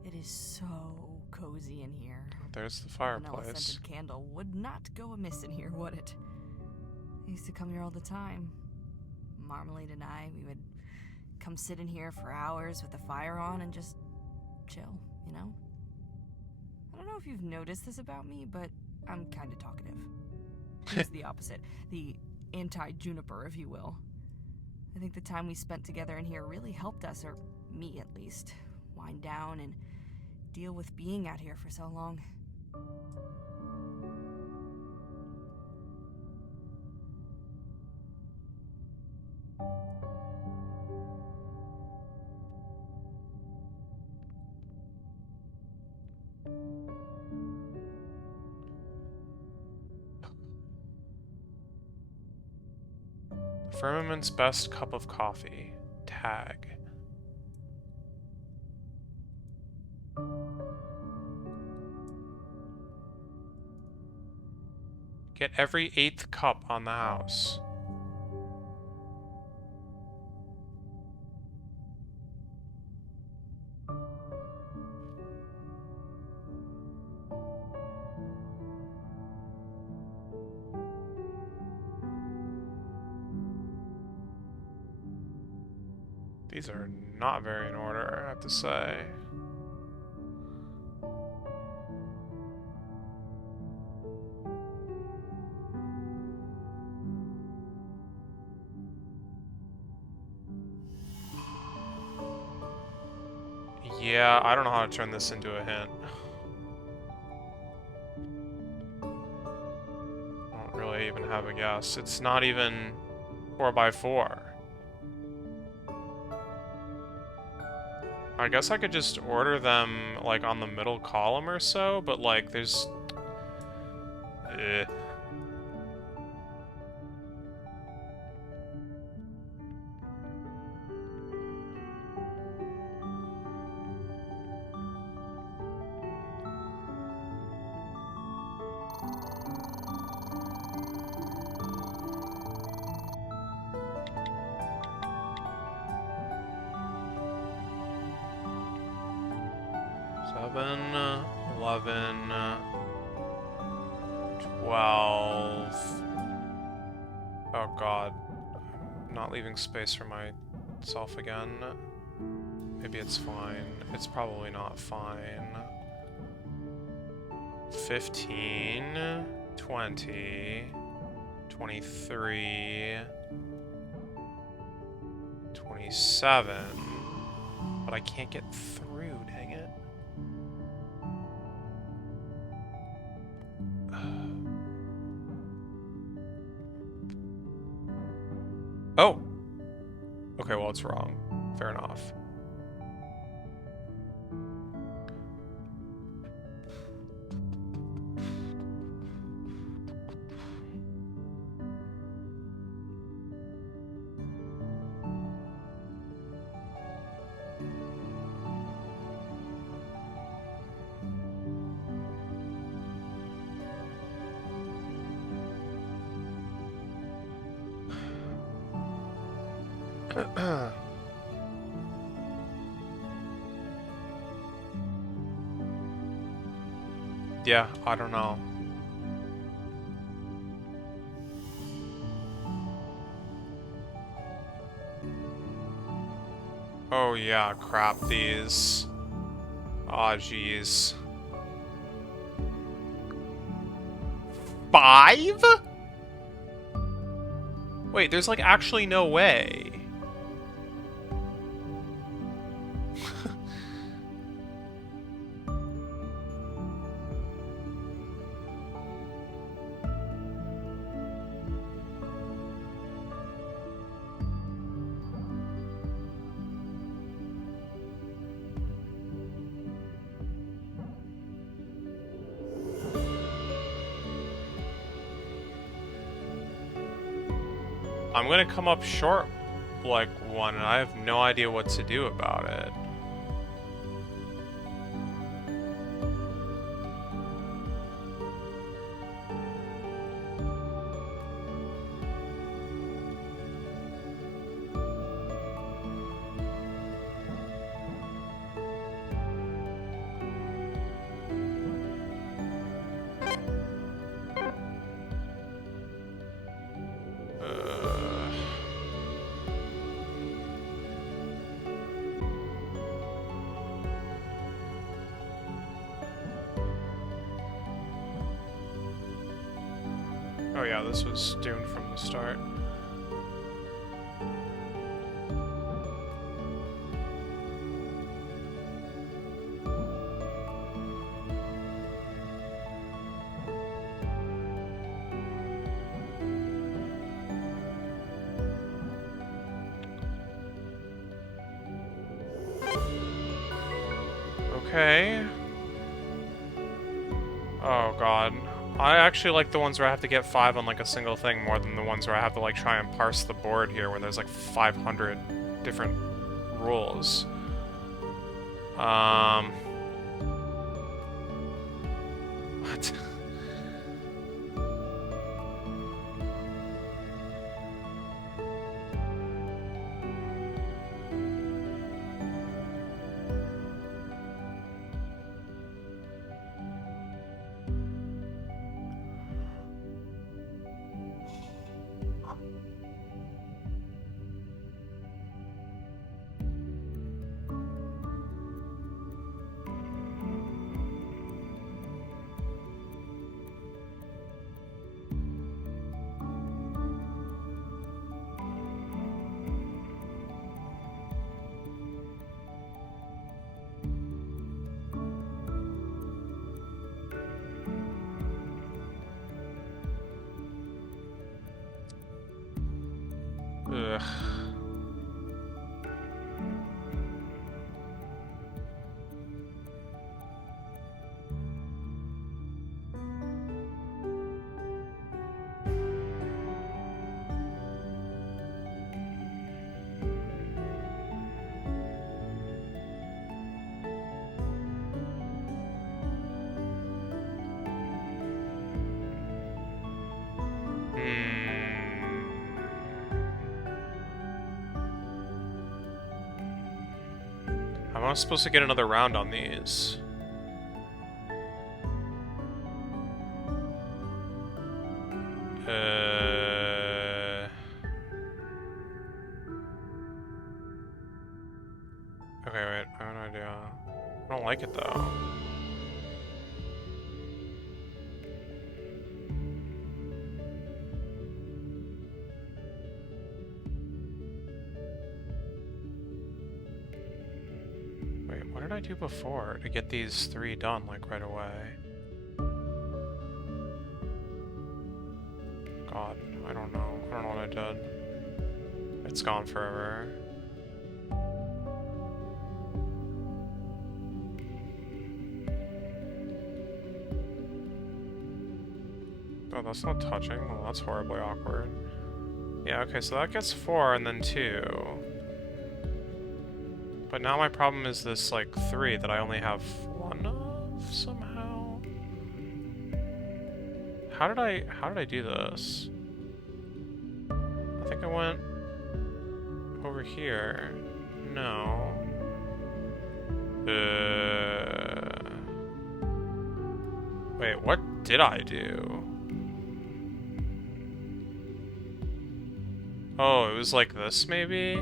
It is so cozy in here. There's the Vanilla fireplace. scented candle would not go amiss in here, would it? I used to come here all the time. Marmalade and I, we would come sit in here for hours with the fire on and just chill, you know? I don't know if you've noticed this about me, but I'm kind of talkative. He's the opposite. The anti-Juniper, if you will. I think the time we spent together in here really helped us, or me at least, wind down and deal with being out here for so long. Firmament's best cup of coffee. Tag. Get every 8th cup on the house. These are not very in order, I have to say. Yeah, I don't know how to turn this into a hint. I don't really even have a guess. It's not even 4x4. I guess I could just order them, like, on the middle column or so, but, like, there's... Seven, 11, 12. Oh god. I'm not leaving space for myself again. Maybe it's fine. It's probably not fine. 15, 20, 23, 27. But I can't get through, dang it. Oh! Okay, well, it's wrong. Fair enough. Yeah, I don't know. Oh yeah, crap, these. Aw, jeez. 5? Wait, there's like actually no way. I'm gonna come up short like one, and I have no idea what to do about it. Oh yeah, this was doomed from the start. Okay. Oh god. I actually like the ones where I have to get 5 on like a single thing more than the ones where I have to like try and parse the board here where there's like 500 different rules. What? Ugh. How am I supposed to get another round on these? Okay, wait, I have no idea. I don't like it though. Wait, what did I do before to get these 3 done, like, right away? God, I don't know. I don't know what I did. It's gone forever. Oh, that's not touching. Well, that's horribly awkward. Yeah, okay, so that gets 4 and then 2. But now my problem is this, like, 3 that I only have 1 of, somehow? How did I do this? I think I went over here. No. Wait, what did I do? Oh, it was like this, maybe?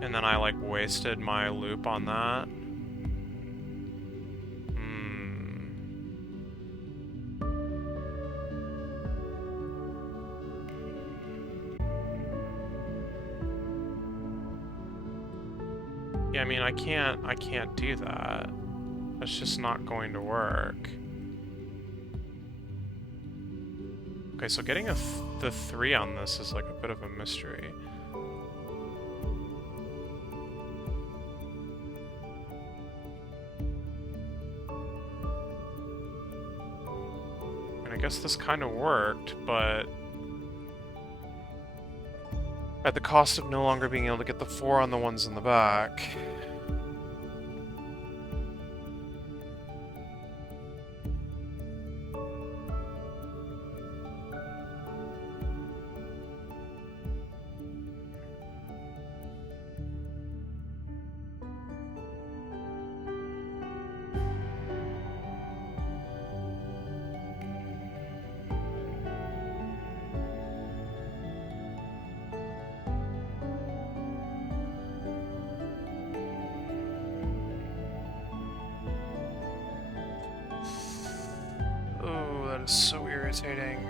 And then I, like, wasted my loop on that. Yeah, I mean, I can't do that. That's just not going to work. Okay, so getting the 3 on this is like a bit of a mystery. And I guess this kind of worked, but at the cost of no longer being able to get the 4 on the ones in the back. Oh, that is so irritating.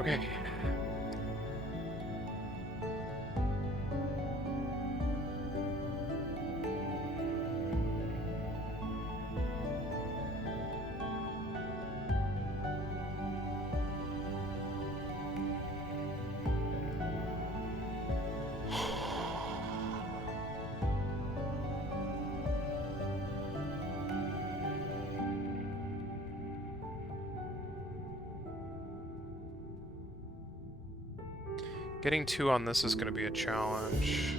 Okay. Getting 2 on this is going to be a challenge.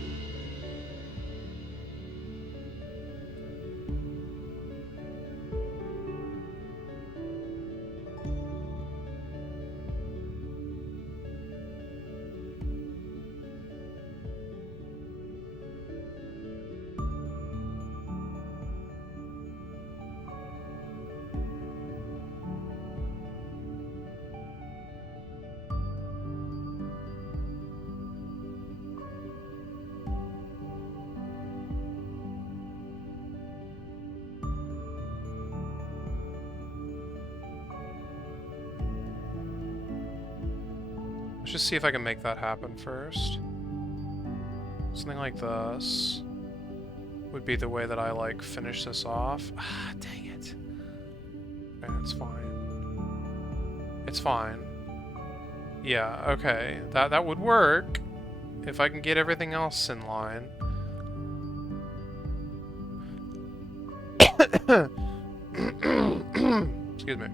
Let's just see if I can make that happen first. Something like this would be the way that I, like, finish this off. Ah, dang it. Okay, it's fine. It's fine. Yeah, okay. That would work if I can get everything else in line. Excuse me.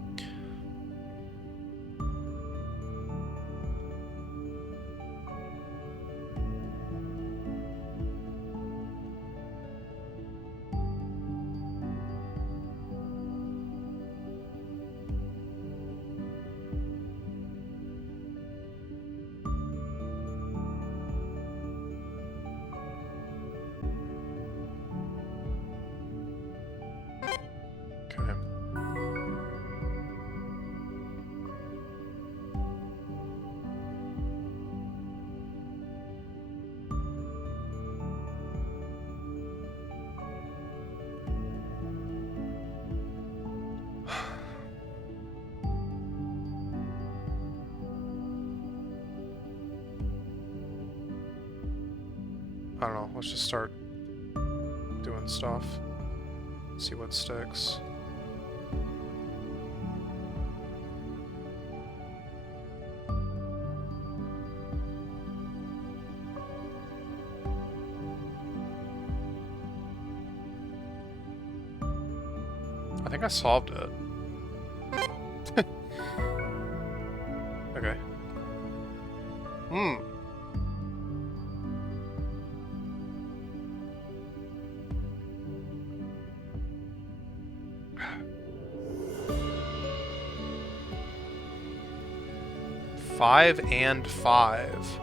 Okay. I don't know, let's just start doing stuff. See what sticks. I think I solved it. Okay. Five and 5.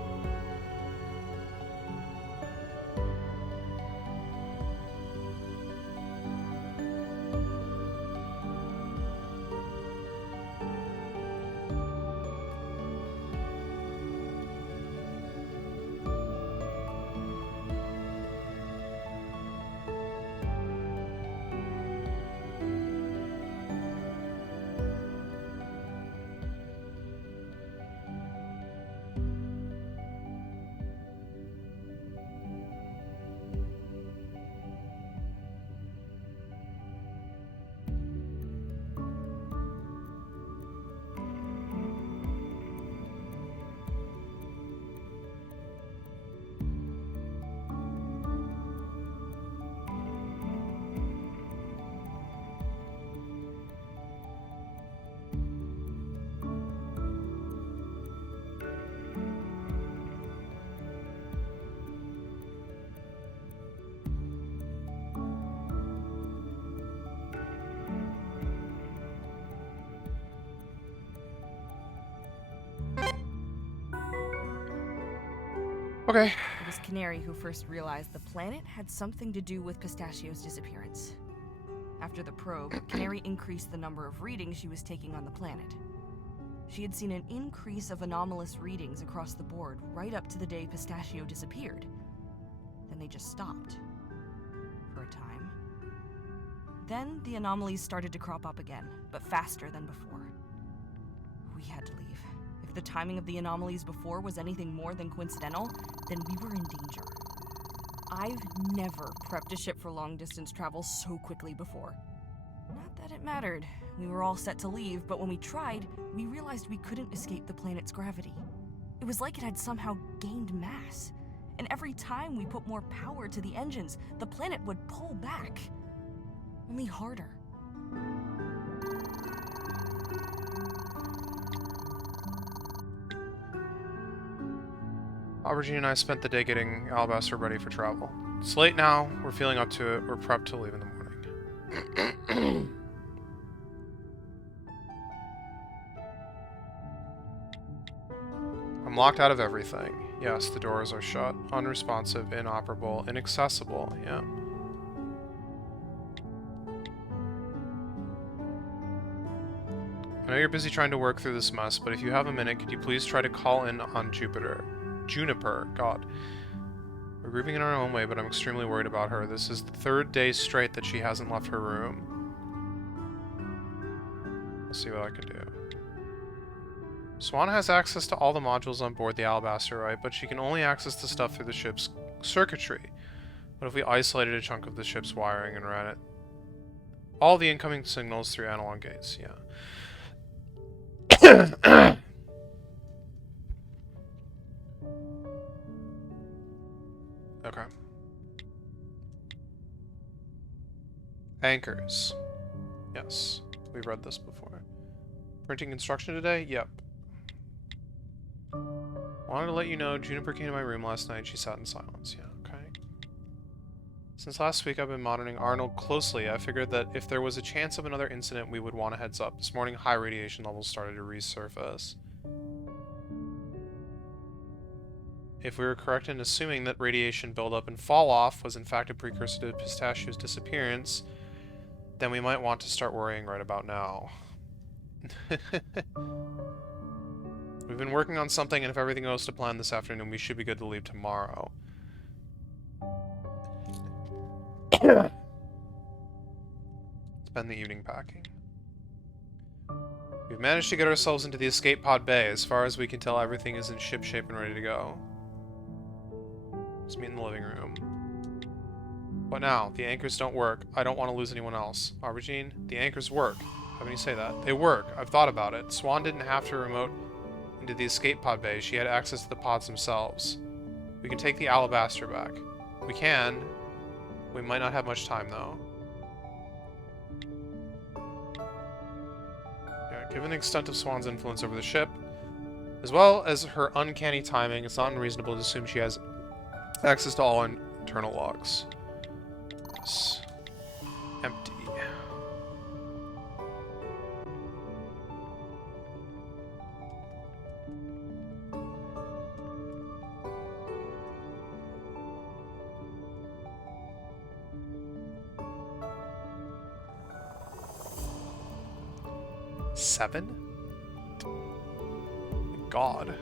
Okay. It was Canary who first realized the planet had something to do with Pistachio's disappearance. After the probe, Canary increased the number of readings she was taking on the planet. She had seen an increase of anomalous readings across the board right up to the day Pistachio disappeared. Then they just stopped. For a time. Then the anomalies started to crop up again, but faster than before. We had to leave. If the timing of the anomalies before was anything more than coincidental, then we were in danger. I've never prepped a ship for long-distance travel so quickly before. Not that it mattered. We were all set to leave, but when we tried, we realized we couldn't escape the planet's gravity. It was like it had somehow gained mass. And every time we put more power to the engines, the planet would pull back. Only harder. Aubergine and I spent the day getting Alabaster ready for travel. It's late now, we're feeling up to it, we're prepped to leave in the morning. I'm locked out of everything. Yes, the doors are shut, unresponsive, inoperable, inaccessible, yeah. I know you're busy trying to work through this mess, but if you have a minute, could you please try to call in on Juniper, God. We're grieving in our own way, but I'm extremely worried about her. This is the 3rd day straight that she hasn't left her room. Let's see what I can do. Swan has access to all the modules on board the Alabaster, right? But she can only access the stuff through the ship's circuitry. What if we isolated a chunk of the ship's wiring and ran it? All the incoming signals through analog gates, yeah. Okay. Anchors. Yes, we've read this before. Printing instruction today? Yep. Wanted to let you know Juniper came to my room last night. She sat in silence. Yeah, okay. Since last week, I've been monitoring Arnold closely. I figured that if there was a chance of another incident, we would want a heads up. This morning, high radiation levels started to resurface. If we were correct in assuming that radiation buildup and fall-off was in fact a precursor to Pistachio's disappearance, then we might want to start worrying right about now. We've been working on something, and if everything goes to plan this afternoon, we should be good to leave tomorrow. Spend the evening packing. We've managed to get ourselves into the escape pod bay. As far as we can tell, everything is in ship shape and ready to go. Let's meet in the living room. What now? The anchors don't work. I don't want to lose anyone else. Aubergine, the anchors work. How can you say that? They work. I've thought about it. Swan didn't have to remote into the escape pod bay. She had access to the pods themselves. We can take the Alabaster back. We can. We might not have much time, though. Yeah, given the extent of Swan's influence over the ship, as well as her uncanny timing, it's not unreasonable to assume she has access to all internal logs. Yes. Empty. Seven? God.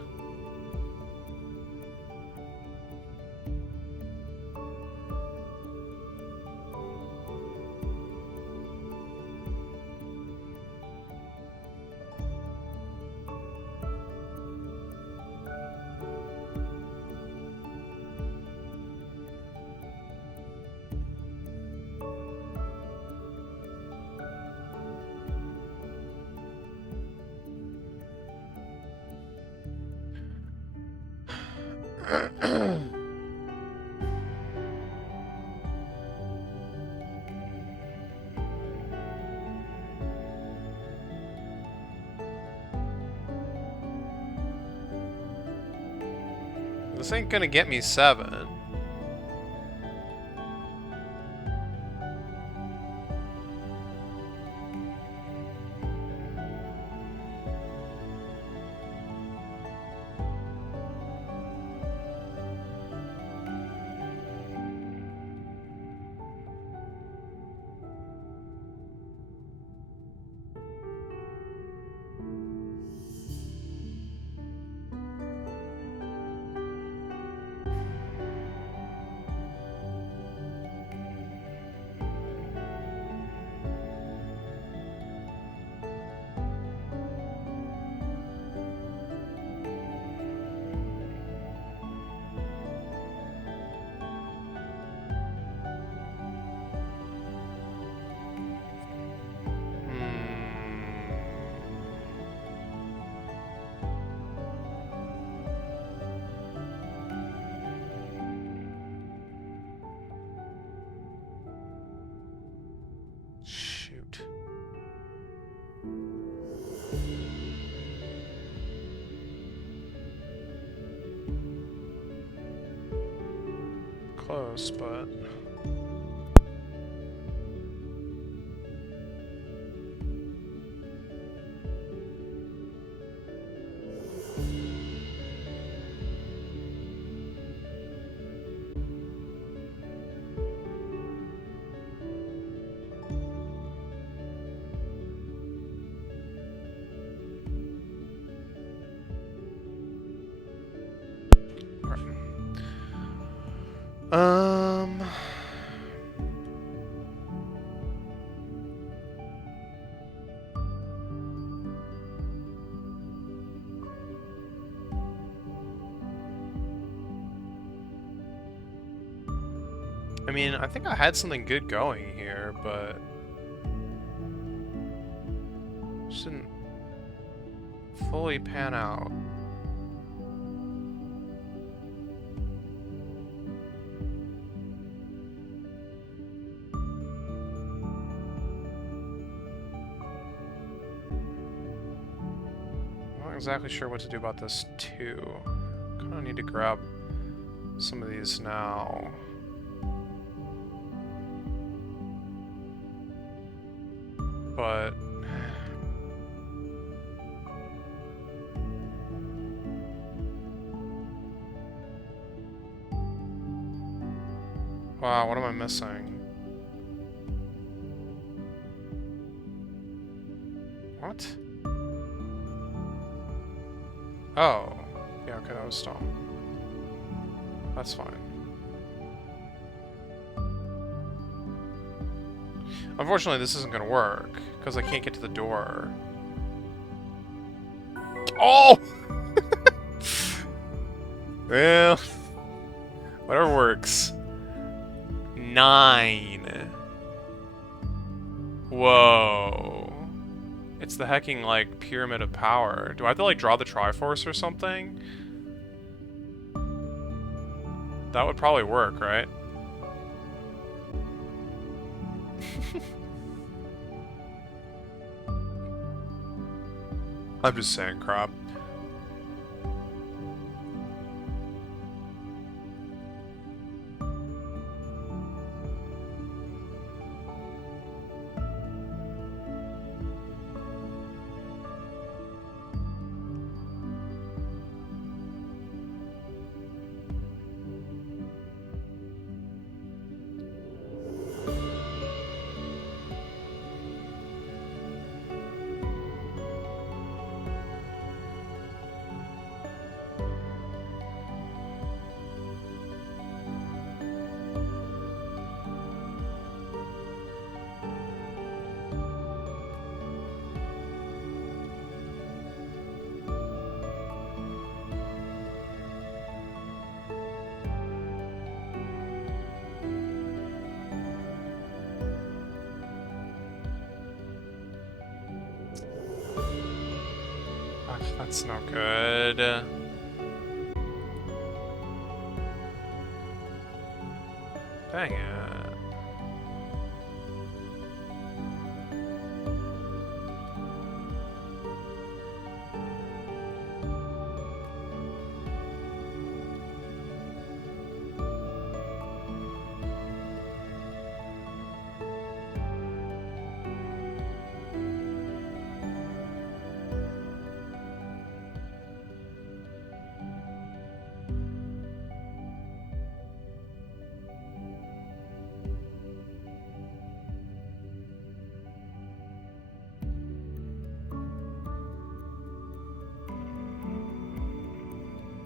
This ain't gonna get me 7. Shoot. Close, but... I mean, I think I had something good going here, but just didn't fully pan out. I'm not exactly sure what to do about this too. Kind of need to grab some of these now. But wow, what am I missing? What? Oh. Yeah, okay, that was stone. That's fine. Unfortunately, this isn't gonna work, because I can't get to the door. Oh! Well, whatever works. 9. Whoa. It's the hecking, like, pyramid of power. Do I have to, like, draw the Triforce or something? That would probably work, right? I'm just saying crap. That's no good. Dang it.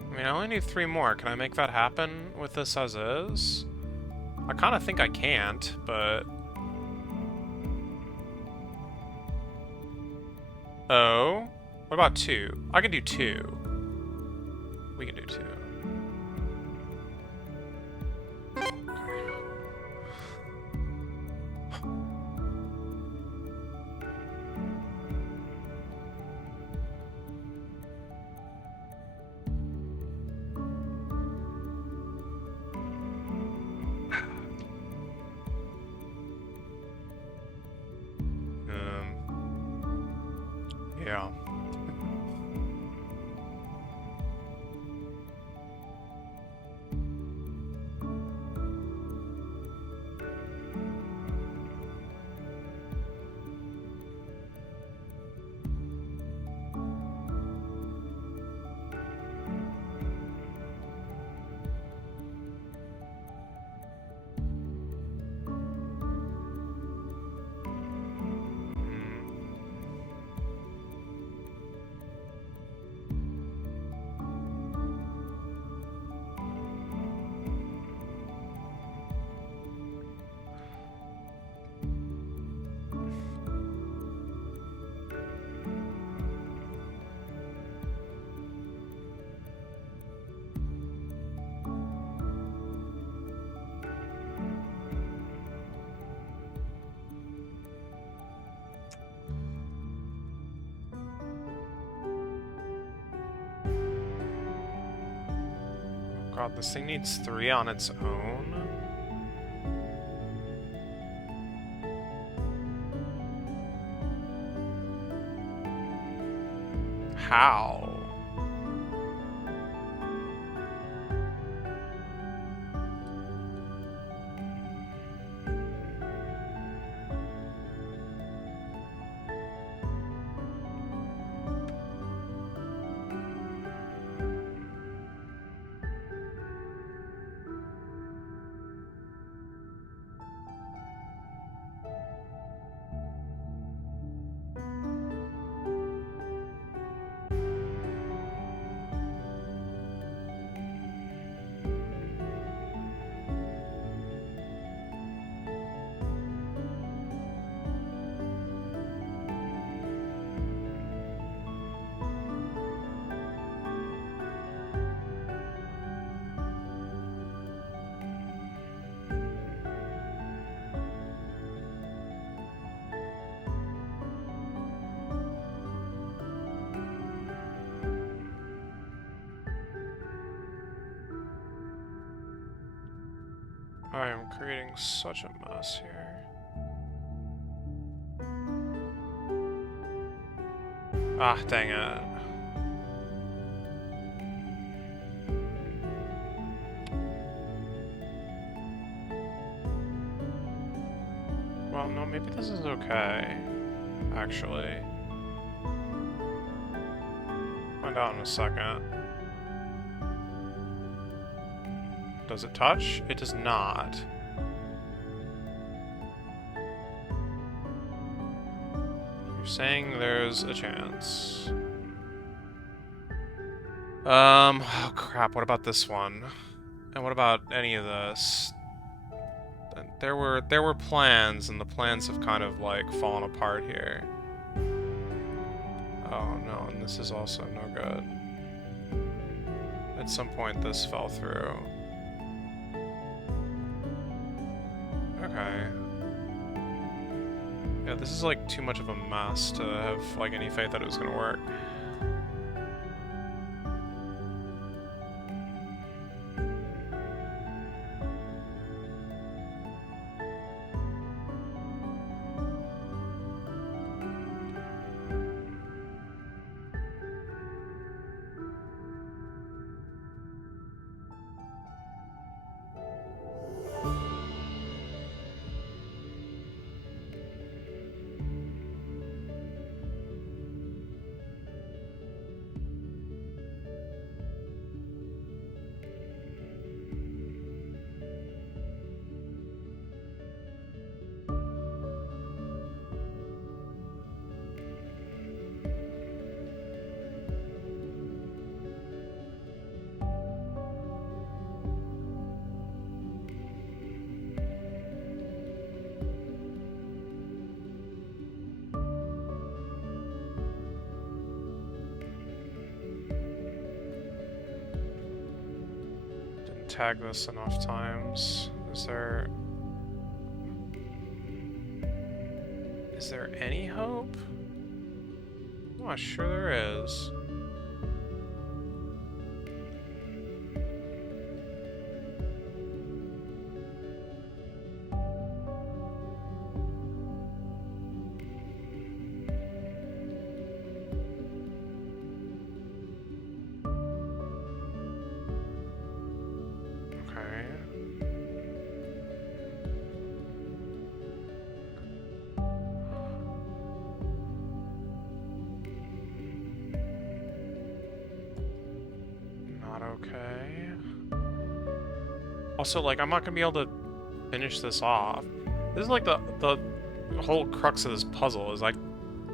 I mean, I only need 3 more. Can I make that happen with this as is? I kind of think I can't, but... Oh? What about 2? I can do 2. We can do 2. Yeah. God, this thing needs 3 on its own? How? I am creating such a mess here. Ah, dang it. Well, no, maybe this is okay, actually. Find out in a second. Does it touch? It does not. You're saying there's a chance. Oh crap, what about this one? And what about any of this? There were plans, and the plans have kind of, like, fallen apart here. Oh no, and this is also no good. At some point this fell through. Okay. Yeah, this is like too much of a mess to have like any faith that it was gonna work. Tag this enough times. Is there any hope? Oh, sure there is. Okay. Also, like, I'm not gonna be able to finish this off. This is like the whole crux of this puzzle is I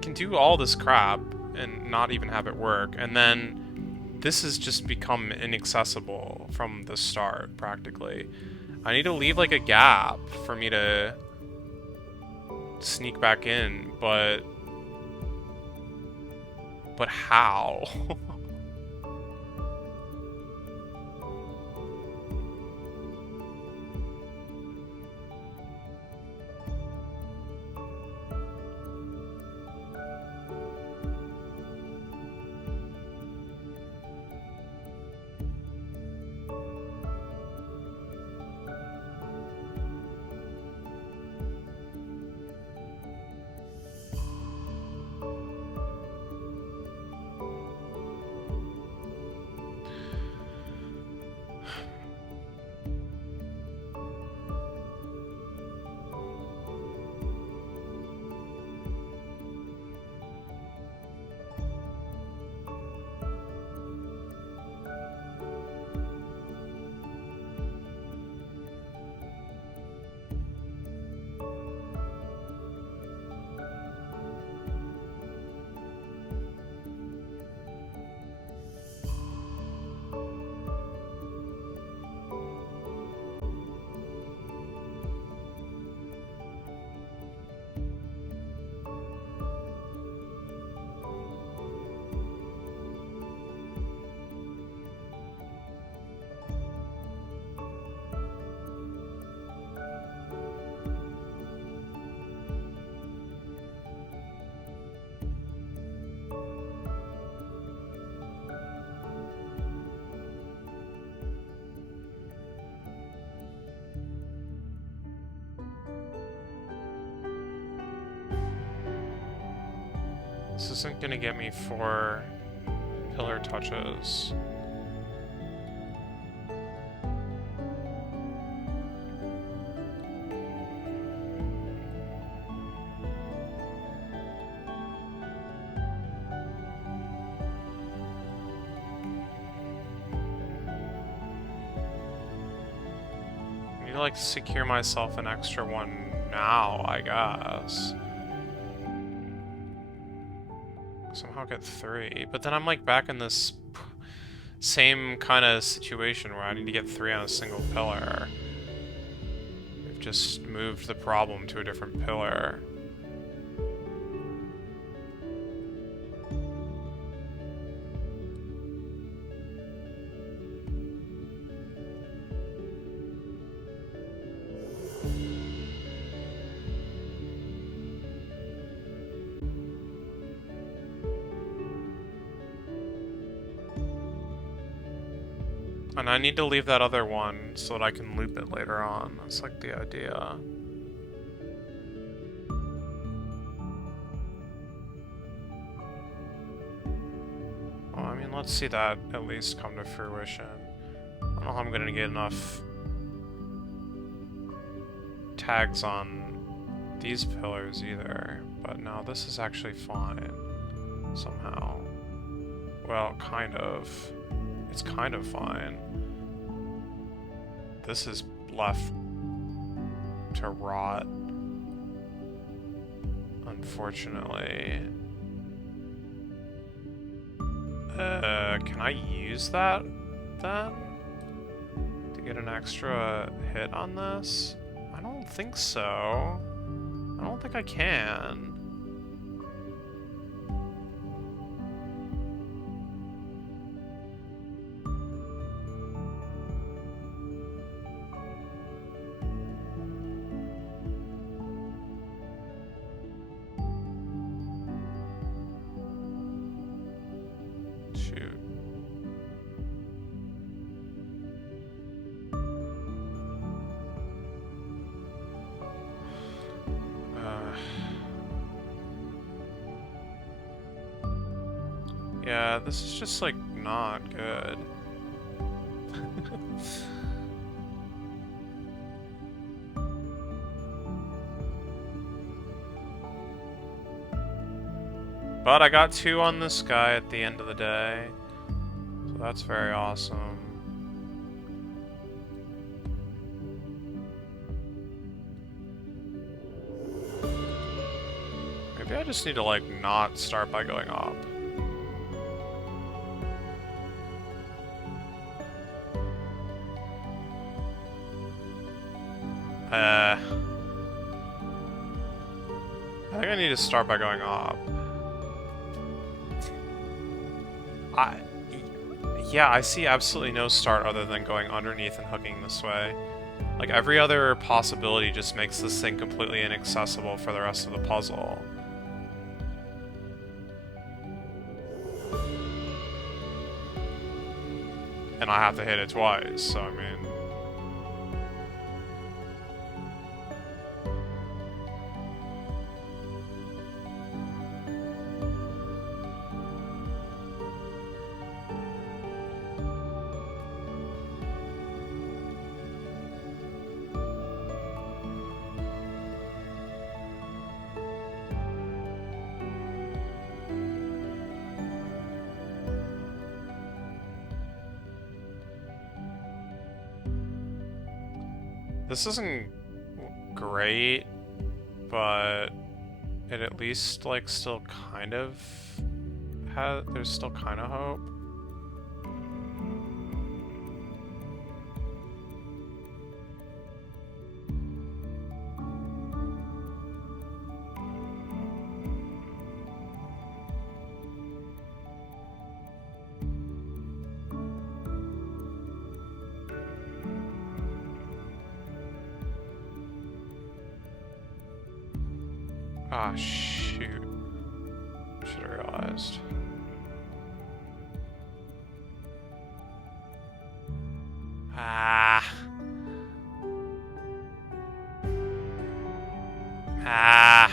can do all this crap and not even have it work, and then this has just become inaccessible from the start, practically. I need to leave like a gap for me to sneak back in, but how? This isn't gonna get me 4 pillar touches. I need to like secure myself an extra one now, I guess. Somehow get 3, but then I'm like back in this same kind of situation where I need to get 3 on a single pillar. We've just moved the problem to a different pillar. And I need to leave that other one so that I can loop it later on. That's like the idea. Well, I mean, let's see that at least come to fruition. I don't know how I'm gonna get enough tags on these pillars either, but no, this is actually fine somehow. Well, kind of. It's kind of fine. This is left to rot, unfortunately. Can I use that then? To get an extra hit on this? I don't think so. I don't think I can. Yeah, this is just, like, not good. But I got 2 on this guy at the end of the day, so that's very awesome. Maybe I just need to, like, not start by going up. I think I need to start by going up. Yeah, I see absolutely no start other than going underneath and hooking this way. Like, every other possibility just makes this thing completely inaccessible for the rest of the puzzle. And I have to hit it twice, so I mean... This isn't great, but it at least, like, still kind of has... There's still kind of hope. Ah, shoot. Should have realized. Ah. Ah.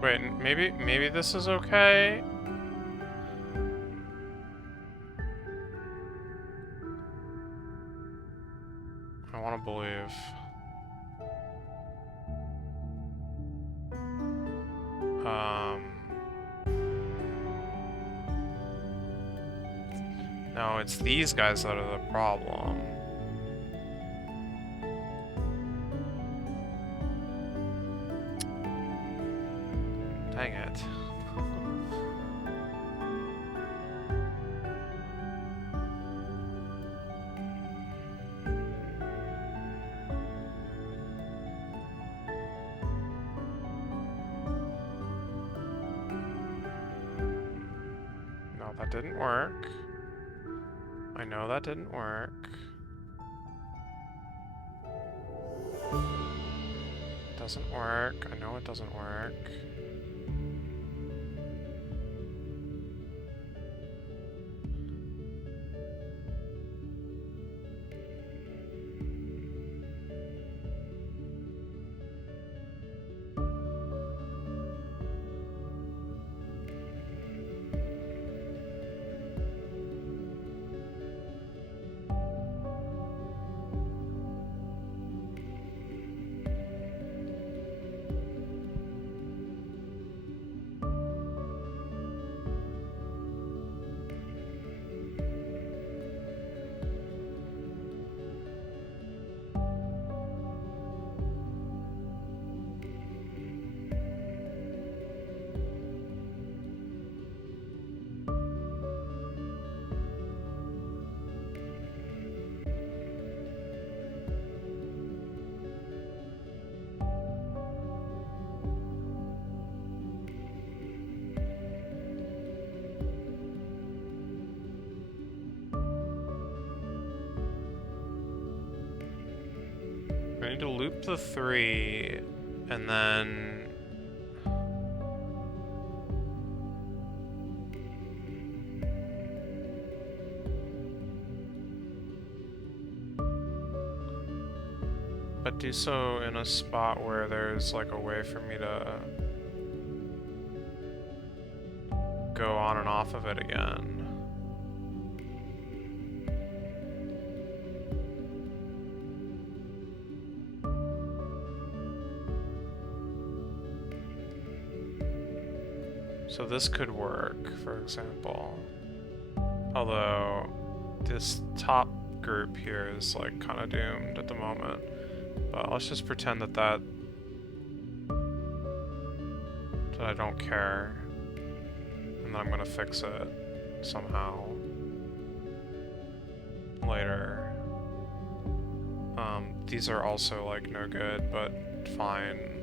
Wait, maybe this is okay? I want to believe. No, it's these guys that are the problem. Dang it. No, that didn't work. I know that didn't work. Doesn't work. I know it doesn't work. I need to loop the 3, and then... But do so in a spot where there's, like, a way for me to go on and off of it again. So this could work, for example. Although, this top group here is, like, kind of doomed at the moment. But let's just pretend that I don't care. And then I'm gonna fix it somehow later. These are also, like, no good, but fine.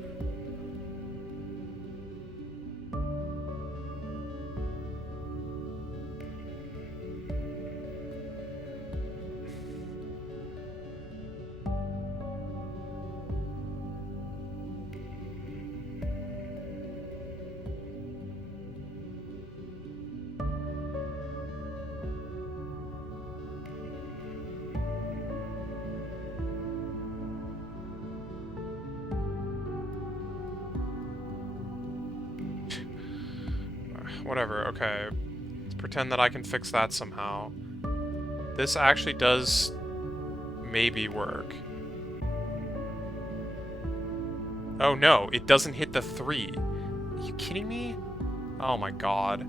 whatever, okay. Let's pretend that I can fix that somehow. This actually does maybe work. Oh no, it doesn't hit the 3. Are you kidding me? Oh my god.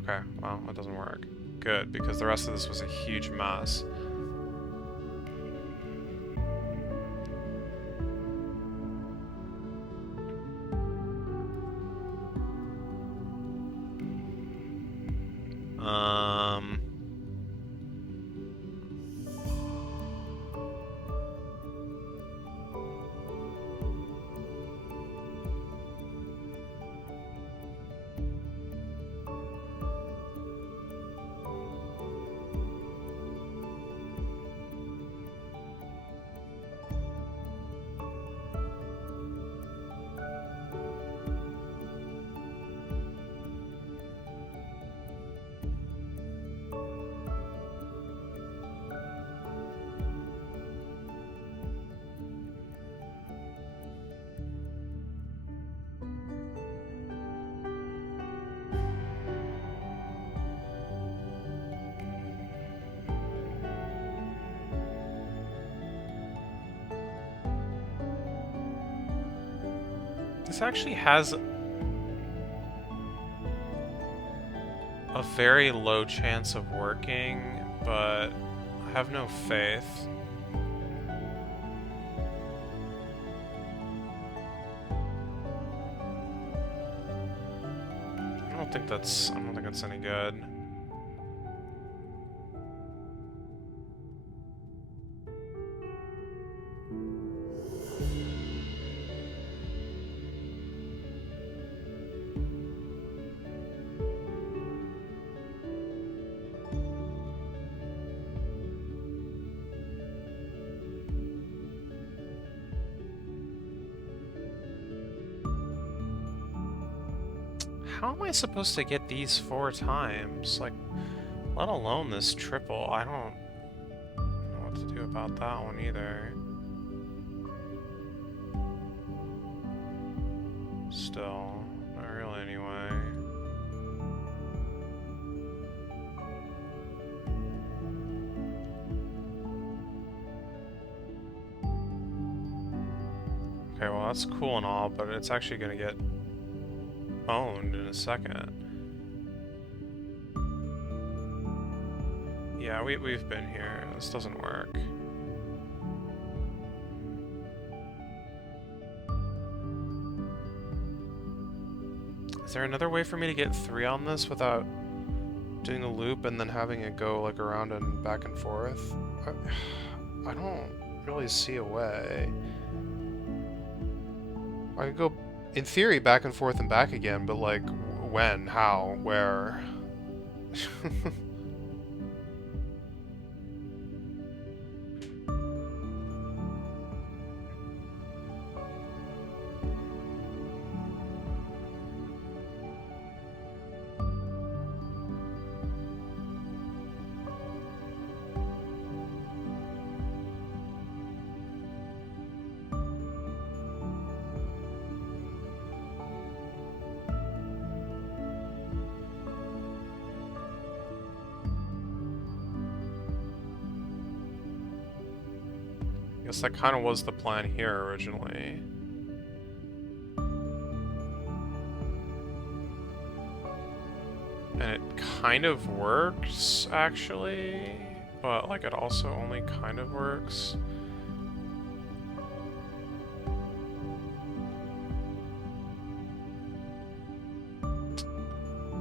Okay, well, that doesn't work. Good, because the rest of this was a huge mess. This actually has a very low chance of working, but I have no faith. I don't think that's any good. How am I supposed to get these 4 times? Like, let alone this triple. I don't know what to do about that one either. Still, not really anyway. Okay, well that's cool and all, but it's actually gonna get owned in a second. Yeah, we've been here. This doesn't work. Is there another way for me to get 3 on this without doing the loop and then having it go like around and back and forth? I don't really see a way. I could go, in theory, back and forth and back again, but like, when, how, where? I guess that kind of was the plan here originally. And it kind of works, actually, but like it also only kind of works.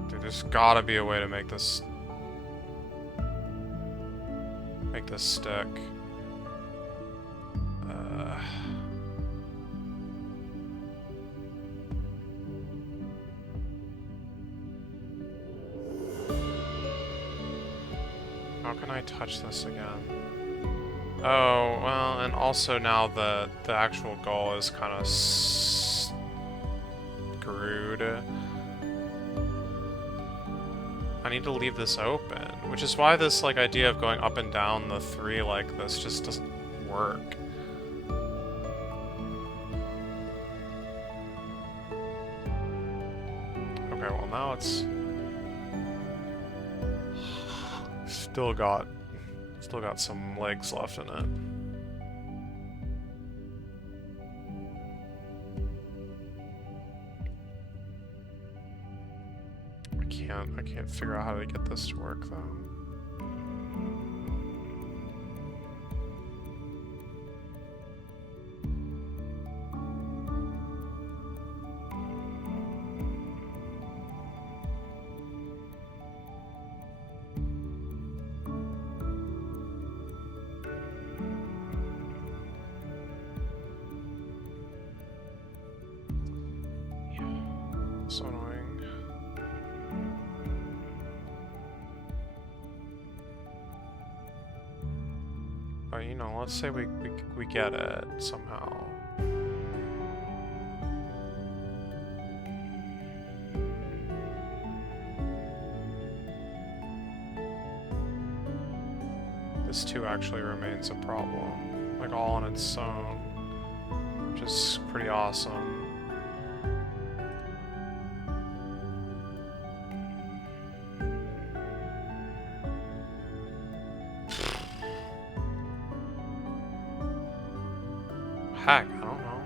Dude, there's gotta be a way to make this stick. How can I touch this again? Oh, well, and also now the actual goal is kind of screwed. I need to leave this open, which is why this like idea of going up and down the 3 like this just doesn't work. Okay, well now it's still got some legs left in it. I can't figure out how to get this to work though. So annoying. But you know, let's say we get it somehow. This too actually remains a problem, like all on its own, which is pretty awesome. Heck, I don't know.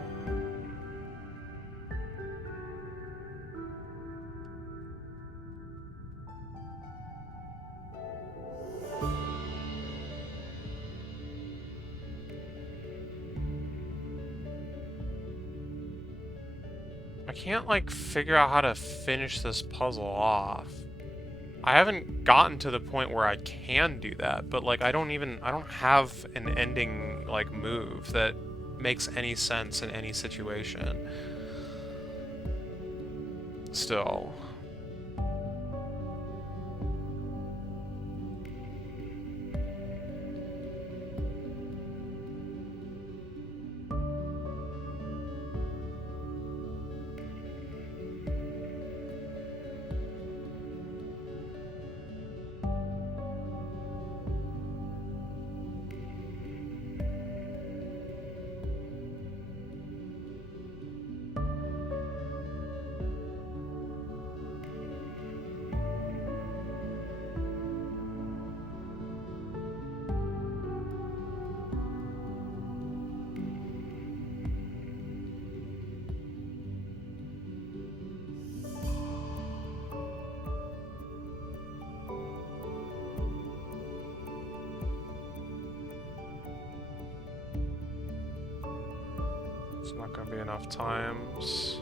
I can't, like, figure out how to finish this puzzle off. I haven't gotten to the point where I can do that, but, like, I don't have an ending, like, move that makes any sense in any situation. Still. It's not gonna be enough times.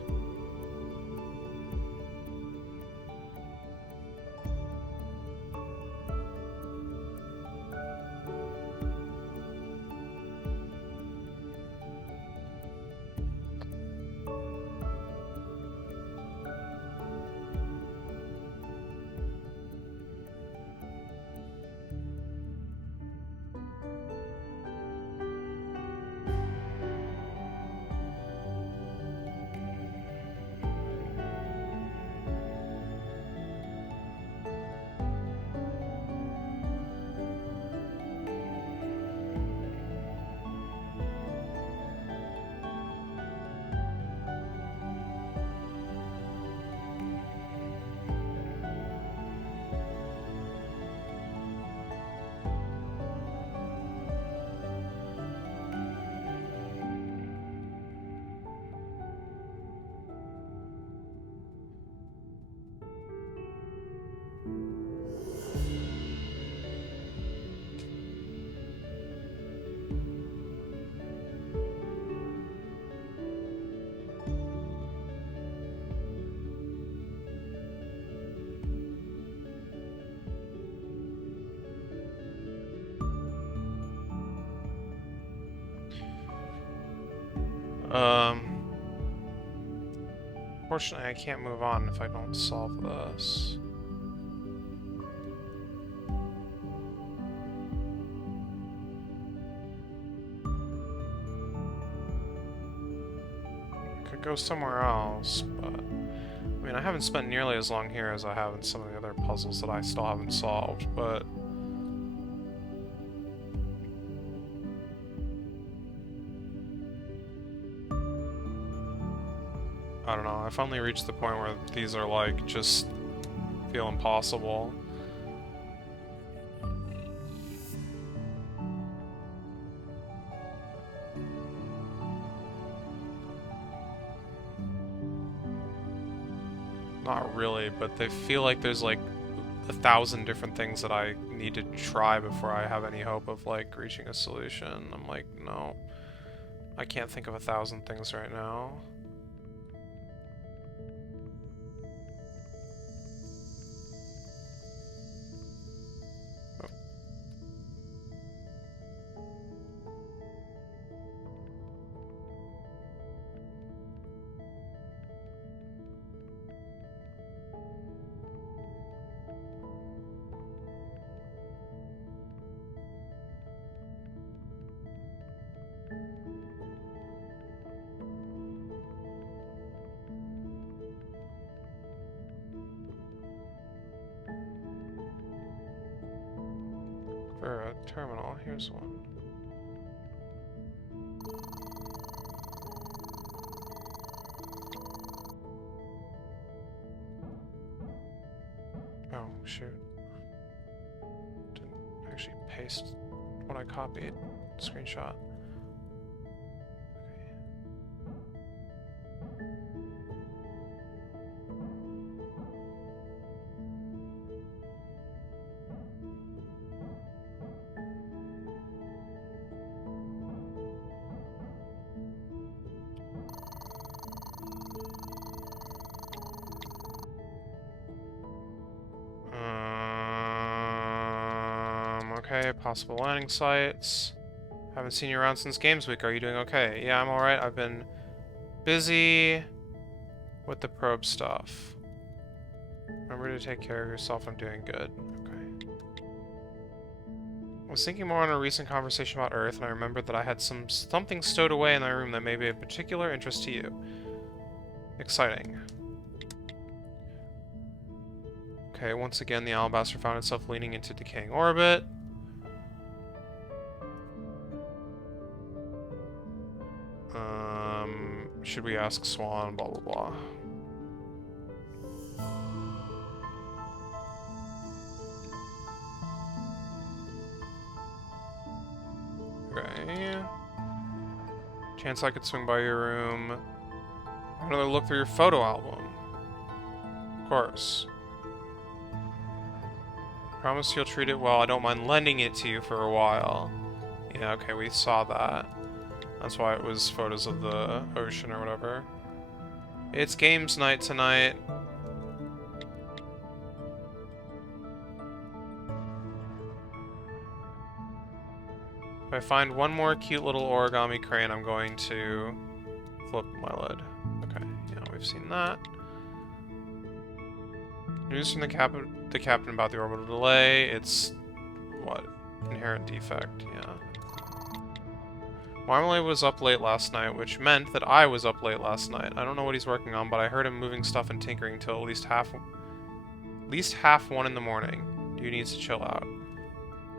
Fortunately, I can't move on if I don't solve this. I could go somewhere else, but I mean, I haven't spent nearly as long here as I have in some of the other puzzles that I still haven't solved, but I don't know, I finally reached the point where these are like, just feel impossible. Not really, but they feel like there's like 1,000 different things that I need to try before I have any hope of like reaching a solution. I'm like, no, I can't think of 1,000 things right now. For a terminal, here's one. Oh, shoot. Didn't actually paste what I copied. Screenshot. Okay, possible landing sites. Haven't seen you around since Games Week. Are you doing okay? Yeah, I'm alright. I've been busy with the probe stuff. Remember to take care of yourself. I'm doing good. Okay. I was thinking more on a recent conversation about Earth, and I remembered that I had something stowed away in my room that may be of particular interest to you. Exciting. Okay, once again, the Alabaster found itself leaning into decaying orbit. Should we ask Swan? Blah, blah, blah. Okay. Chance I could swing by your room. Another look through your photo album. Of course. Promise you'll treat it well. I don't mind lending it to you for a while. Yeah, okay, we saw that. That's why it was photos of the ocean or whatever. It's games night tonight. If I find one more cute little origami crane, I'm going to flip my lid. Okay, yeah, we've seen that. News from the captain about the orbital delay. It's what? Inherent defect, yeah. Marmalade was up late last night, which meant that I was up late last night. I don't know what he's working on, but I heard him moving stuff and tinkering till at least half 1 in the morning. Dude needs to chill out.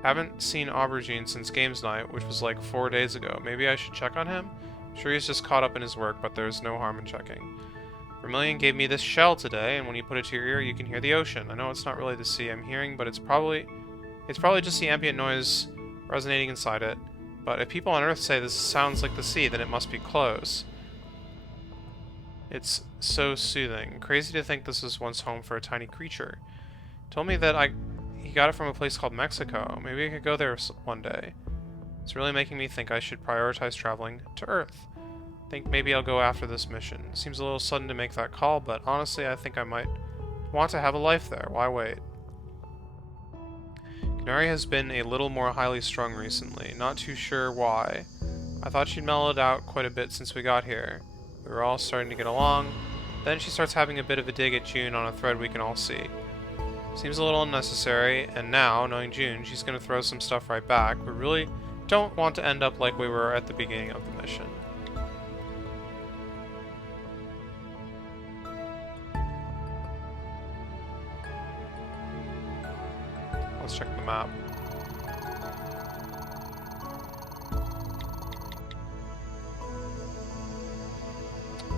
Haven't seen Aubergine since games night, which was like 4 days ago. Maybe I should check on him? Sure, he's just caught up in his work, but there's no harm in checking. Vermilion gave me this shell today, and when you put it to your ear, you can hear the ocean. I know it's not really the sea I'm hearing, but it's probably just the ambient noise resonating inside it. But if people on Earth say this sounds like the sea, then it must be close. It's so soothing. Crazy to think this was once home for a tiny creature. Told me that he got it from a place called Mexico. Maybe I could go there one day. It's really making me think I should prioritize traveling to Earth. Think maybe I'll go after this mission. Seems a little sudden to make that call, but honestly I think I might want to have a life there. Why wait? Canary has been a little more highly strung recently. Not too sure why. I thought she'd mellowed out quite a bit since we got here. We were all starting to get along. Then she starts having a bit of a dig at June on a thread we can all see. Seems a little unnecessary, and now, knowing June, she's going to throw some stuff right back. We really don't want to end up like we were at the beginning of the mission. Let's check the map.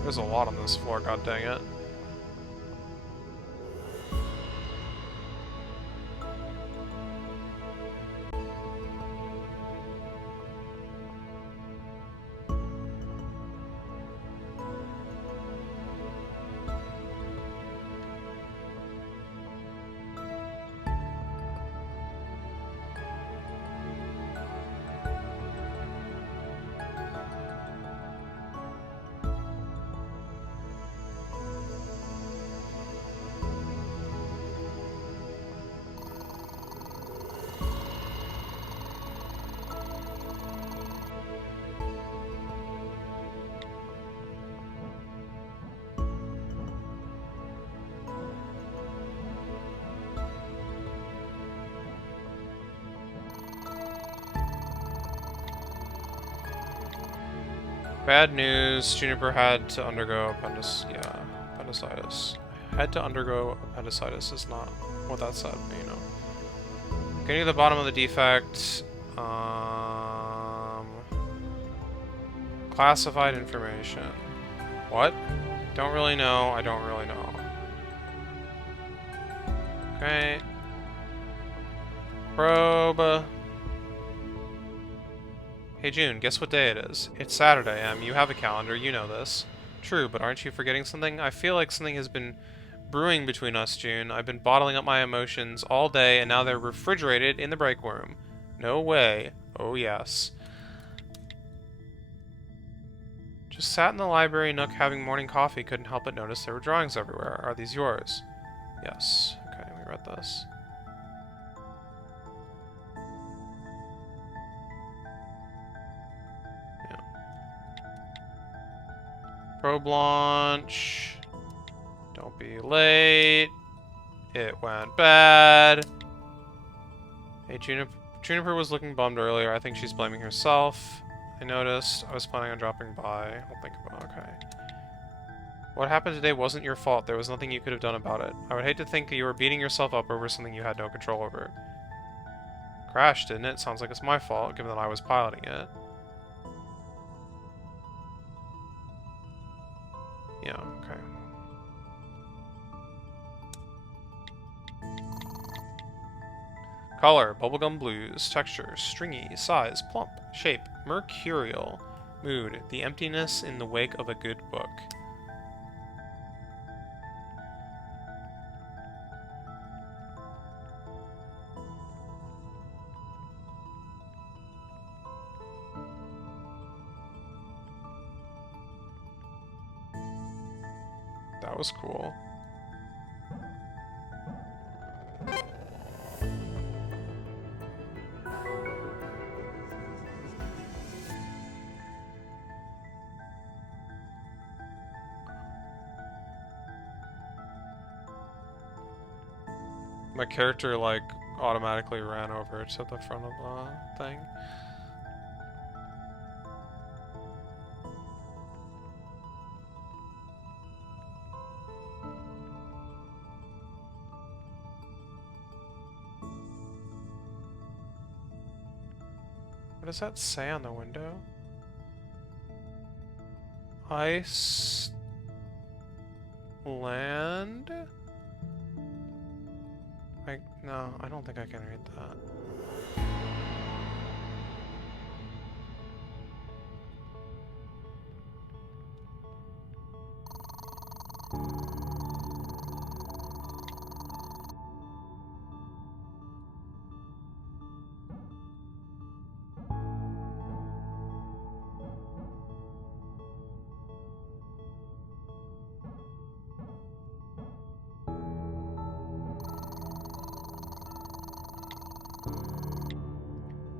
There's a lot on this floor, god dang it. Bad news. Juniper had to undergo appendicitis. Had to undergo appendicitis is not what that said, but you know. Getting to the bottom of the defect. Classified information. What? Don't really know. I don't really know. Okay. Probe. Hey June, guess what day it is? It's Saturday, Em. You have a calendar, you know this. True, but aren't you forgetting something? I feel like something has been brewing between us, June. I've been bottling up my emotions all day, and now they're refrigerated in the break room. No way. Oh yes. Just sat in the library nook having morning coffee, couldn't help but notice there were drawings everywhere. Are these yours? Yes. Okay, we read this. Probe launch. Don't be late. It went bad. Hey, Juniper was looking bummed earlier. I think she's blaming herself. I noticed. I was planning on dropping by. I'll think about it. Okay. What happened today wasn't your fault. There was nothing you could have done about it. I would hate to think that you were beating yourself up over something you had no control over. Crashed, didn't it? Sounds like it's my fault, given that I was piloting it. Yeah, okay. Color, bubblegum blues. Texture, stringy. Size, plump. Shape, mercurial. Mood, the emptiness in the wake of a good book. That was cool. My character, like, automatically ran over to the front of the thing. What does that say on the window? Ice land? No, I don't think I can read that.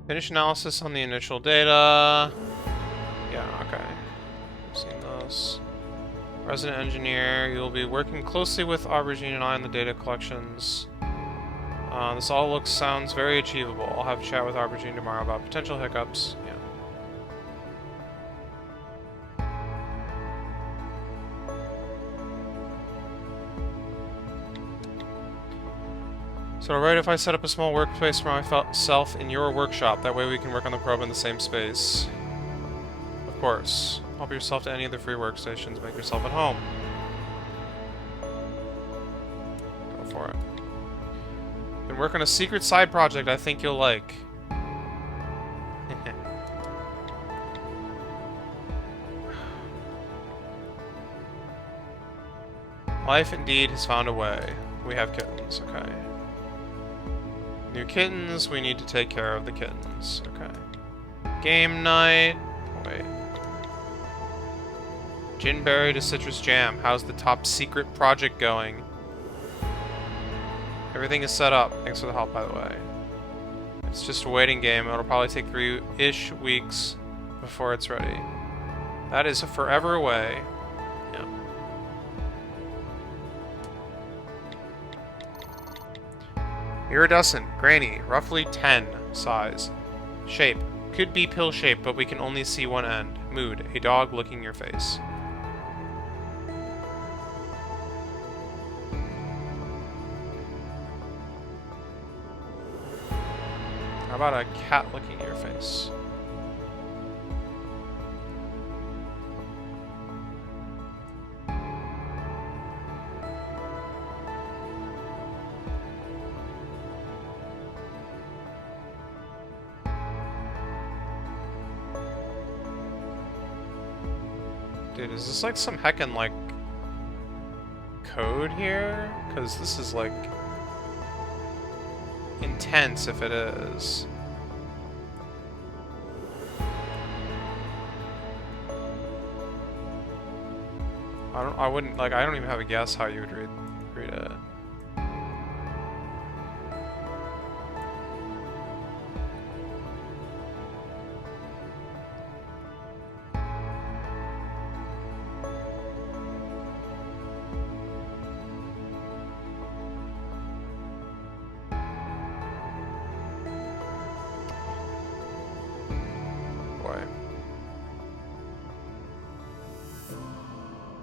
Finish analysis on the initial data. Yeah, okay. I've seen this. Resident engineer, you'll be working closely with Aubergine and I on the data collections. This all sounds very achievable. I'll have a chat with Aubergine tomorrow about potential hiccups. Yeah. So alright if I set up a small workspace for myself in your workshop, that way we can work on the probe in the same space. Of course. Help yourself to any of the free workstations. Make yourself at home. Go for it. Been working on a secret side project I think you'll like. Life indeed has found a way. We have kittens, okay. New kittens, we need to take care of the kittens, okay. Game night. Wait. Ginberry to citrus jam. How's the top secret project going? Everything is set up. Thanks for the help, by the way. It's just a waiting game. It'll probably take 3-ish weeks before it's ready. That is forever away. Yeah. Iridescent. Granny. Roughly 10 size. Shape. Could be pill shaped, but we can only see one end. Mood. A dog licking your face. How about a cat licking your face? Dude, is this like some heckin' like code here? Because this is like intense if it is. I wouldn't like I don't even have a guess how you would read it. Boy.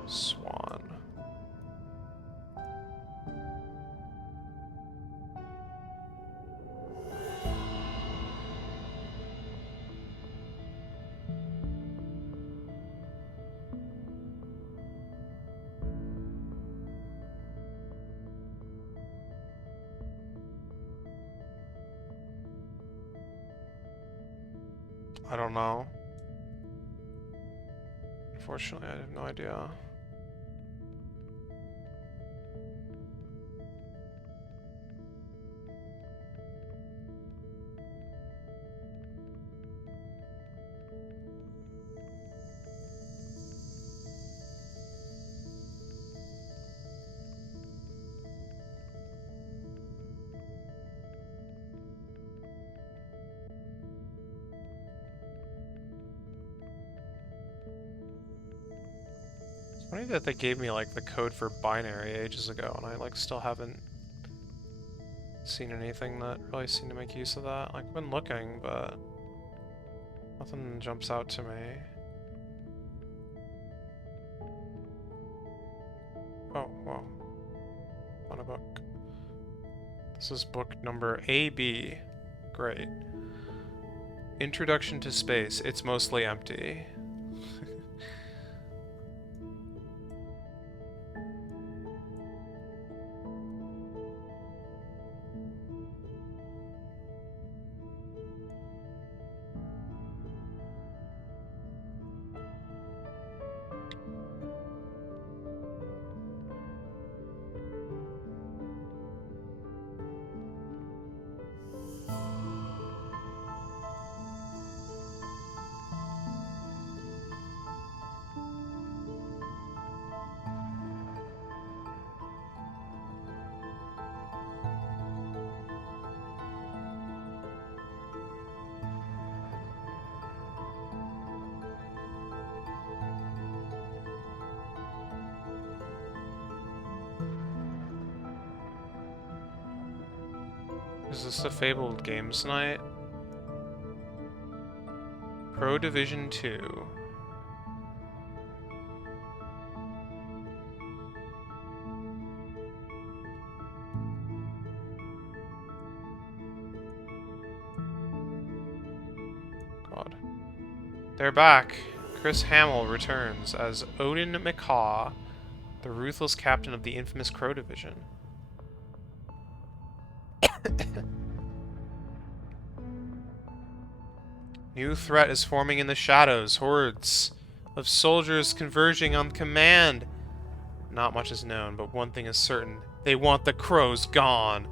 Swan. I don't know. Unfortunately, I have no idea. It's funny that they gave me like the code for binary ages ago, and I like still haven't seen anything that really seemed to make use of that. Like I've been looking, but nothing jumps out to me. Oh, wow. On a book. This is book number AB. Great. Introduction to Space. It's mostly empty. Is this the Fabled Games Night? Pro Division 2. God. They're back. Chris Hamill returns as Odin McCaw, the ruthless captain of the infamous Crow Division. New threat is forming in the shadows. Hordes of soldiers converging on command. Not much is known, but one thing is certain. They want the crows gone.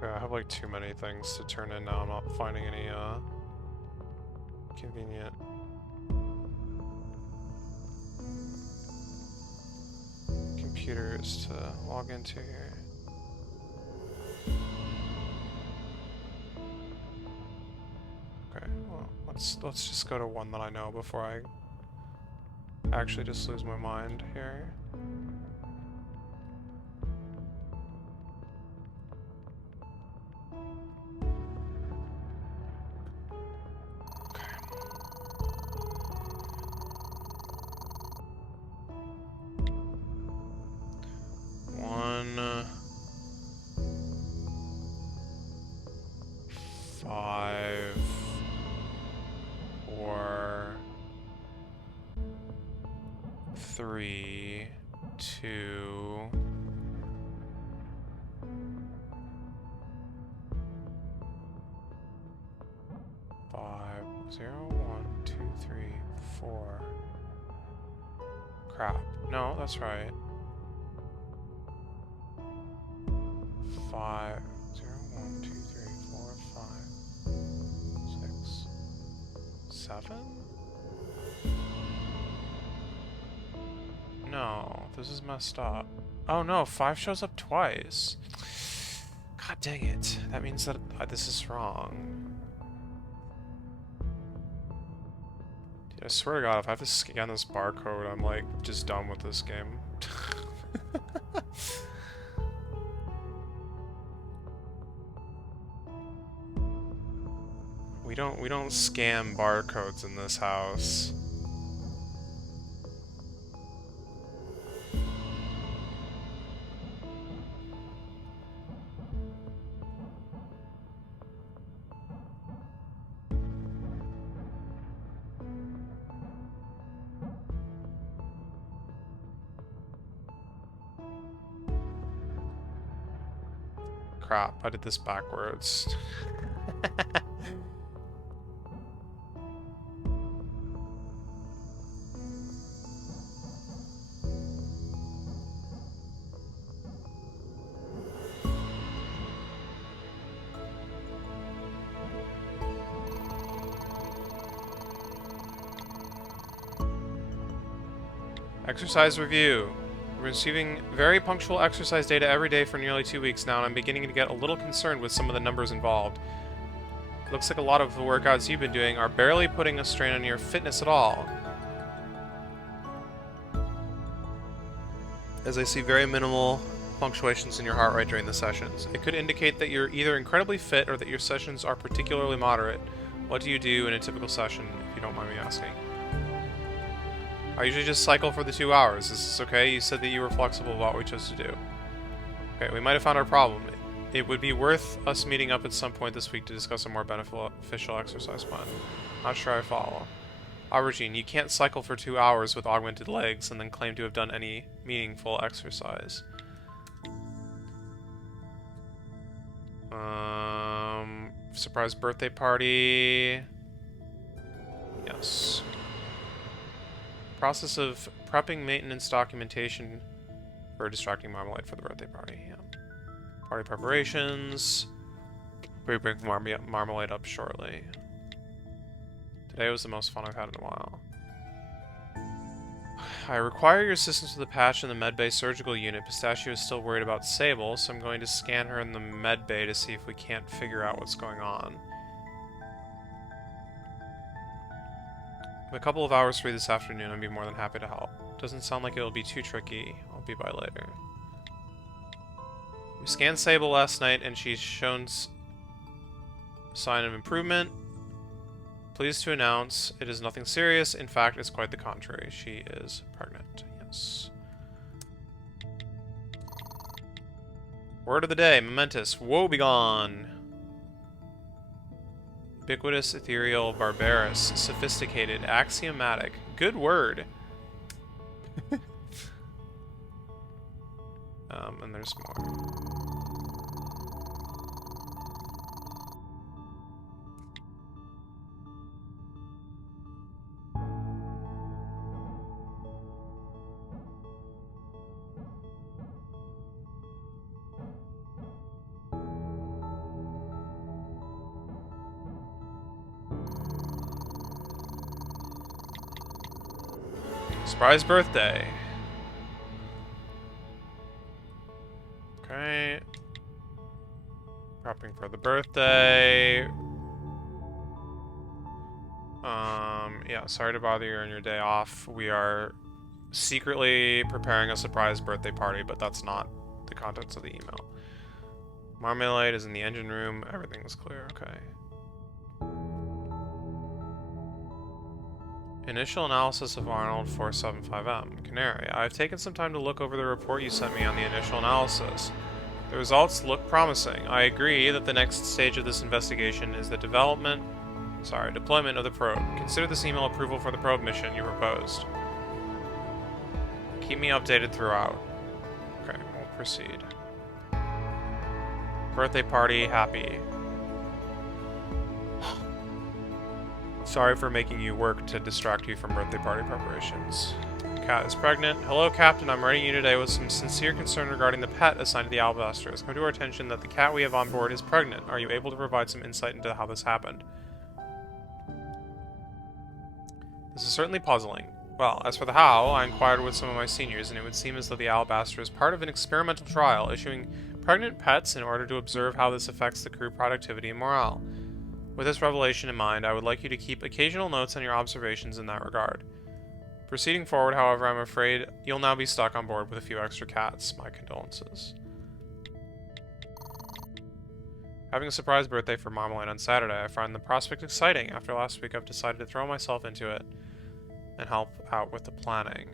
Okay, I have like too many things to turn in now. I'm not finding any convenient. Computers to log into here. Okay, well, let's just go to one that I know before I actually just lose my mind here. Three, two, five, 0, 1, 2, 3, 4. Crap. No, that's right. 5, 0, 1, 2, 3, 4, 5, 6, 7? No, this is messed up. Oh no, 5 shows up twice. God dang it. That means that this is wrong. Dude, I swear to God, if I have to scan this barcode, I'm like just done with this game. We don't scan barcodes in this house. Crap, I did this backwards. Exercise review. We're receiving very punctual exercise data every day for nearly 2 weeks now, and I'm beginning to get a little concerned with some of the numbers involved. It looks like a lot of the workouts you've been doing are barely putting a strain on your fitness at all. As I see very minimal fluctuations in your heart rate during the sessions. It could indicate that you're either incredibly fit or that your sessions are particularly moderate. What do you do in a typical session, if you don't mind me asking? I usually just cycle for the 2 hours. Is this okay? You said that you were flexible about what we chose to do. Okay, we might have found our problem. It would be worth us meeting up at some point this week to discuss a more beneficial exercise plan. Not sure I follow. Aubergine, you can't cycle for 2 hours with augmented legs and then claim to have done any meaningful exercise. Surprise birthday party. Yes. Process of prepping maintenance documentation for distracting Marmalade for the birthday party. Yeah. Party preparations. We bring Marmalade up shortly. Today was the most fun I've had in a while. I require your assistance with the patch in the medbay surgical unit. Pistachio is still worried about Sable, so I'm going to scan her in the medbay to see if we can't figure out what's going on. With a couple of hours free this afternoon, I'd be more than happy to help. Doesn't sound like it'll be too tricky. I'll be by later. We scanned Sable last night, and she's shown sign of improvement. Pleased to announce it is nothing serious. In fact, it's quite the contrary. She is pregnant. Yes. Word of the day. Momentous. Woe begone. Ubiquitous, ethereal, barbarous, sophisticated, axiomatic. Good word. And there's more. Surprise birthday. Okay. Prepping for the birthday. Yeah, sorry to bother you on your day off. We are secretly preparing a surprise birthday party, but that's not the contents of the email. Marmalade is in the engine room. Everything's clear. Okay. Initial analysis of Arnold 475M. Canary. I've taken some time to look over the report you sent me on the initial analysis. The results look promising. I agree that the next stage of this investigation is the deployment of the probe. Consider this email approval for the probe mission you proposed. Keep me updated throughout. Okay, we'll proceed. Birthday party, happy. Sorry for making you work to distract you from birthday party preparations. Cat is pregnant. Hello, Captain. I'm writing you today with some sincere concern regarding the pet assigned to the Alabaster. It's come to our attention that the cat we have on board is pregnant. Are you able to provide some insight into how this happened? This is certainly puzzling. Well, as for the how, I inquired with some of my seniors, and it would seem as though the Alabaster is part of an experimental trial, issuing pregnant pets in order to observe how this affects the crew productivity and morale. With this revelation in mind, I would like you to keep occasional notes on your observations in that regard. Proceeding forward, however, I'm afraid you'll now be stuck on board with a few extra cats. My condolences. Having a surprise birthday for Marmalade on Saturday, I find the prospect exciting. After last week, I've decided to throw myself into it and help out with the planning.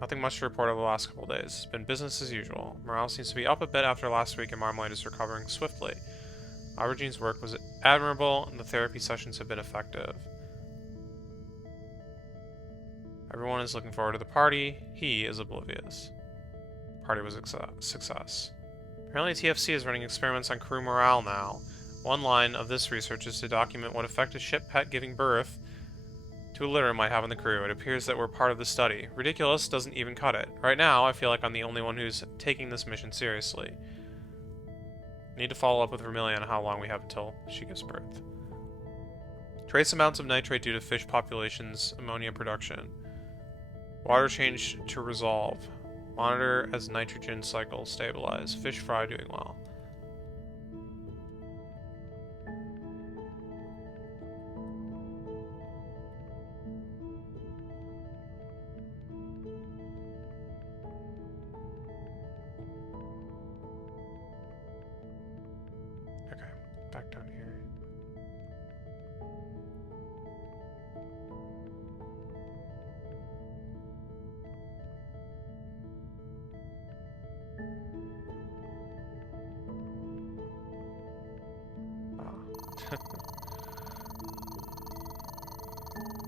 Nothing much to report over the last couple of days. It's been business as usual. Morale seems to be up a bit after last week, and Marmalade is recovering swiftly. Aubergine's work was admirable, and the therapy sessions have been effective. Everyone is looking forward to the party. He is oblivious. Party was a success. Apparently TFC is running experiments on crew morale now. One line of this research is to document what effect a ship pet giving birth to a litter might have on the crew. It appears that we're part of the study. Ridiculous doesn't even cut it. Right now, I feel like I'm the only one who's taking this mission seriously. I need to follow up with Vermilion on how long we have until she gives birth. Trace amounts of nitrate due to fish population's ammonia production. Water change to resolve. Monitor as nitrogen cycle stabilize. Fish fry doing well. Okay, back down here.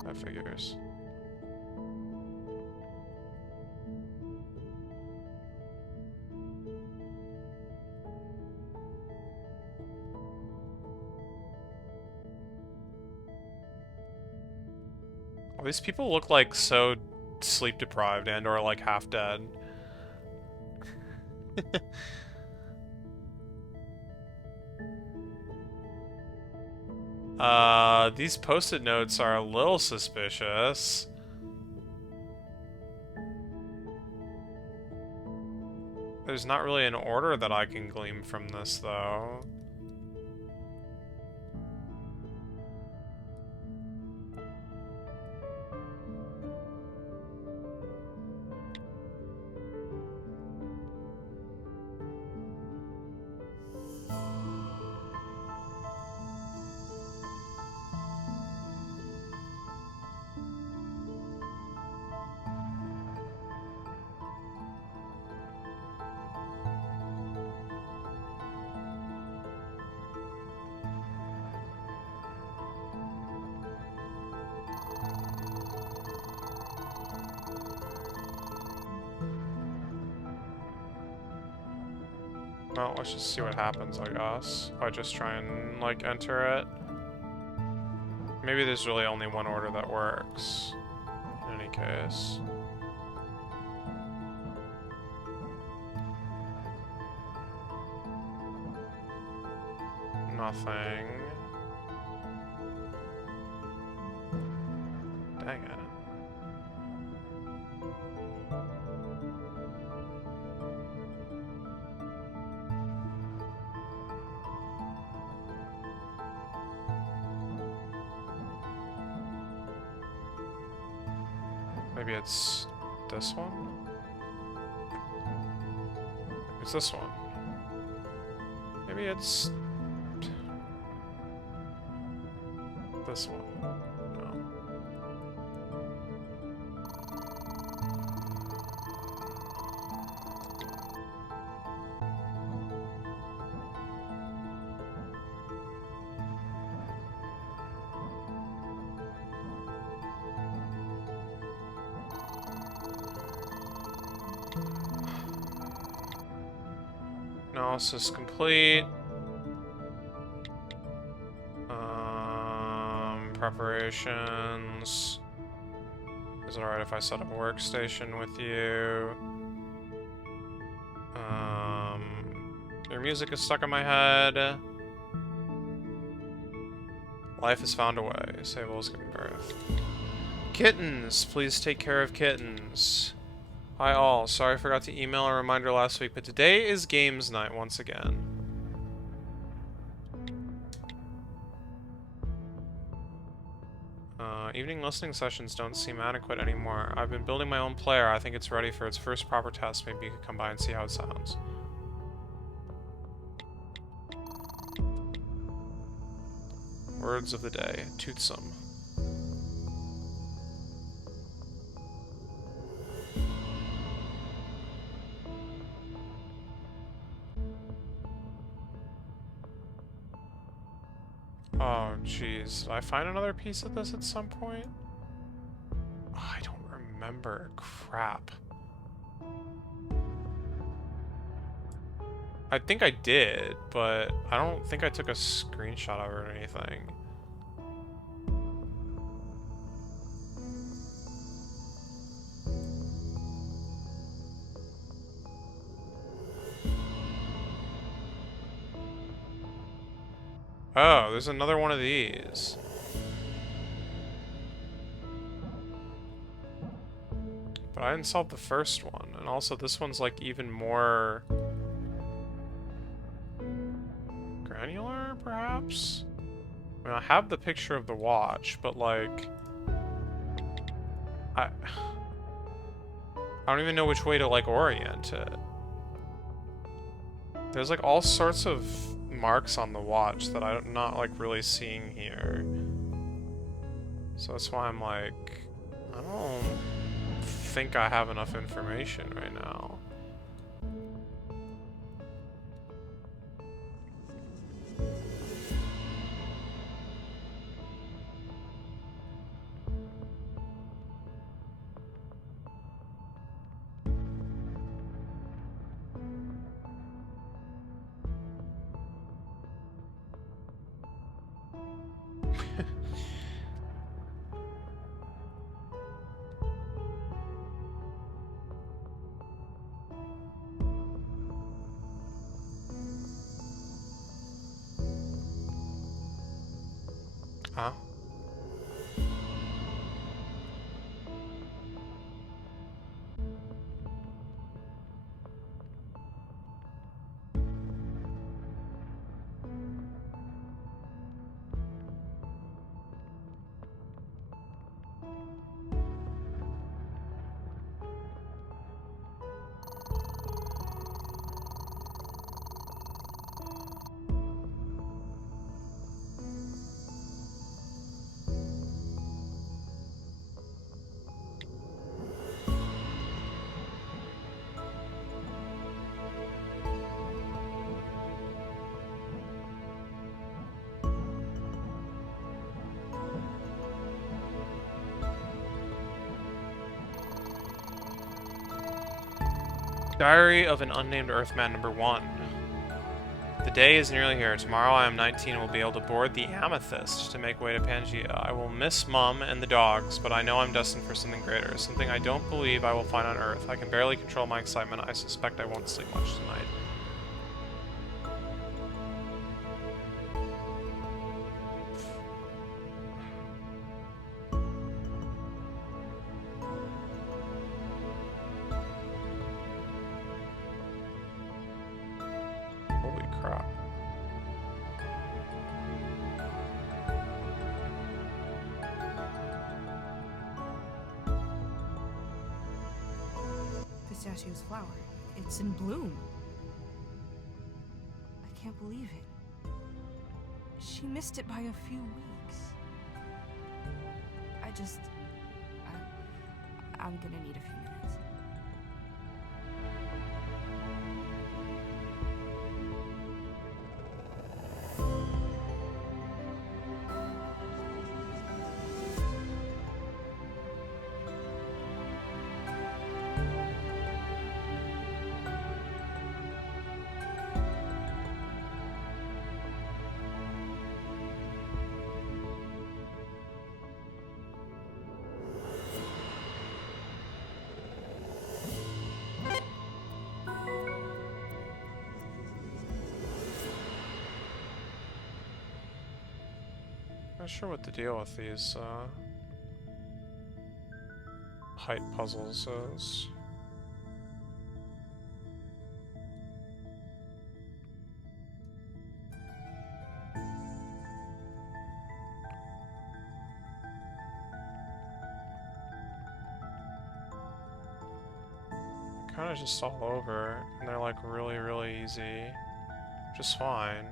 That figures. Well, these people look like so sleep deprived and or like half dead. These post-it notes are a little suspicious. There's not really an order that I can glean from this, though. Well, let's just see what happens, I guess. If I just try and, like, enter it. Maybe there's really only one order that works. In any case. Nothing. Dang it. Maybe it's this one? It's this one. Maybe it's this one. No. Analysis complete. Preparations. Is it alright if I set up a workstation with you? Your music is stuck in my head. Life has found a way. Sable is giving birth. Kittens! Please take care of kittens. Hi all. Sorry I forgot to email a reminder last week, but today is games night once again. Evening listening sessions don't seem adequate anymore. I've been building my own player. I think it's ready for its first proper test. Maybe you could come by and see how it sounds. Words of the day. Toothsome. Oh, jeez. Did I find another piece of this at some point? Oh, I don't remember. Crap. I think I did, but I don't think I took a screenshot of it or anything. Oh, there's another one of these. But I didn't solve the first one, and also this one's like even more granular, perhaps? I mean, I have the picture of the watch, but like I don't even know which way to like orient it. There's like all sorts of marks on the watch that I'm not like really seeing here. So that's why I'm like, I don't think I have enough information right now. Huh? Diary of an Unnamed Earthman #1. The day is nearly here. Tomorrow I am 19 and will be able to board the Amethyst to make way to Pangea. I will miss Mom and the dogs, but I know I'm destined for something greater, something I don't believe I will find on Earth. I can barely control my excitement. I suspect I won't sleep much tonight. Holy crap. Pistachio's flower. It's in bloom. I can't believe it. She missed it by a few weeks. I'm gonna need a few minutes. Not sure what the deal with these height puzzles is. Kind of just all over, and they're like really, really easy. Just fine.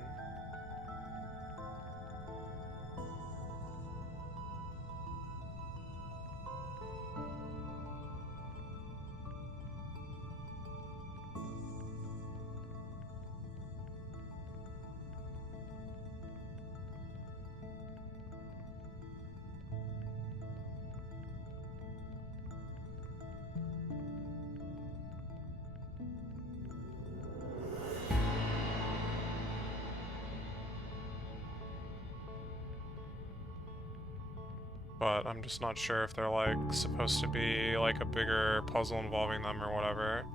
But I'm just not sure if they're like supposed to be like a bigger puzzle involving them or whatever.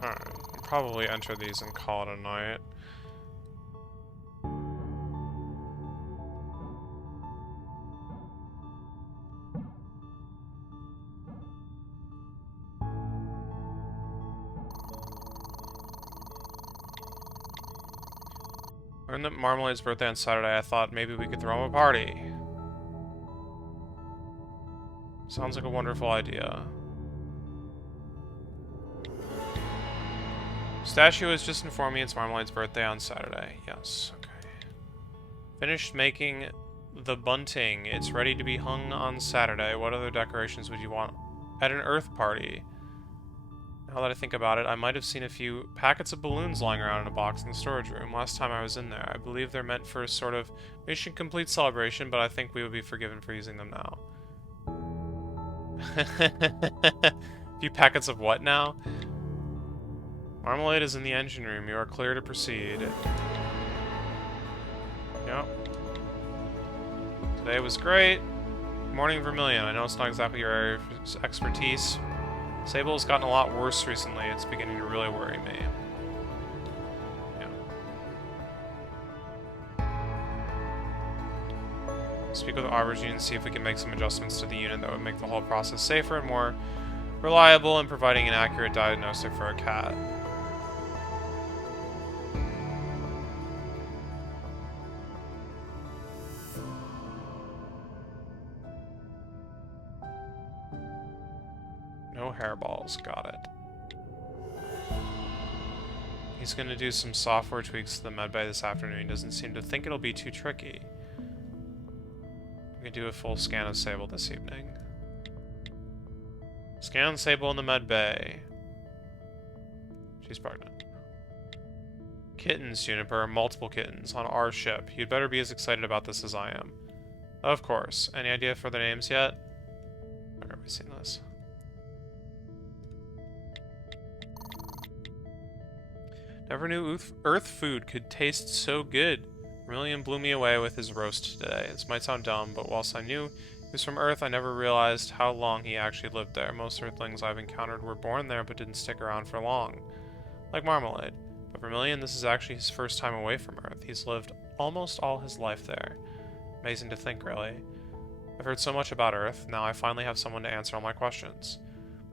Alright, I'll probably enter these and call it a night. Learned that Marmalade's birthday on Saturday. I thought maybe we could throw him a party. Sounds like a wonderful idea. Statue has just informed me it's Marmalade's birthday on Saturday. Yes, okay. Finished making the bunting. It's ready to be hung on Saturday. What other decorations would you want at an Earth party? Now that I think about it, I might have seen a few packets of balloons lying around in a box in the storage room last time I was in there. I believe they're meant for a sort of mission complete celebration, but I think we would be forgiven for using them now. A few packets of what now? Marmalade is in the engine room. You are clear to proceed. Yep. Today was great. Morning, Vermilion. I know it's not exactly your area of expertise. Sable has gotten a lot worse recently. It's beginning to really worry me. Speak with Aubergine and see if we can make some adjustments to the unit that would make the whole process safer and more reliable in providing an accurate diagnostic for a cat. No hairballs, got it. He's gonna do some software tweaks to the medbay this afternoon. He doesn't seem to think it'll be too tricky. We can do a full scan of Sable this evening. Scan Sable in the med bay. She's pregnant. Kittens, Juniper. Multiple kittens on our ship. You'd better be as excited about this as I am. Of course. Any idea for the names yet? Where have we seen this? Never knew Earth food could taste so good. Vermilion blew me away with his roast today. This might sound dumb, but whilst I knew he was from Earth, I never realized how long he actually lived there. Most Earthlings I've encountered were born there but didn't stick around for long. Like Marmalade. But Vermilion, this is actually his first time away from Earth. He's lived almost all his life there. Amazing to think, really. I've heard so much about Earth, now I finally have someone to answer all my questions.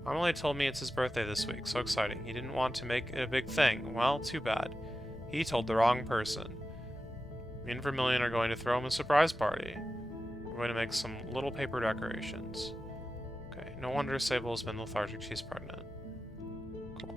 Marmalade told me it's his birthday this week, so exciting. He didn't want to make it a big thing. Well, too bad. He told the wrong person. Me and Vermilion are going to throw him a surprise party. We're going to make some little paper decorations. Okay, no wonder Sable has been lethargic. She's pregnant. Cool.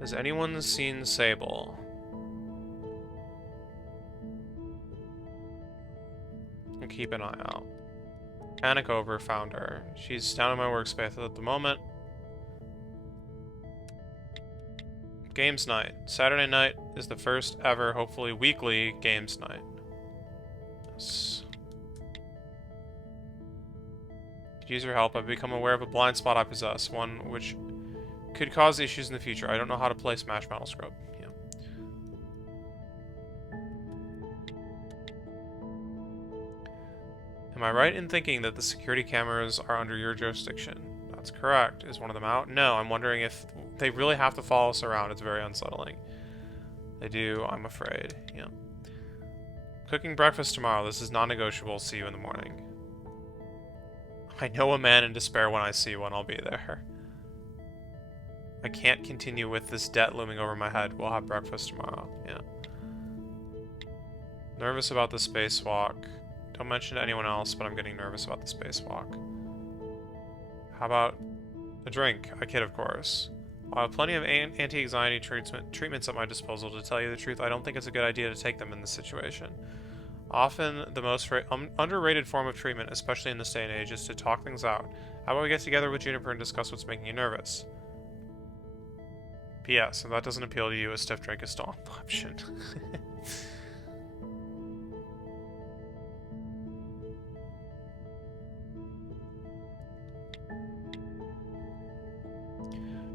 Has anyone seen Sable? I'll keep an eye out. Panic over, found her. She's down in my workspace at the moment. Games night. Saturday night is the first ever, hopefully weekly, games night. Yes. Could use your help. I've become aware of a blind spot I possess, one which could cause issues in the future. I don't know how to play Smash Metal Scrub. Yeah. Am I right in thinking that the security cameras are under your jurisdiction? That's correct. Is one of them out? No, I'm wondering if they really have to follow us around. It's very unsettling. They do, I'm afraid. Yeah. Cooking breakfast tomorrow. This is non-negotiable. See you in the morning. I know a man in despair when I see one. I'll be there. I can't continue with this debt looming over my head. We'll have breakfast tomorrow. Yeah. Nervous about the spacewalk. Don't mention to anyone else, but I'm getting nervous about the spacewalk. How about a drink? I kid, of course. I have plenty of anti-anxiety treatments at my disposal. To tell you the truth, I don't think it's a good idea to take them in this situation. Often, the most underrated form of treatment, especially in this day and age, is to talk things out. How about we get together with Juniper and discuss what's making you nervous? P.S. If that doesn't appeal to you, a stiff drink is still an option.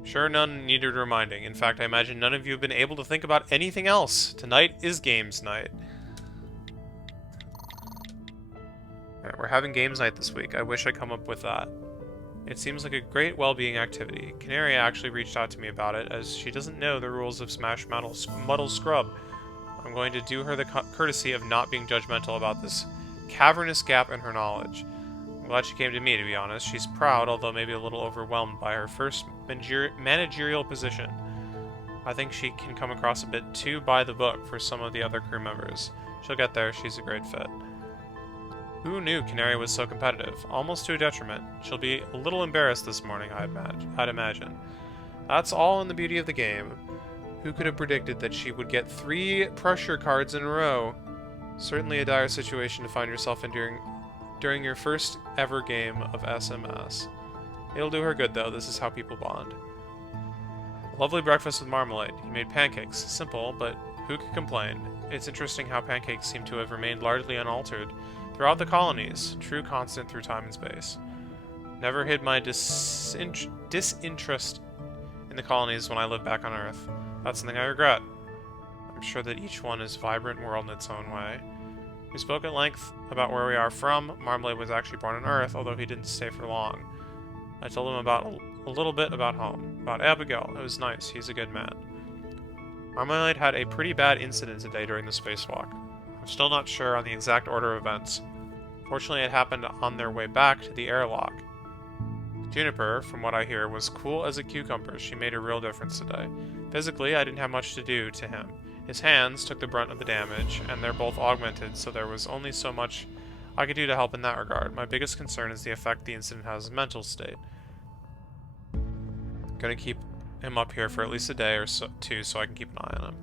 Sure, none needed reminding. In fact, I imagine none of you have been able to think about anything else. Tonight is games night. Alright, we're having games night this week. I wish I'd come up with that. It seems like a great well-being activity. Canary actually reached out to me about it, as she doesn't know the rules of Smash Muddle Scrub. I'm going to do her the courtesy of not being judgmental about this cavernous gap in her knowledge. I'm glad she came to me, to be honest. She's proud, although maybe a little overwhelmed by her first managerial position. I think she can come across a bit too by the book for some of the other crew members. She'll get there. She's a great fit. Who knew Canary was so competitive? Almost to a detriment. She'll be a little embarrassed this morning, I'd imagine. That's all in the beauty of the game. Who could have predicted that she would get 3 pressure cards in a row? Certainly a dire situation to find yourself in during your first ever game of SMS. It'll do her good, though. This is how people bond. Lovely breakfast with marmalade. He made pancakes. Simple, but who could complain? It's interesting how pancakes seem to have remained largely unaltered throughout the colonies, true constant through time and space. Never hid my disinterest in the colonies when I lived back on Earth. That's something I regret. I'm sure that each one is a vibrant world in its own way. We spoke at length about where we are from. Marmalade was actually born on Earth, although he didn't stay for long. I told him about a little bit about home, about Abigail. It was nice. He's a good man. Marmalade had a pretty bad incident today during the spacewalk. I'm still not sure on the exact order of events. Fortunately, it happened on their way back to the airlock. Juniper, from what I hear, was cool as a cucumber. She made a real difference today. Physically, I didn't have much to do to him. His hands took the brunt of the damage, and they're both augmented, so there was only so much I could do to help in that regard. My biggest concern is the effect the incident has on his mental state. Gonna keep him up here for at least a day or two so I can keep an eye on him.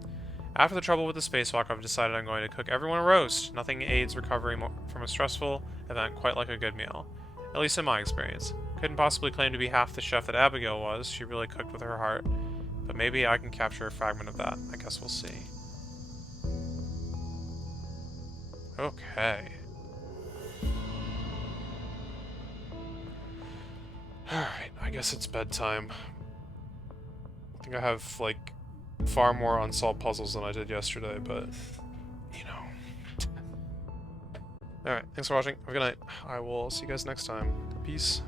After the trouble with the spacewalk, I've decided I'm going to cook everyone a roast. Nothing aids recovery from a stressful event quite like a good meal. At least in my experience. Couldn't possibly claim to be half the chef that Abigail was. She really cooked with her heart. But maybe I can capture a fragment of that. I guess we'll see. Okay. Alright, I guess it's bedtime. I think I have, like, far more unsolved puzzles than I did yesterday, but, you know. Alright, thanks for watching. Have a good night. I will see you guys next time. Peace.